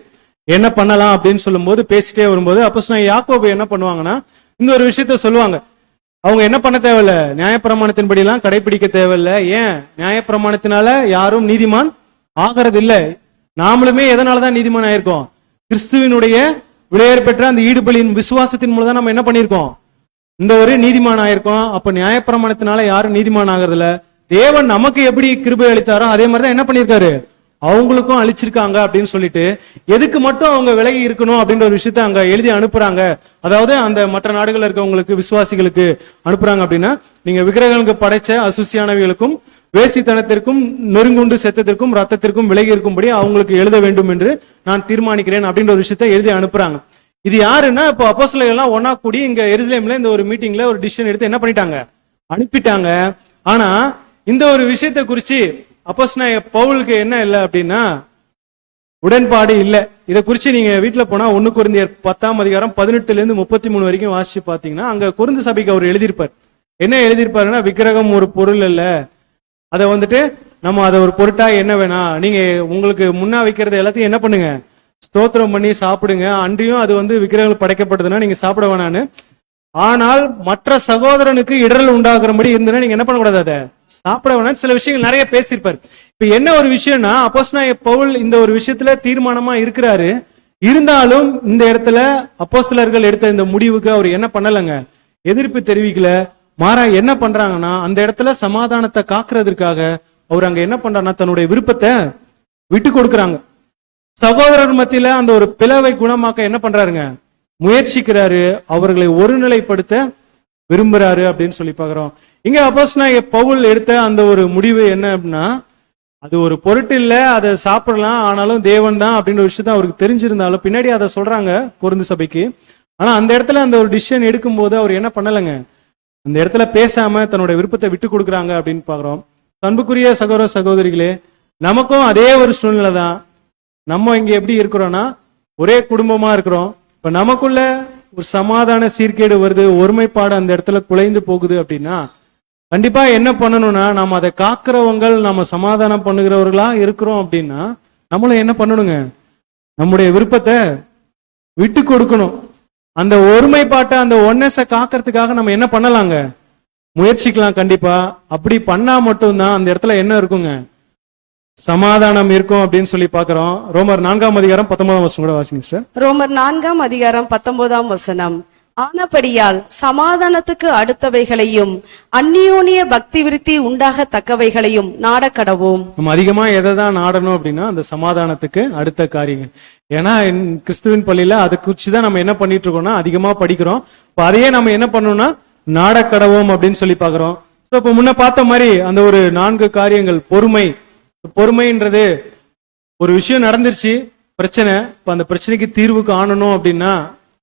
என்ன பண்ணலாம் அப்படின்னு சொல்லும் போது பேசிட்டே வரும்போது அப்போஸ்தலன் யாக்கோபு என்ன பண்ணுவாங்கன்னா இந்த ஒரு விஷயத்த சொல்லுவாங்க. அவங்க என்ன பண்ண தேவையில்ல, நியாயப்பிரமாணத்தின்படி எல்லாம் கடைபிடிக்க தேவையில்ல. ஏன்? நியாயப்பிரமாணத்தினால யாரும் நீதிமான் ஆகிறது இல்லை. நாமளுமே எதனாலதான் நீதிமான் ஆயிருக்கோம்? கிறிஸ்துவினுடைய விலையேற பெற்ற அந்த ஈடுபலியின் விசுவாசத்தின் மூலம் தான் நம்ம என்ன பண்ணிருக்கோம், இந்த ஒரு நீதிமான் ஆயிருக்கோம். அப்ப நியாயப்பிரமாணத்தினால யாரும் நீதிமான் ஆகிறது இல்ல. தேவன் நமக்கு எப்படி கிருபை அளித்தாரோ அதே மாதிரிதான் என்ன பண்ணிருக்காரு, அவங்களுக்கும் அழிச்சிருக்காங்க அப்படின்னு சொல்லிட்டு எதுக்கு மட்டும் அவங்க விலகி இருக்கணும் அப்படின்ற ஒரு விஷயத்த அங்க எழுதி அனுப்புறாங்க. அதாவது அந்த மற்ற நாடுகள்ல இருக்கவங்களுக்கு விசுவாசிகளுக்கு அனுப்புறாங்க அப்படின்னா, நீங்க விக்கிரகங்களுக்கு படைச்ச அசுசியானவைகளுக்கும் வேசித்தனத்திற்கும் நெருங்குண்டு செத்தத்திற்கும் ரத்தத்திற்கும் விலகி இருக்கும்படி அவங்களுக்கு எழுத வேண்டும் என்று நான் தீர்மானிக்கிறேன் அப்படின்ற ஒரு விஷயத்த எழுதி அனுப்புறாங்க. இது யாருன்னா இப்போ அப்போஸ்தலர்கள் எல்லாம் ஒன்னா கூடி இங்க எருசலேம்ல இந்த ஒரு மீட்டிங்ல ஒரு டிசிஷன் எடுத்து என்ன பண்ணிட்டாங்க, அனுப்பிட்டாங்க. ஆனா இந்த ஒரு விஷயத்தை குறிச்சு அப்போஸ்தலனாகிய பவுலுக்கு என்ன இல்லை அப்படின்னா உடன்பாடு இல்லை. இதை குறிச்சு நீங்க வீட்டுல போனா 1 கொரிந்தியர் 10ஆம் அதிகாரம் 18ல இருந்து 33 வரைக்கும் வாசிச்சு பாத்தீங்கன்னா அங்க கொரிந்து சபைக்கு அவர் எழுதியிருப்பார். என்ன எழுதியிருப்பாருன்னா, விக்கிரகம் ஒரு பொருள் இல்ல, அதை வந்துட்டு நம்ம அதை ஒரு பொருட்டா என்ன வேணா, நீங்க உங்களுக்கு முன்னா வைக்கிறது எல்லாத்தையும் என்ன பண்ணுங்க, ஸ்தோத்திரம் பண்ணி சாப்பிடுங்க. அன்றியும் அது வந்து விக்கிரகங்கள் படைக்கப்பட்டதுன்னா நீங்க சாப்பிட வேணான்னு ஆனால் மற்ற சகோதரனுக்கு இடரல் உண்டாகுறபடி இருந்ததுன்னா நீங்க என்ன பண்ணக்கூடாது, அதை சாப்பிட வேணாம். சில விஷயங்கள் நிறைய பேசியிருப்பாரு. இப்ப என்ன ஒரு விஷயம்னா, அப்போஸ்தலனாகிய பவுல் இந்த ஒரு விஷயத்துல தீர்மானமா இருக்கிறாரு. இருந்தாலும் இந்த இடத்துல அப்போஸ்தலர்கள் எடுத்த இந்த முடிவுக்கு அவர் என்ன பண்ணலங்க, எதிர்ப்பு தெரிவிக்கல. மாறா என்ன பண்றாங்கன்னா, அந்த இடத்துல சமாதானத்தை காக்குறதுக்காக அவர் அங்க என்ன பண்றாருன்னா தன்னுடைய விருப்பத்தை விட்டு கொடுக்கறாங்க. சகோதரர் மத்தியில அந்த ஒரு பிளவை குணமாக்க என்ன பண்றாருங்க, முயற்சிக்கிறாரு. அவர்களை ஒருநிலைப்படுத்த விரும்புறாரு அப்படின்னு சொல்லி பாக்குறோம். இங்க அப்போஸ்தலனாகிய பவுல் எடுத்த அந்த ஒரு முடிவு என்ன அப்படின்னா, அது ஒரு பொருட்டு இல்ல, அதை சாப்பிடலாம், ஆனாலும் தேவன் தான் அப்படின்ற விஷயத்த அவருக்கு தெரிஞ்சிருந்தாலும் பின்னாடி அதை சொல்றாங்க கொரிந்து சபைக்கு. ஆனா அந்த இடத்துல அந்த ஒரு டிசிஷன் எடுக்கும் போது அவர் என்ன பண்ணலங்க, அந்த இடத்துல பேசாம தன்னுடைய விருப்பத்தை விட்டு கொடுக்குறாங்க அப்படின்னு பாக்குறோம். அன்புக்குரிய சகோதர சகோதரிகளே, நமக்கும் அதே ஒரு சூழ்நிலை தான். நம்ம இங்க எப்படி இருக்கிறோம்னா, ஒரே குடும்பமா இருக்கிறோம். இப்ப நமக்குள்ள ஒரு சமாதான சீர்கேடு வருது, ஒருமைப்பாடு அந்த இடத்துல குலைந்து போகுது அப்படின்னா கண்டிப்பா என்ன பண்ணணும்னா, நாம அதை காக்கிறவங்க, நம்ம சமாதானம் பண்ணுகிறவர்களா இருக்கிறோம் அப்படின்னா நம்மளும் என்ன பண்ணணுங்க, நம்முடைய விருப்பத்தை விட்டு கொடுக்கணும். அந்த ஒருமைப்பாட்டை, அந்த ஒன்னஸை காக்கிறதுக்காக நம்ம என்ன பண்ணலாங்க, முயற்சிக்கலாம். கண்டிப்பா அப்படி பண்ணா மட்டும்தான் அந்த இடத்துல என்ன இருக்குங்க, சமாதானம் இருக்கும் அப்படின்னு சொல்லி பாக்குறோம். ரோமர் 4:19 கூட வாசிங்க சார். ரோமர் 4:19 ஆனபடியால் சமாதானத்துக்கு அடுத்தவைகளையும் அந்நியோனிய பக்தி விருத்தி உண்டாகத்தக்கவைகளையும் நாடக்கடவோம். நம்ம அதிகமா எதை தான் நாடணும் அப்படின்னா, அந்த சமாதானத்துக்கு அடுத்த காரியங்கள். ஏன்னா கிறிஸ்துவின் பள்ளியில அதை குறிச்சுதான் நம்ம என்ன பண்ணிட்டு இருக்கோம்னா அதிகமா படிக்கிறோம். இப்ப அதையே நம்ம என்ன பண்ணணும்னா நாடக்கடவோம் அப்படின்னு சொல்லி பாக்குறோம். இப்ப முன்ன பார்த்த மாதிரி அந்த ஒரு 4 காரியங்கள். பொறுமைன்றது ஒரு விஷயம் நடந்துருச்சு, பிரச்சனை. இப்ப அந்த பிரச்சனைக்கு தீர்வு காணணும் அப்படின்னா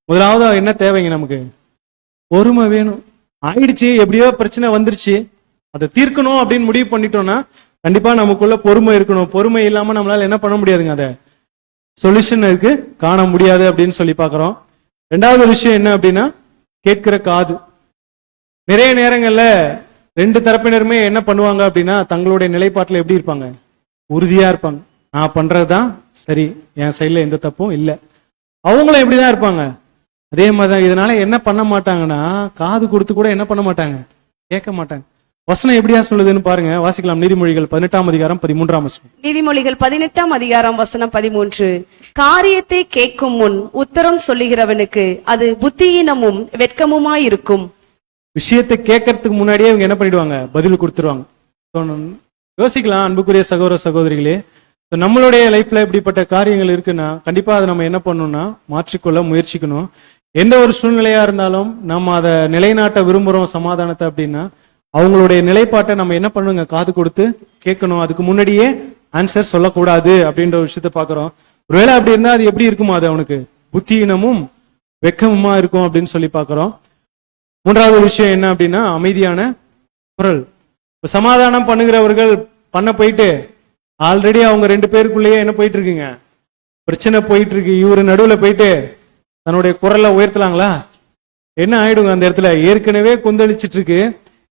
முதலாவது என்ன தேவைங்க, நமக்கு பொறுமை வேணும். ஆயிடுச்சு, எப்படியோ பிரச்சனை வந்துருச்சு, அதை தீர்க்கணும் அப்படின்னு முடிவு பண்ணிட்டோம்னா கண்டிப்பா நமக்குள்ள பொறுமை இருக்கணும். பொறுமை இல்லாம நம்மளால என்ன பண்ண முடியாதுங்க, அதை சொல்யூஷன் இருக்கு காண முடியாது அப்படின்னு சொல்லி பாக்குறோம். ரெண்டாவது விஷயம் என்ன அப்படின்னா, கேட்கிற காது. நிறைய நேரங்கள்ல 2 தரப்பினருமே என்ன பண்ணுவாங்க அப்படின்னா, தங்களுடைய நிலைப்பாட்டுல எப்படி இருப்பாங்க, உறுதியா இருப்பாங்க. நான் பண்றதுதான் சரி, என் சைட்ல எந்த தப்பும் இல்லை. அவங்களும் எப்படிதான் இருப்பாங்க, அதே மாதிரிதான். இதனால என்ன பண்ண மாட்டாங்கன்னா, காது கொடுத்து கூட என்ன பண்ண மாட்டாங்க, கேட்க மாட்டாங்க. வசனம் எப்படியா சொல்லுதுன்னு பாருங்க, வாசிக்கலாம். நீதிமொழிகள் 18:13. நீதிமொழிகள் 18:13 காரியத்தை கேட்கும் முன் உத்தரம் சொல்லுகிறவனுக்கு அது புத்தியீனமும் வெட்கமுமாயிருக்கும். விஷயத்தை கேட்கறதுக்கு முன்னாடியே இவங்க என்ன பண்ணிடுவாங்க, பதில் கொடுத்துருவாங்க. யோசிக்கலாம் அன்புக்குரிய சகோதர சகோதரிகளே, நம்மளுடைய லைஃப்ல இப்படிப்பட்ட காரியங்கள் இருக்குன்னா கண்டிப்பா அதை நம்ம என்ன பண்ணணும்னா மாற்றிக்கொள்ள முயற்சிக்கணும். எந்த ஒரு சூழ்நிலையா இருந்தாலும் நம்ம அதை நிலைநாட்ட விரும்புறோம் சமாதானத்தை அப்படின்னா அவங்களுடைய நிலைப்பாட்டை நம்ம என்ன பண்ணுங்க, காது கொடுத்து கேட்கணும். அதுக்கு முன்னாடியே ஆன்சர் சொல்லக்கூடாது அப்படின்ற ஒரு விஷயத்த பாக்குறோம். ஒருவேளை அப்படி இருந்தா அது எப்படி இருக்குமோ, அது அவனுக்கு புத்தியினமும் வெக்கமுமா இருக்கும் அப்படின்னு சொல்லி பாக்குறோம். மூன்றாவது விஷயம் என்ன அப்படின்னா, அமைதியான குரல். சமாதானம் பண்ணுகிறவர்கள் பண்ண போயிட்டு ஆல்ரெடி அவங்க 2 பேருக்குள்ளேயே என்ன போயிட்டு இருக்குங்க, பிரச்சனை போயிட்டு இருக்கு. இவரு நடுவுல போயிட்டு தன்னுடைய குரலை உயர்த்தலாங்களா, என்ன ஆயிடுங்க, அந்த இடத்துல ஏற்கனவே கொந்தளிச்சிட்டு இருக்கு.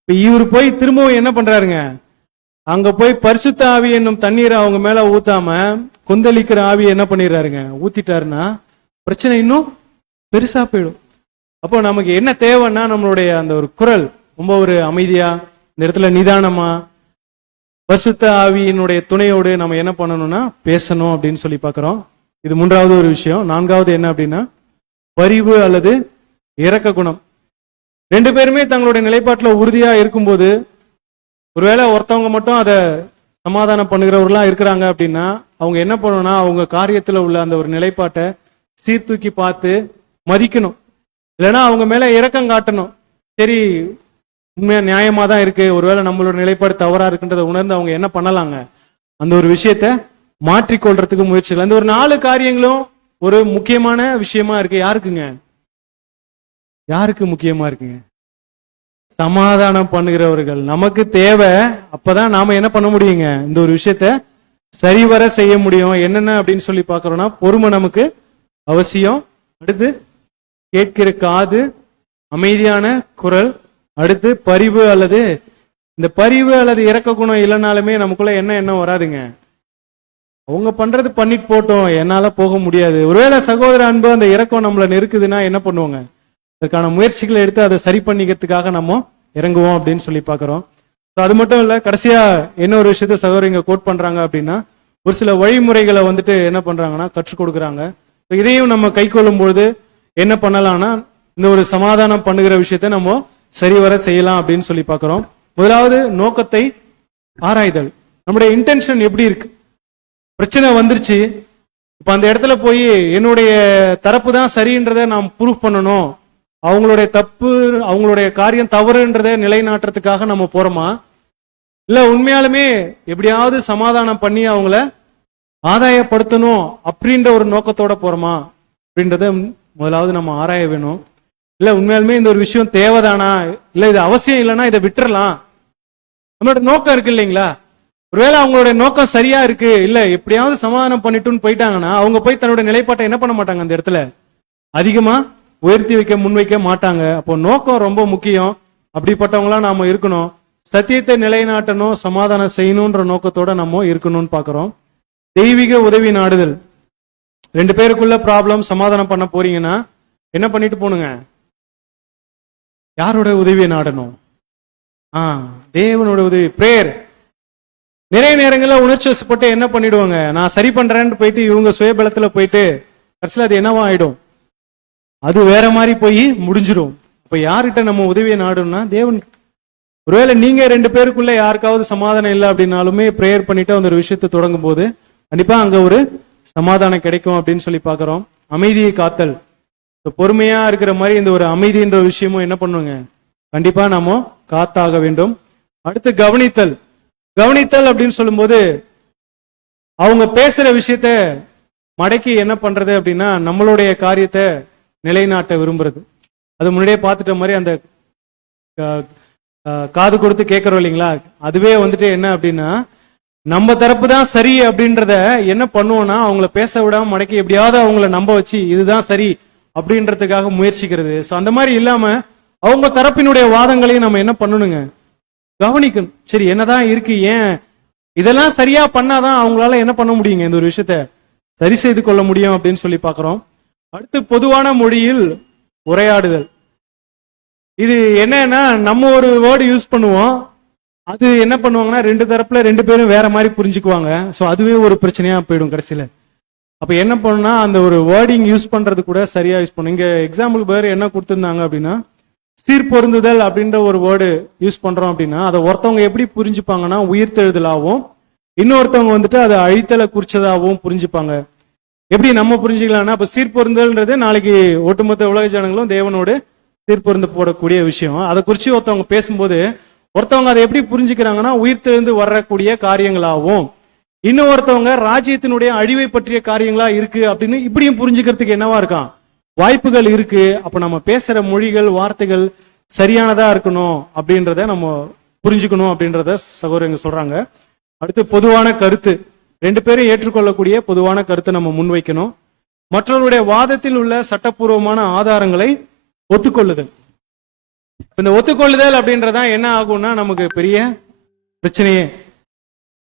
இப்ப இவரு போய் திரும்பவும் என்ன பண்றாருங்க, அங்க போய் பரிசுத்த ஆவி என்னும் தண்ணீரை அவங்க மேல ஊத்தாம கொந்தளிக்கிற ஆவி என்ன பண்ணிடுறாருங்க, ஊத்திட்டாருன்னா பிரச்சனை இன்னும் பெருசா போயிடும். அப்போ நமக்கு என்ன தேவைன்னா, நம்மளுடைய அந்த ஒரு குரல் ரொம்ப ஒரு அமைதியா, இந்த இடத்துல நிதானமா பரிசுத்த ஆவியினுடைய துணையோடு நம்ம என்ன பண்ணணும்னா பேசணும் அப்படின்னு சொல்லி பாக்குறோம். இது மூன்றாவது ஒரு விஷயம். நான்காவது என்ன அப்படின்னா, பரிவு அல்லது இரக்க குணம். 2 பேருமே தங்களுடைய நிலைப்பாட்டுல உறுதியா இருக்கும்போது, ஒருவேளை ஒருத்தவங்க மட்டும் அதை சமாதானம் பண்ணுகிறவர்களா இருக்கிறாங்க அப்படின்னா அவங்க என்ன பண்ணணும்னா, அவங்க காரியத்துல உள்ள அந்த ஒரு நிலைப்பாட்டை சீர்தூக்கி பார்த்து மதிக்கணும். இல்லைன்னா அவங்க மேல இரக்கம் காட்டணும். சரி, உண்மையா நியாயமா தான் இருக்கு, ஒருவேளை நம்மளோட நிலைப்பாடு தவறா இருக்குன்றதை உணர்ந்து அவங்க என்ன பண்ணலாங்க, அந்த ஒரு விஷயத்த மாற்றிக்கொள்றதுக்கு முயற்சிகள். அந்த ஒரு 4 காரியங்களும் ஒரு முக்கியமான விஷயமா இருக்கு. யாருக்குங்க, யாருக்கு முக்கியமா இருக்குங்க, சமாதானம் பண்ணுகிறவர்கள். நமக்கு தேவை. அப்பதான் நாம என்ன பண்ண முடியுங்க, இந்த ஒரு விஷயத்த சரிவர செய்ய முடியும். என்னென்ன அப்படின்னு சொல்லி பாக்குறோம்னா, பொறுமை நமக்கு அவசியம். அடுத்து கேட்கிற காது, அமைதியான குரல். அடுத்து பரிவு அல்லது இந்த பரிவு அல்லது இரக்க குணம் இல்லைனாலுமே நமக்குள்ள என்ன வராதுங்க, அவங்க பண்றது பண்ணிட்டு போட்டோம், என்னால போக முடியாது. ஒருவேளை சகோதர அன்பு அந்த இரக்கம் நம்மள நெருக்குதுன்னா என்ன பண்ணுவாங்க, அதற்கான முயற்சிகளை எடுத்து அதை சரி பண்ணிக்கிறதுக்காக நம்ம இறங்குவோம் அப்படின்னு சொல்லி பார்க்கிறோம். அது மட்டும் இல்ல, கடைசியா என்ன ஒரு விஷயத்த சகோதரிங்க கோட் பண்றாங்க அப்படின்னா, ஒரு சில வழிமுறைகளை வந்துட்டு என்ன பண்றாங்கன்னா கற்றுக் கொடுக்குறாங்க. இதையும் நம்ம கை கொள்ளும் பொழுது என்ன பண்ணலாம்னா, இந்த ஒரு சமாதானம் பண்ணுகிற விஷயத்த நம்ம சரிவர செய்யலாம் அப்படின்னு சொல்லி பார்க்கிறோம். முதலாவது நோக்கத்தை ஆராய்தல். நம்முடைய இன்டென்ஷன் எப்படி இருக்கு? பிரச்சனை வந்துருச்சு, இப்ப அந்த இடத்துல போய் என்னுடைய தரப்பு தான் சரின்றதை நாம் ப்ரூவ் பண்ணணும், அவங்களுடைய தப்பு அவங்களுடைய காரியம் தவறுன்றதை நிலைநாட்டுறதுக்காக நம்ம போறோமா, இல்ல உண்மையாலுமே எப்படியாவது சமாதானம் பண்ணி அவங்கள ஆதாயப்படுத்தணும் அப்படின்ற ஒரு நோக்கத்தோட போறோமா அப்படின்றத முதலாவது நம்ம ஆராய வேணும். இல்ல உண்மையாலுமே இந்த ஒரு விஷயம் தேவைதானா, இல்ல இது அவசியம் இல்லைன்னா இதை விட்டுறலாம், நம்மளோட நோக்கம் இருக்கு இல்லைங்களா? ஒருவேளை அவங்களோட நோக்கம் சரியா இருக்கு, இல்ல எப்படியாவது சமாதானம் பண்ணிட்டுன்னு போயிட்டாங்கன்னா அவங்க போய் தன்னோட நிலைப்பாட்டை என்ன பண்ண மாட்டாங்க, அந்த இடத்துல அதிகமா உயர்த்தி வைக்க முன்வைக்க மாட்டாங்க. அப்போ நோக்கம் ரொம்ப முக்கியம். அப்படிப்பட்டவங்களா நாம இருக்கணும். சத்தியத்தை நிலைநாட்டணும், சமாதானம் செய்யணும்ன்ற நோக்கத்தோட நம்ம இருக்கணும்னு பாக்குறோம். தெய்வீக உதவி நாடுதல். 2 பேருக்குள்ள ப்ராப்ளம் சமாதானம் பண்ண போறீங்கன்னா என்ன பண்ணிட்டு போனுங்க? யாரோட உதவியை நாடணும்? தேவனோட உதவி, பிரேயர். நிறைய நேரங்களில் உணர்ச்சி வசப்பட்டு என்ன பண்ணிடுவாங்க, நான் சரி பண்றேன்னு போயிட்டு இவங்க சுயபலத்துல போயிட்டு கடைசியில் அது என்னவா ஆயிடும், அது வேற மாதிரி போய் முடிஞ்சிடும். இப்ப யார்கிட்ட நம்ம உதவியை நாடணும்னா தேவன். ஒருவேளை நீங்க 2 பேருக்குள்ள யாருக்காவது சமாதானம் இல்லை அப்படின்னாலுமே பிரேயர் பண்ணிட்டு அந்த ஒரு விஷயத்தை தொடங்கும் போது கண்டிப்பா அங்க ஒரு சமாதானம் கிடைக்கும் அப்படின்னு சொல்லி பாக்குறோம். அமைதியை காத்தல். பொறுமையா இருக்கிற மாதிரி இந்த ஒரு அமைதின்ற விஷயமும் என்ன பண்ணுங்க, கண்டிப்பா நாம காத்தாக வேண்டும். அடுத்து கவனித்தல். கவனித்தல் அப்படின்னு சொல்லும்போது அவங்க பேசுற விஷயத்த மடக்கி என்ன பண்றது அப்படின்னா நம்மளுடைய காரியத்தை நிலைநாட்ட விரும்புறது. அது முன்னாடியே பார்த்துட்ட மாதிரி அந்த காது கொடுத்து கேட்கறோம் இல்லைங்களா, அதுவே வந்துட்டு என்ன அப்படின்னா நம்ம தரப்பு தான் சரி அப்படின்றத என்ன பண்ணுவோம்னா அவங்கள பேச விடாம மடக்கி எப்படியாவது அவங்கள நம்ப வச்சு இதுதான் சரி அப்படின்றதுக்காக முயற்சிக்கிறது. ஸோ அந்த மாதிரி இல்லாம அவங்க தரப்பினுடைய வாதங்களையும் நம்ம என்ன பண்ணணுங்க, கவனிக்கணும். சரி என்னதான் இருக்கு, ஏன் இதெல்லாம் சரியா பண்ணாதான் அவங்களால என்ன பண்ண முடியுங்க, இந்த ஒரு விஷயத்த சரி செய்து கொள்ள முடியும் அப்படின்னு சொல்லி பாக்குறோம். அடுத்து பொதுவான மொழியில் உரையாடுதல். இது என்னன்னா நம்ம ஒரு வேர்டு யூஸ் பண்ணுவோம், அது என்ன பண்ணுவாங்கன்னா 2 தரப்புல 2 பேரும் வேற மாதிரி புரிஞ்சுக்குவாங்க. ஸோ அதுவே ஒரு பிரச்சனையா போயிடும் கடைசியில. அப்ப என்ன பண்ணுனா அந்த ஒரு வேர்டிங் யூஸ் பண்றது கூட சரியா யூஸ் பண்ணும். இங்க எக்ஸாம்பிள் பேர் என்ன கொடுத்திருந்தாங்க அப்படின்னா சீர்பொருந்துதல் அப்படின்ற ஒரு வேர்டு யூஸ் பண்றோம் அப்படின்னா அதை ஒருத்தவங்க எப்படி புரிஞ்சுப்பாங்கன்னா உயிர்த்தெழுதலாகவும், இன்னொருத்தவங்க வந்துட்டு அதை அழித்தலை குறிச்சதாகவும் புரிஞ்சுப்பாங்க. எப்படி நம்ம புரிஞ்சுக்கலாம்னா இப்ப சீர்பொருந்தல்ன்றது நாளைக்கு ஒட்டுமொத்த உலக ஜனங்களும் தேவனோடு சீர்பொருந்து போடக்கூடிய விஷயம். அதை குறிச்சு ஒருத்தவங்க பேசும்போது ஒருத்தவங்க அதை எப்படி புரிஞ்சுக்கிறாங்கன்னா உயிர்த்தெழுந்து வரக்கூடிய காரியங்களாகவும், இன்னொருத்தவங்க ராஜ்யத்தினுடைய அழிவை பற்றிய காரியங்களா இருக்கு அப்படின்னு இப்படியும் புரிஞ்சுக்கிறதுக்கு என்னவா இருக்கான், வாய்ப்புகள் இருக்கு. அப்ப நம்ம பேசுற மொழிகள் வார்த்தைகள் சரியானதா இருக்கணும் அப்படின்றத நம்ம புரிஞ்சுக்கணும் அப்படின்றத சகோதரங்க சொல்றாங்க. அடுத்து பொதுவான கருத்து. 2 பேரும் ஏற்றுக்கொள்ளக்கூடிய பொதுவான கருத்தை நம்ம முன்வைக்கணும். மற்றவருடைய வாதத்தில் உள்ள சட்டப்பூர்வமான ஆதாரங்களை ஒத்துக்கொள்ளுதல். இந்த ஒத்துக்கொள்ளுதல் அப்படின்றதா என்ன ஆகும்னா நமக்கு பெரிய பிரச்சனையே.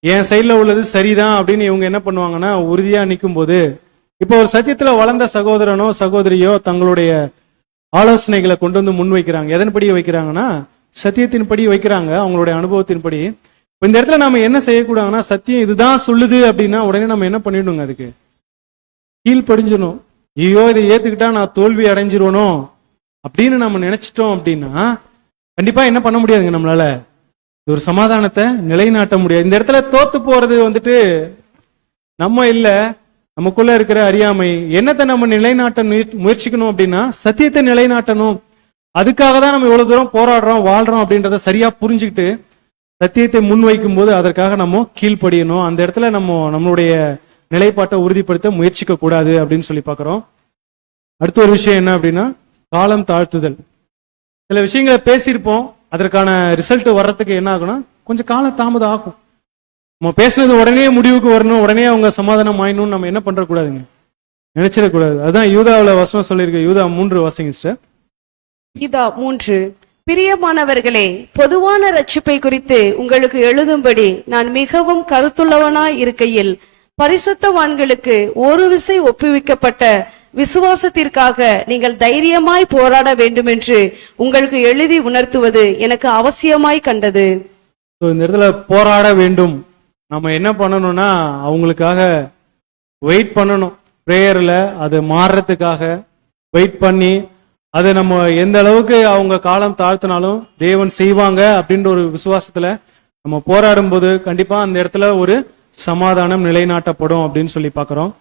என் சைட்ல உள்ளது சரிதான் அப்படின்னு இவங்க என்ன பண்ணுவாங்கன்னா உறுதியா நிற்கும் போது, இப்போ ஒரு சத்தியத்துல வளர்ந்த சகோதரனோ சகோதரியோ தங்களுடைய ஆலோசனைகளை கொண்டு வந்து முன் வைக்கிறாங்க. எதன்படி வைக்கிறாங்கன்னா சத்தியத்தின்படி வைக்கிறாங்க, அவங்களுடைய அனுபவத்தின்படி. இந்த இடத்துல நம்ம என்ன செய்யக்கூடாதுன்னா சத்தியம் இதுதான் சொல்லுது அப்படின்னா உடனே நம்ம என்ன பண்ணிடணுங்க, அதுக்கு கீழ்ப்படிஞ்சிடணும். ஐயோ இதை ஏத்துக்கிட்டா நான் தோல்வி அடைஞ்சிருவனோ அப்படின்னு நம்ம நினைச்சிட்டோம் அப்படின்னா கண்டிப்பா என்ன பண்ண முடியாதுங்க, நம்மளால ஒரு சமாதானத்தை நிலைநாட்ட முடியாது. இந்த இடத்துல தோத்து போறது வந்துட்டு நம்ம இல்ல, நமக்குள்ள இருக்கிற அறியாமை. என்னத்தை நம்ம நிலைநாட்ட முயற்சிக்கணும் அப்படின்னா சத்தியத்தை நிலைநாட்டணும். அதுக்காக தான் நம்ம இவ்வளவு தூரம் போராடுறோம் வாழ்றோம் அப்படின்றத சரியா புரிஞ்சுக்கிட்டு சத்தியத்தை முன்வைக்கும் போது அதற்காக நம்ம கீழ்ப்படியணும். அந்த இடத்துல நம்மளுடைய நிலைப்பாட்டை உறுதிப்படுத்த முயற்சிக்க கூடாது அப்படின்னு சொல்லி பாக்குறோம். அடுத்த ஒரு விஷயம் என்ன அப்படின்னா காலம் தாழ்த்துதல். சில விஷயங்களை பேசியிருப்போம், அதற்கான ரிசல்ட் வர்றதுக்கு என்ன ஆகும்னா கொஞ்சம் காலம் தாமதம் ஆகும். நம்ம பேசுனது உடனே முடிவுக்கு வரணும், உடனே அவங்க சமாதானம் ஆயிடணும்னு நம்ம என்ன பண்ற கூடாதுங்க, நினைச்சிடக்கூடாது. அதுதான் யூதாவில் வசனம் சொல்லியிருக்கு. யூதா 3 வாசிங்க சிஸ்டர். யூதா 3. பிரியமானவர்களே, பொதுவான ரட்சிப்பை குறித்து உங்களுக்கு எழுதும்படி நான் மிகவும் கருத்துள்ளவனாய் இருக்கையில் பரிசுத்தவான்களுக்கு ஒரு விசை ஒப்புவிக்கப்பட்ட விசுவாசத்திற்காக நீங்கள் தைரியமாய் போராட வேண்டும் என்று உங்களுக்கு எழுதி உணர்த்துவது எனக்கு அவசியமாய் கண்டது. So, இந்த இடத்துல போராட வேண்டும். நம்ம என்ன பண்ணணும்னா அவங்களுக்காக வெயிட் பண்ணணும். பிரேயர்ல அது மாறுறதுக்காக வெயிட் பண்ணி அதை நம்ம எந்த அளவுக்கு அவங்க காலம் தாழ்த்தினாலும் தேவன் செய்வாங்க அப்படின்ற ஒரு விசுவாசத்துல நம்ம போராடும் போது கண்டிப்பா அந்த இடத்துல ஒரு சமாதானம் நிலைநாட்டப்படும் அப்படின்னு சொல்லி பாக்குறோம்.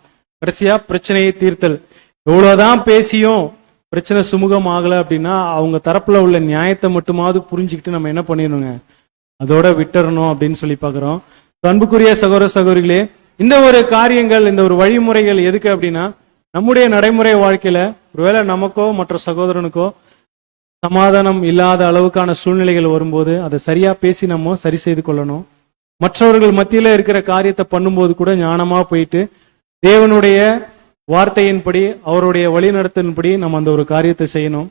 கடைசியா பிரச்சனையை தீர்த்தல். எவ்வளவுதான் பேசியும் பிரச்சனை சுமூகம் ஆகல அப்படின்னா அவங்க தரப்புல உள்ள நியாயத்தை மட்டுமாவது புரிஞ்சுக்கிட்டு நம்ம என்ன பண்ணிடணுங்க, அதோட விட்டுறணும் அப்படின்னு சொல்லி பாக்குறோம். அன்புக்குரிய சகோதர சகோதரிகளே, இந்த ஒரு காரியங்கள், இந்த ஒரு வழிமுறைகள் எதுக்கு அப்படின்னா நம்முடைய நடைமுறை வாழ்க்கையில ஒருவேளை நமக்கோ மற்ற சகோதரனுக்கோ சமாதானம் இல்லாத அளவுக்கான சூழ்நிலைகள் வரும்போது அதை சரியா பேசி நம்ம சரி செய்து கொள்ளணும். மற்றவர்கள் மத்தியில இருக்கிற காரியத்தை பண்ணும்போது கூட ஞானமா போயிட்டு தேவனுடைய வார்த்தையின்படி அவருடைய வழிநடத்தின்படி நம்ம அந்த ஒரு காரியத்தை செய்யணும்.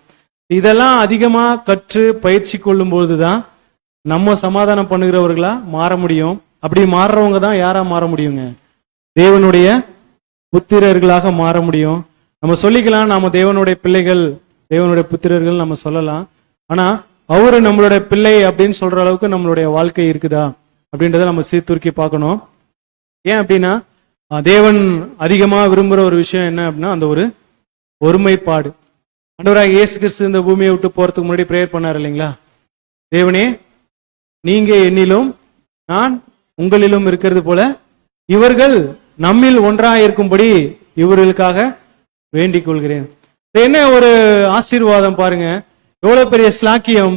இதெல்லாம் அதிகமா கற்று பயிற்சி கொள்ளும் பொழுதுதான் நம்ம சமாதானம் பண்ணுகிறவர்களா மாற முடியும். அப்படி மாறுறவங்க தான் யாரா மாற முடியுங்க? தேவனுடைய புத்திரர்களாக மாற முடியும். நம்ம சொல்லிக்கலாம் நாம தேவனுடைய பிள்ளைகள், தேவனுடைய புத்திரர்கள் நம்ம சொல்லலாம். ஆனா அவரு நம்மளுடைய பிள்ளை அப்படின்னு சொல்ற அளவுக்கு நம்மளுடைய வாழ்க்கை இருக்குதா அப்படின்றத நம்ம சீர்தூக்கி பார்க்கணும். ஏன் அப்படின்னா தேவன் அதிகமா விரும்புற ஒரு விஷயம் என்ன அப்படின்னா அந்த ஒரு ஒருமைப்பாடு. ஆண்டவராகிய இயேசு கிறிஸ்து இந்த பூமியை விட்டு போறதுக்கு முன்னாடி பிரேயர் பண்ணார் இல்லைங்களா? தேவனே, நீங்க என்னிலும் நான் உங்களிலும் இருக்கிறது போல இவர்கள் நம்மில் ஒன்றாயிருக்கும்படி இவர்களுக்காக வேண்டிக் கொள்கிறேன். என்ன ஒரு ஆசீர்வாதம் பாருங்க, எவ்வளவு பெரிய ஸ்லாக்கியம்.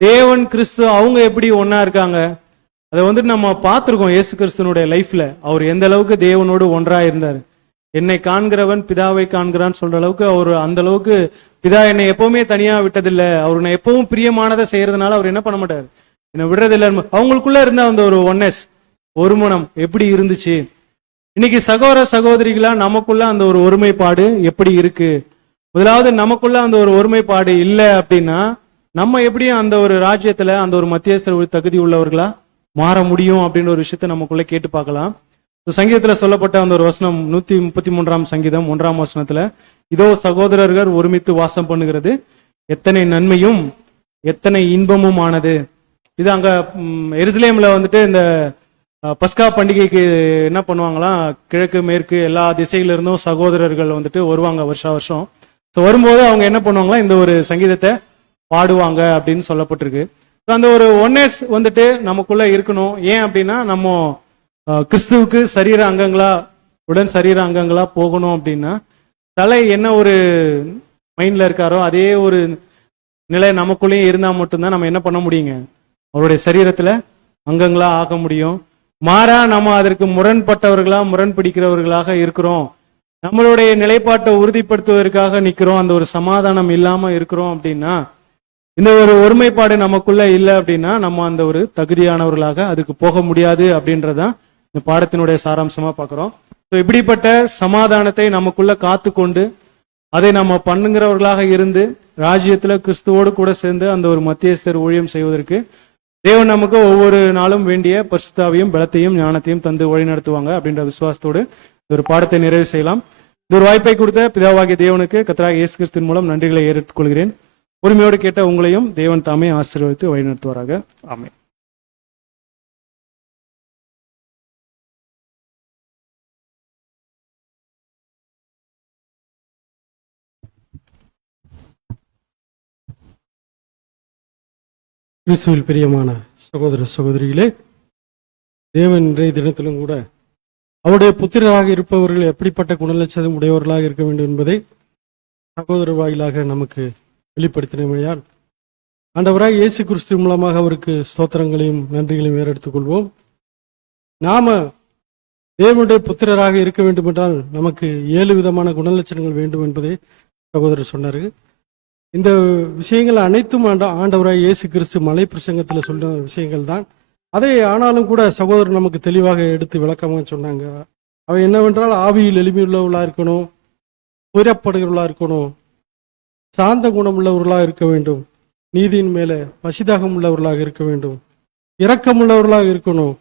தேவன் கிறிஸ்து அவங்க எப்படி ஒன்னா இருக்காங்க அதை நம்ம பார்த்திருக்கோம். இயேசு கிறிஸ்துனுடைய லைஃப்ல அவர் எந்த அளவுக்கு தேவனோடு ஒன்றா இருந்தார். என்னை காண்கிறவன் பிதாவை காண்கிறான்னு சொல்ற அளவுக்கு அவர் அந்த அளவுக்கு, பிதா என்னை எப்பவுமே தனியா விட்டதில்லை, அவர் நான் எப்பவும் பிரியமானதை செய்யறதுனால அவர் என்ன பண்ண மாட்டார், என்னை விடுறதில்லை. அவங்களுக்குள்ள இருந்த அந்த ஒரு ஒன்னஸ், ஒருமனம் எப்படி இருந்துச்சு. இன்னைக்கு சகோதர சகோதரிகளா நமக்குள்ள அந்த ஒரு ஒருமைப்பாடு எப்படி இருக்கு? முதலாவது நமக்குள்ள அந்த ஒரு ஒருமைப்பாடு இல்லை அப்படின்னா நம்ம எப்படியும் அந்த ஒரு ராஜ்யத்துல அந்த ஒரு மத்தியஸ்தர் தகுதி உள்ளவர்களா மாற முடியும் அப்படின்ற ஒரு விஷயத்த நமக்குள்ள கேட்டு பார்க்கலாம். சங்கீதத்துல சொல்லப்பட்ட அந்த ஒரு வசனம் 133 சங்கீதம் 1 வசனத்துல, இதோ சகோதரர்கள் ஒருமித்து வாசம் பண்ணுகிறது எத்தனை நன்மையும் எத்தனை இன்பமும் ஆனது. இது அங்க எருசலேம்ல இந்த பஸ்கா பண்டிகைக்கு என்ன பண்ணுவாங்களாம், கிழக்கு மேற்கு எல்லா திசையில இருந்தும் சகோதரர்கள் வருவாங்க வருஷம். வரும்போது அவங்க என்ன பண்ணுவாங்களா, இந்த ஒரு சங்கீதத்தை பாடுவாங்க அப்படின்னு சொல்லப்பட்டிருக்கு. அந்த ஒரு ஒன்னஸ் நமக்குள்ள இருக்கணும். ஏன் அப்படின்னா நம்ம கிறிஸ்துவுக்கு சரீர அங்கங்களா, உடன் சரீர அங்கங்களா போகணும் அப்படின்னா தலை என்ன ஒரு மைண்ட்ல இருக்காரோ அதே ஒரு நிலை நமக்குள்ளேயும் இருந்தா மட்டும்தான் நம்ம என்ன பண்ண முடியுங்க, அவருடைய சரீரத்துல அங்கங்களா ஆக முடியும். மாறா நம்ம அதற்கு முரண்பட்டவர்களா முரண்பிடிக்கிறவர்களாக இருக்கிறோம், நம்மளுடைய நிலைப்பாட்டை உறுதிப்படுத்துவதற்காக நிக்கிறோம், அந்த ஒரு சமாதானம் இல்லாம இருக்கிறோம் அப்படின்னா, இந்த ஒரு ஒருமைப்பாடு நமக்குள்ள இல்லை அப்படின்னா நம்ம அந்த ஒரு தகுதியானவர்களாக அதுக்கு போக முடியாது அப்படின்றதான் இந்த பாடத்தினுடைய சாராம்சமா பார்க்கிறோம். இப்படிப்பட்ட சமாதானத்தை நமக்குள்ள காத்து கொண்டு அதை நம்ம பண்ணுங்கிறவர்களாக இருந்து ராஜ்யத்துல கிறிஸ்துவோடு கூட சேர்ந்து அந்த ஒரு மத்தியஸ்தர் ஊழியம் செய்வதற்கு தேவன் நமக்கு ஒவ்வொரு நாளும் வேண்டிய பரிசுத்தாவையும் பலத்தையும் ஞானத்தையும் தந்து வழி நடத்துவாங்க அப்படின்ற விசுவாசத்தோடு ஒரு பாடத்தை நிறைவு செய்யலாம். இந்த ஒரு வாய்ப்பை கொடுத்த பிதாவாகிய தேவனுக்கு கர்த்தராகிய இயேசு கிறிஸ்துவின் மூலம் நன்றிகளை ஏற்றுக் கொள்கிறேன். உரிமையோடு கேட்ட உங்களையும் தேவன் தாமே ஆசீர்வதித்து வழிநடத்துவாராக. ஆமென். கிறிஸ்துவில் பிரியமான சகோதர சகோதரிகளே, தேவன் இன்றைய தினத்திலும் கூட அவருடைய புத்திரராக இருப்பவர்கள் எப்படிப்பட்ட குணலட்சணம் உடையவர்களாக இருக்க வேண்டும் என்பதை சகோதர வாயிலாக நமக்கு வெளிப்படுத்தினமையால் ஆண்டவராய் இயேசு கிறிஸ்து மூலமாக அவருக்கு ஸ்தோத்திரங்களையும் நன்றிகளையும் ஏறெடுத்துக் கொள்வோம். நாம தேவனுடைய புத்திரராக இருக்க வேண்டும் என்றால் நமக்கு 7 விதமான குணலட்சணங்கள் வேண்டும் என்பதை சகோதரர் சொன்னாரு. இந்த விஷயங்கள் அனைத்தும் ஆண்டவராய் இயேசு கிறிஸ்து மலை பிரசங்கத்தில் சொல்ற விஷயங்கள் தான். அதை ஆனாலும் கூட சகோதரர் நமக்கு தெளிவாக எடுத்து விளக்கமாக சொன்னாங்க. அவை என்னவென்றால் ஆவியில் எளிமையுள்ளவர்களா இருக்கணும், துயரப்படுகிறவர்களா இருக்கணும், சாந்த குணம் உள்ளவர்களாக இருக்க வேண்டும், நீதியின் மேல பசிதாகம் உள்ளவர்களாக இருக்க வேண்டும், இரக்கமுள்ளவர்களாக இருக்கணும்,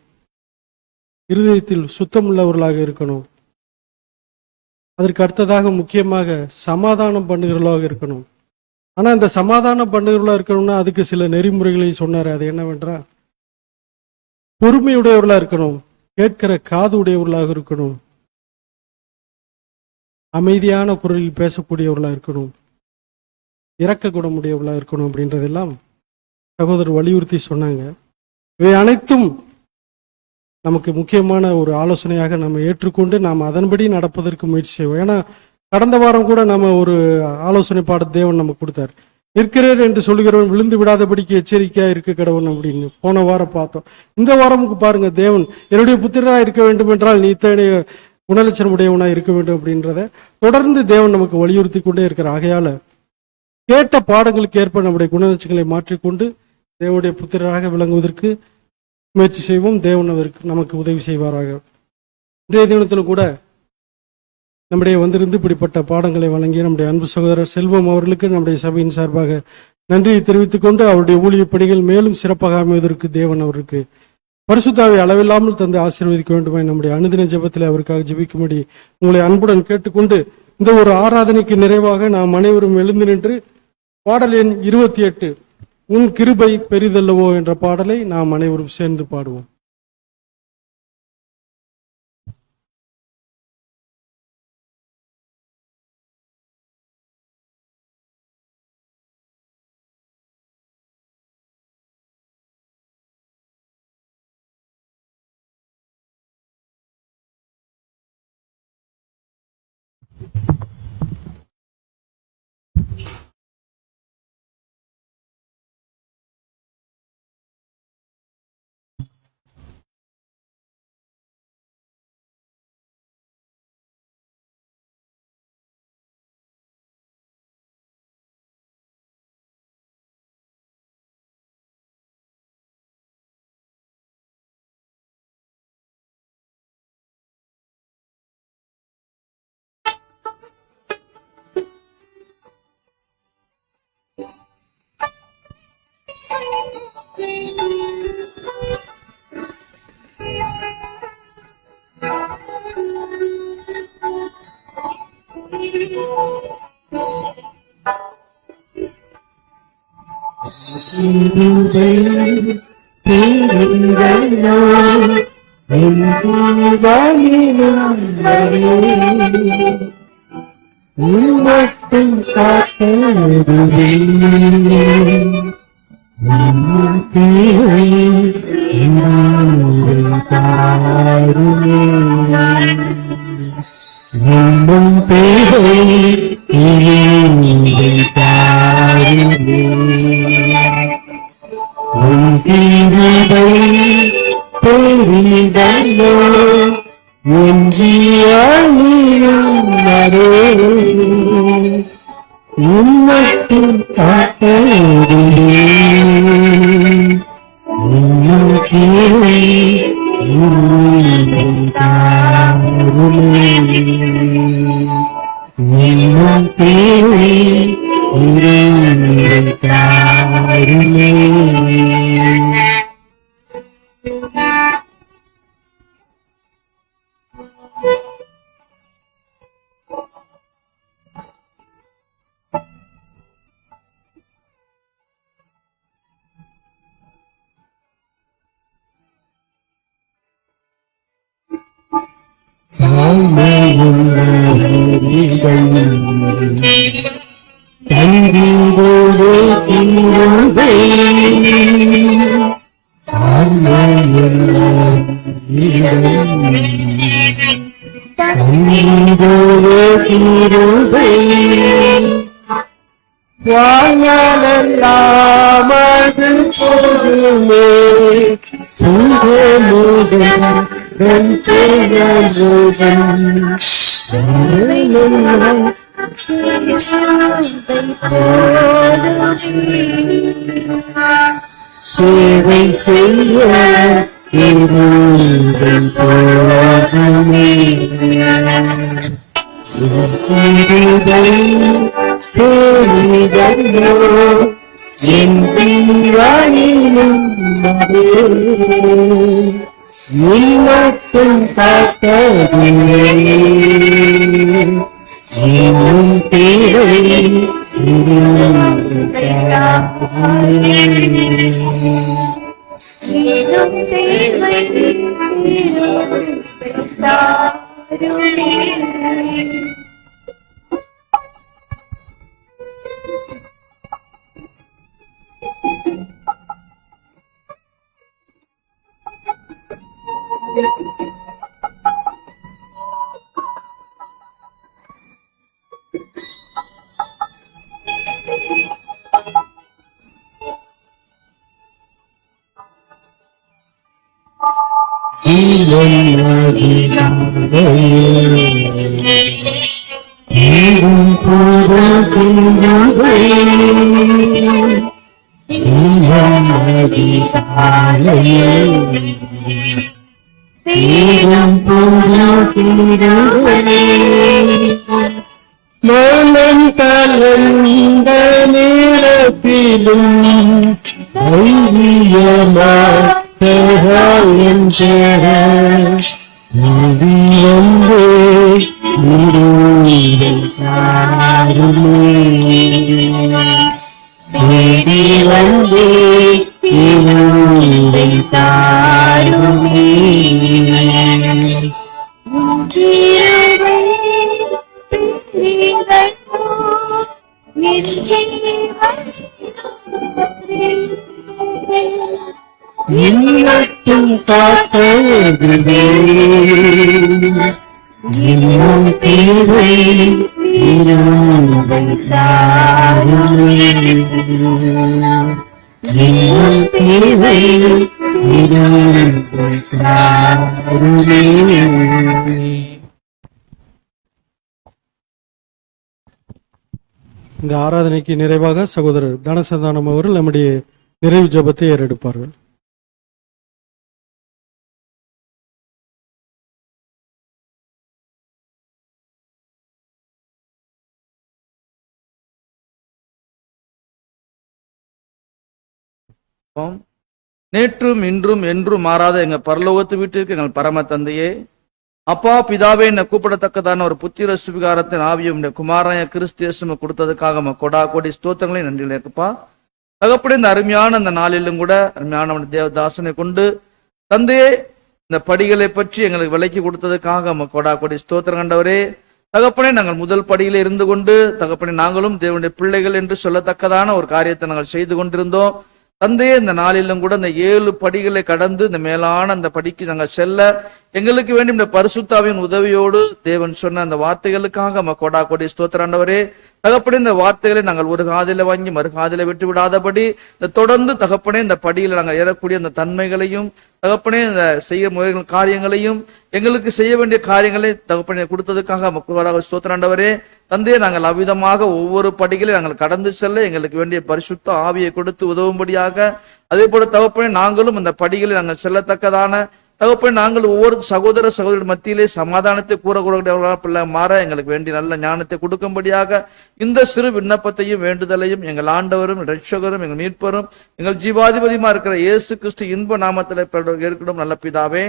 இருதயத்தில் சுத்தமுள்ளவர்களாக இருக்கணும், அதற்கு அடுத்ததாக முக்கியமாக சமாதானம் பண்ணுகிறவர்களாக இருக்கணும். ஆனா இந்த சமாதானம் பண்ணுகிறவர்களா இருக்கணும்னா அதுக்கு சில நெறிமுறைகளை சொன்னார். அது என்னவென்றால் பொறுமையுடையவர்களா இருக்கணும், கேட்கிற காது உடையவர்களாக இருக்கணும், அமைதியான குரலில் பேசக்கூடியவர்களா இருக்கணும், இரக்க குணமுடையவர்களா இருக்கணும் அப்படின்றதெல்லாம் சகோதரர் வலியுறுத்தி சொன்னாங்க. இவை அனைத்தும் நமக்கு முக்கியமான ஒரு ஆலோசனையாக நம்ம ஏற்றுக்கொண்டு நாம் அதன்படி நடப்பதற்கு முயற்சி செய்வோம். ஏன்னா கடந்த வாரம் கூட நம்ம ஒரு ஆலோசனை பாட தேவன் நமக்கு கொடுத்தார். நிற்கிறேன் என்று சொல்லுகிறவன் விழுந்து விடாதபடிக்கு எச்சரிக்கையா இருக்க கடவுன் அப்படின்னு போன வாரம் பார்த்தோம். இந்த வாரமுக்கு பாருங்க, தேவன் என்னுடைய புத்திரராக இருக்க வேண்டும் என்றால் நீ இத்தகைய குணலட்சணம் உடையவனா இருக்க வேண்டும் அப்படின்றத தொடர்ந்து தேவன் நமக்கு வலியுறுத்தி கொண்டே இருக்கிறார். ஆகையால கேட்ட பாடங்களுக்கு ஏற்ப நம்முடைய குணலட்சங்களை மாற்றிக்கொண்டு தேவனுடைய புத்திரராக விளங்குவதற்கு முயற்சி செய்வோம். தேவன் அதற்கு நமக்கு உதவி செய்வாராக. இன்றைய தினத்திலும் கூட நம்முடைய வந்திருந்து இப்படிப்பட்ட பாடங்களை வழங்கிய நம்முடைய அன்பு சகோதரர் செல்வம் அவர்களுக்கு நம்முடைய சபையின் சார்பாக நன்றியை தெரிவித்துக் கொண்டு அவருடைய ஊழிய பணிகள் மேலும் சிறப்பாக அமைவதற்கு தேவன் அவருக்கு பரிசுத்தாவை அளவில்லாமல் தந்து ஆசீர்வதிக்க வேண்டுமே நம்முடைய அனுதின ஜெபத்தில் அவருக்காக ஜெபிக்கும்படி உங்களை அன்புடன் கேட்டுக்கொண்டு இந்த ஒரு ஆராதனைக்கு நிறைவாக நாம் அனைவரும் எழுந்து நின்று பாடல் எண் 28 உன் கிருபை பெரிதல்லவோ என்ற பாடலை நாம் அனைவரும் சேர்ந்து பாடுவோம். சேவை செய்ய என் பின்வாயிலும் நீ மட்டும் காத்தது தேவை மனம் கலந்த நேரத்திலும் தைரியமாய் சகாயம் பெற நம்பி வந்தே தேடி வந்தே இருந்தை தாருமே இன்னும் காத்தே இன்னும் தேவை இருந்தை தாருமே இன்னும் தேவை இருந்தை தாருமே. இந்த ஆராதனைக்கு நிறைவாக சகோதரர் தனசந்தானம் அவர்கள் நம்முடைய நிறைவு ஜெபத்தை ஏறெடுப்பார்கள். நேற்றும் இன்றும் என்றும் மாறாத எங்க பரலோகத்து வீட்டிற்கு எங்கள் பரம தந்தையே, அப்பா பிதாவே, என்னை கூப்பிடத்தக்கதான ஒரு புத்திர சுவிகாரத்தின் ஆவியும் இந்த குமாரய கிறிஸ்தியசும கொடுத்ததுக்காக கொடா கோடி ஸ்தோத்திரங்களையும் நன்றி இருக்குப்பா. தகப்படி இந்த அருமையான அந்த நாளிலும் கூட அருமையான தேவதாசனை கொண்டு தந்தையே இந்த படிகளை பற்றி எங்களுக்கு விலைக்கு கொடுத்ததுக்காக கொடா கோடி ஸ்தோத்திரம் கண்டவரே. தகப்பனே, நாங்கள் முதல் படியில இருந்து கொண்டு தகப்பனே நாங்களும் தேவனுடைய பிள்ளைகள் என்று சொல்லத்தக்கதான ஒரு காரியத்தை நாங்கள் செய்து கொண்டிருந்தோம். தந்தையே, இந்த நாளிலும் கூட இந்த 7 படிகளை கடந்து இந்த மேலான அந்த படிக்கு நாங்கள் செல்ல எங்களுக்கு வேண்டிய இந்த பரிசுத்தாவின் உதவியோடு தேவன் சொன்ன அந்த வார்த்தைகளுக்காக கொடா கொடி ஸ்தோத்திராண்டவரே. தகப்பனே, இந்த வார்த்தைகளை நாங்கள் ஒரு காதில வாங்கி மறு காதில விட்டு விடாதபடி இந்த தொடர்ந்து தகப்பனே இந்த படியில நாங்கள் ஏறக்கூடிய அந்த தன்மைகளையும் தகப்பனே இந்த செய்ய முயற்சி காரியங்களையும் எங்களுக்கு செய்ய வேண்டிய காரியங்களை தகப்பனே கொடுத்ததுக்காக ஸ்தோத்திராண்டவரே. தந்தையே, நாங்கள் அவ்விதமாக ஒவ்வொரு படிகளையும் நாங்கள் கடந்து செல்ல எங்களுக்கு வேண்டிய பரிசுத்த ஆவியை கொடுத்து உதவும்படியாக, அதே போல தகப்பனே நாங்களும் அந்த படிகளை நாங்கள் செல்லத்தக்கதான தகப்பனே நாங்கள் ஒவ்வொரு சகோதர சகோதரி மத்தியிலே சமாதானத்தை கூறக்கூடிய மாற எங்களுக்கு வேண்டிய நல்ல ஞானத்தை கொடுக்கும்படியாக இந்த சிறு விண்ணப்பத்தையும் வேண்டுதலையும் எங்கள் ஆண்டவரும் இரட்சகரும் எங்கள் மீட்பரும் எங்கள் ஜீவாதிபதியுமா இருக்கிற இயேசு கிறிஸ்து இன்ப நாமத்தில் இருக்கணும் நல்ல பிதாவே.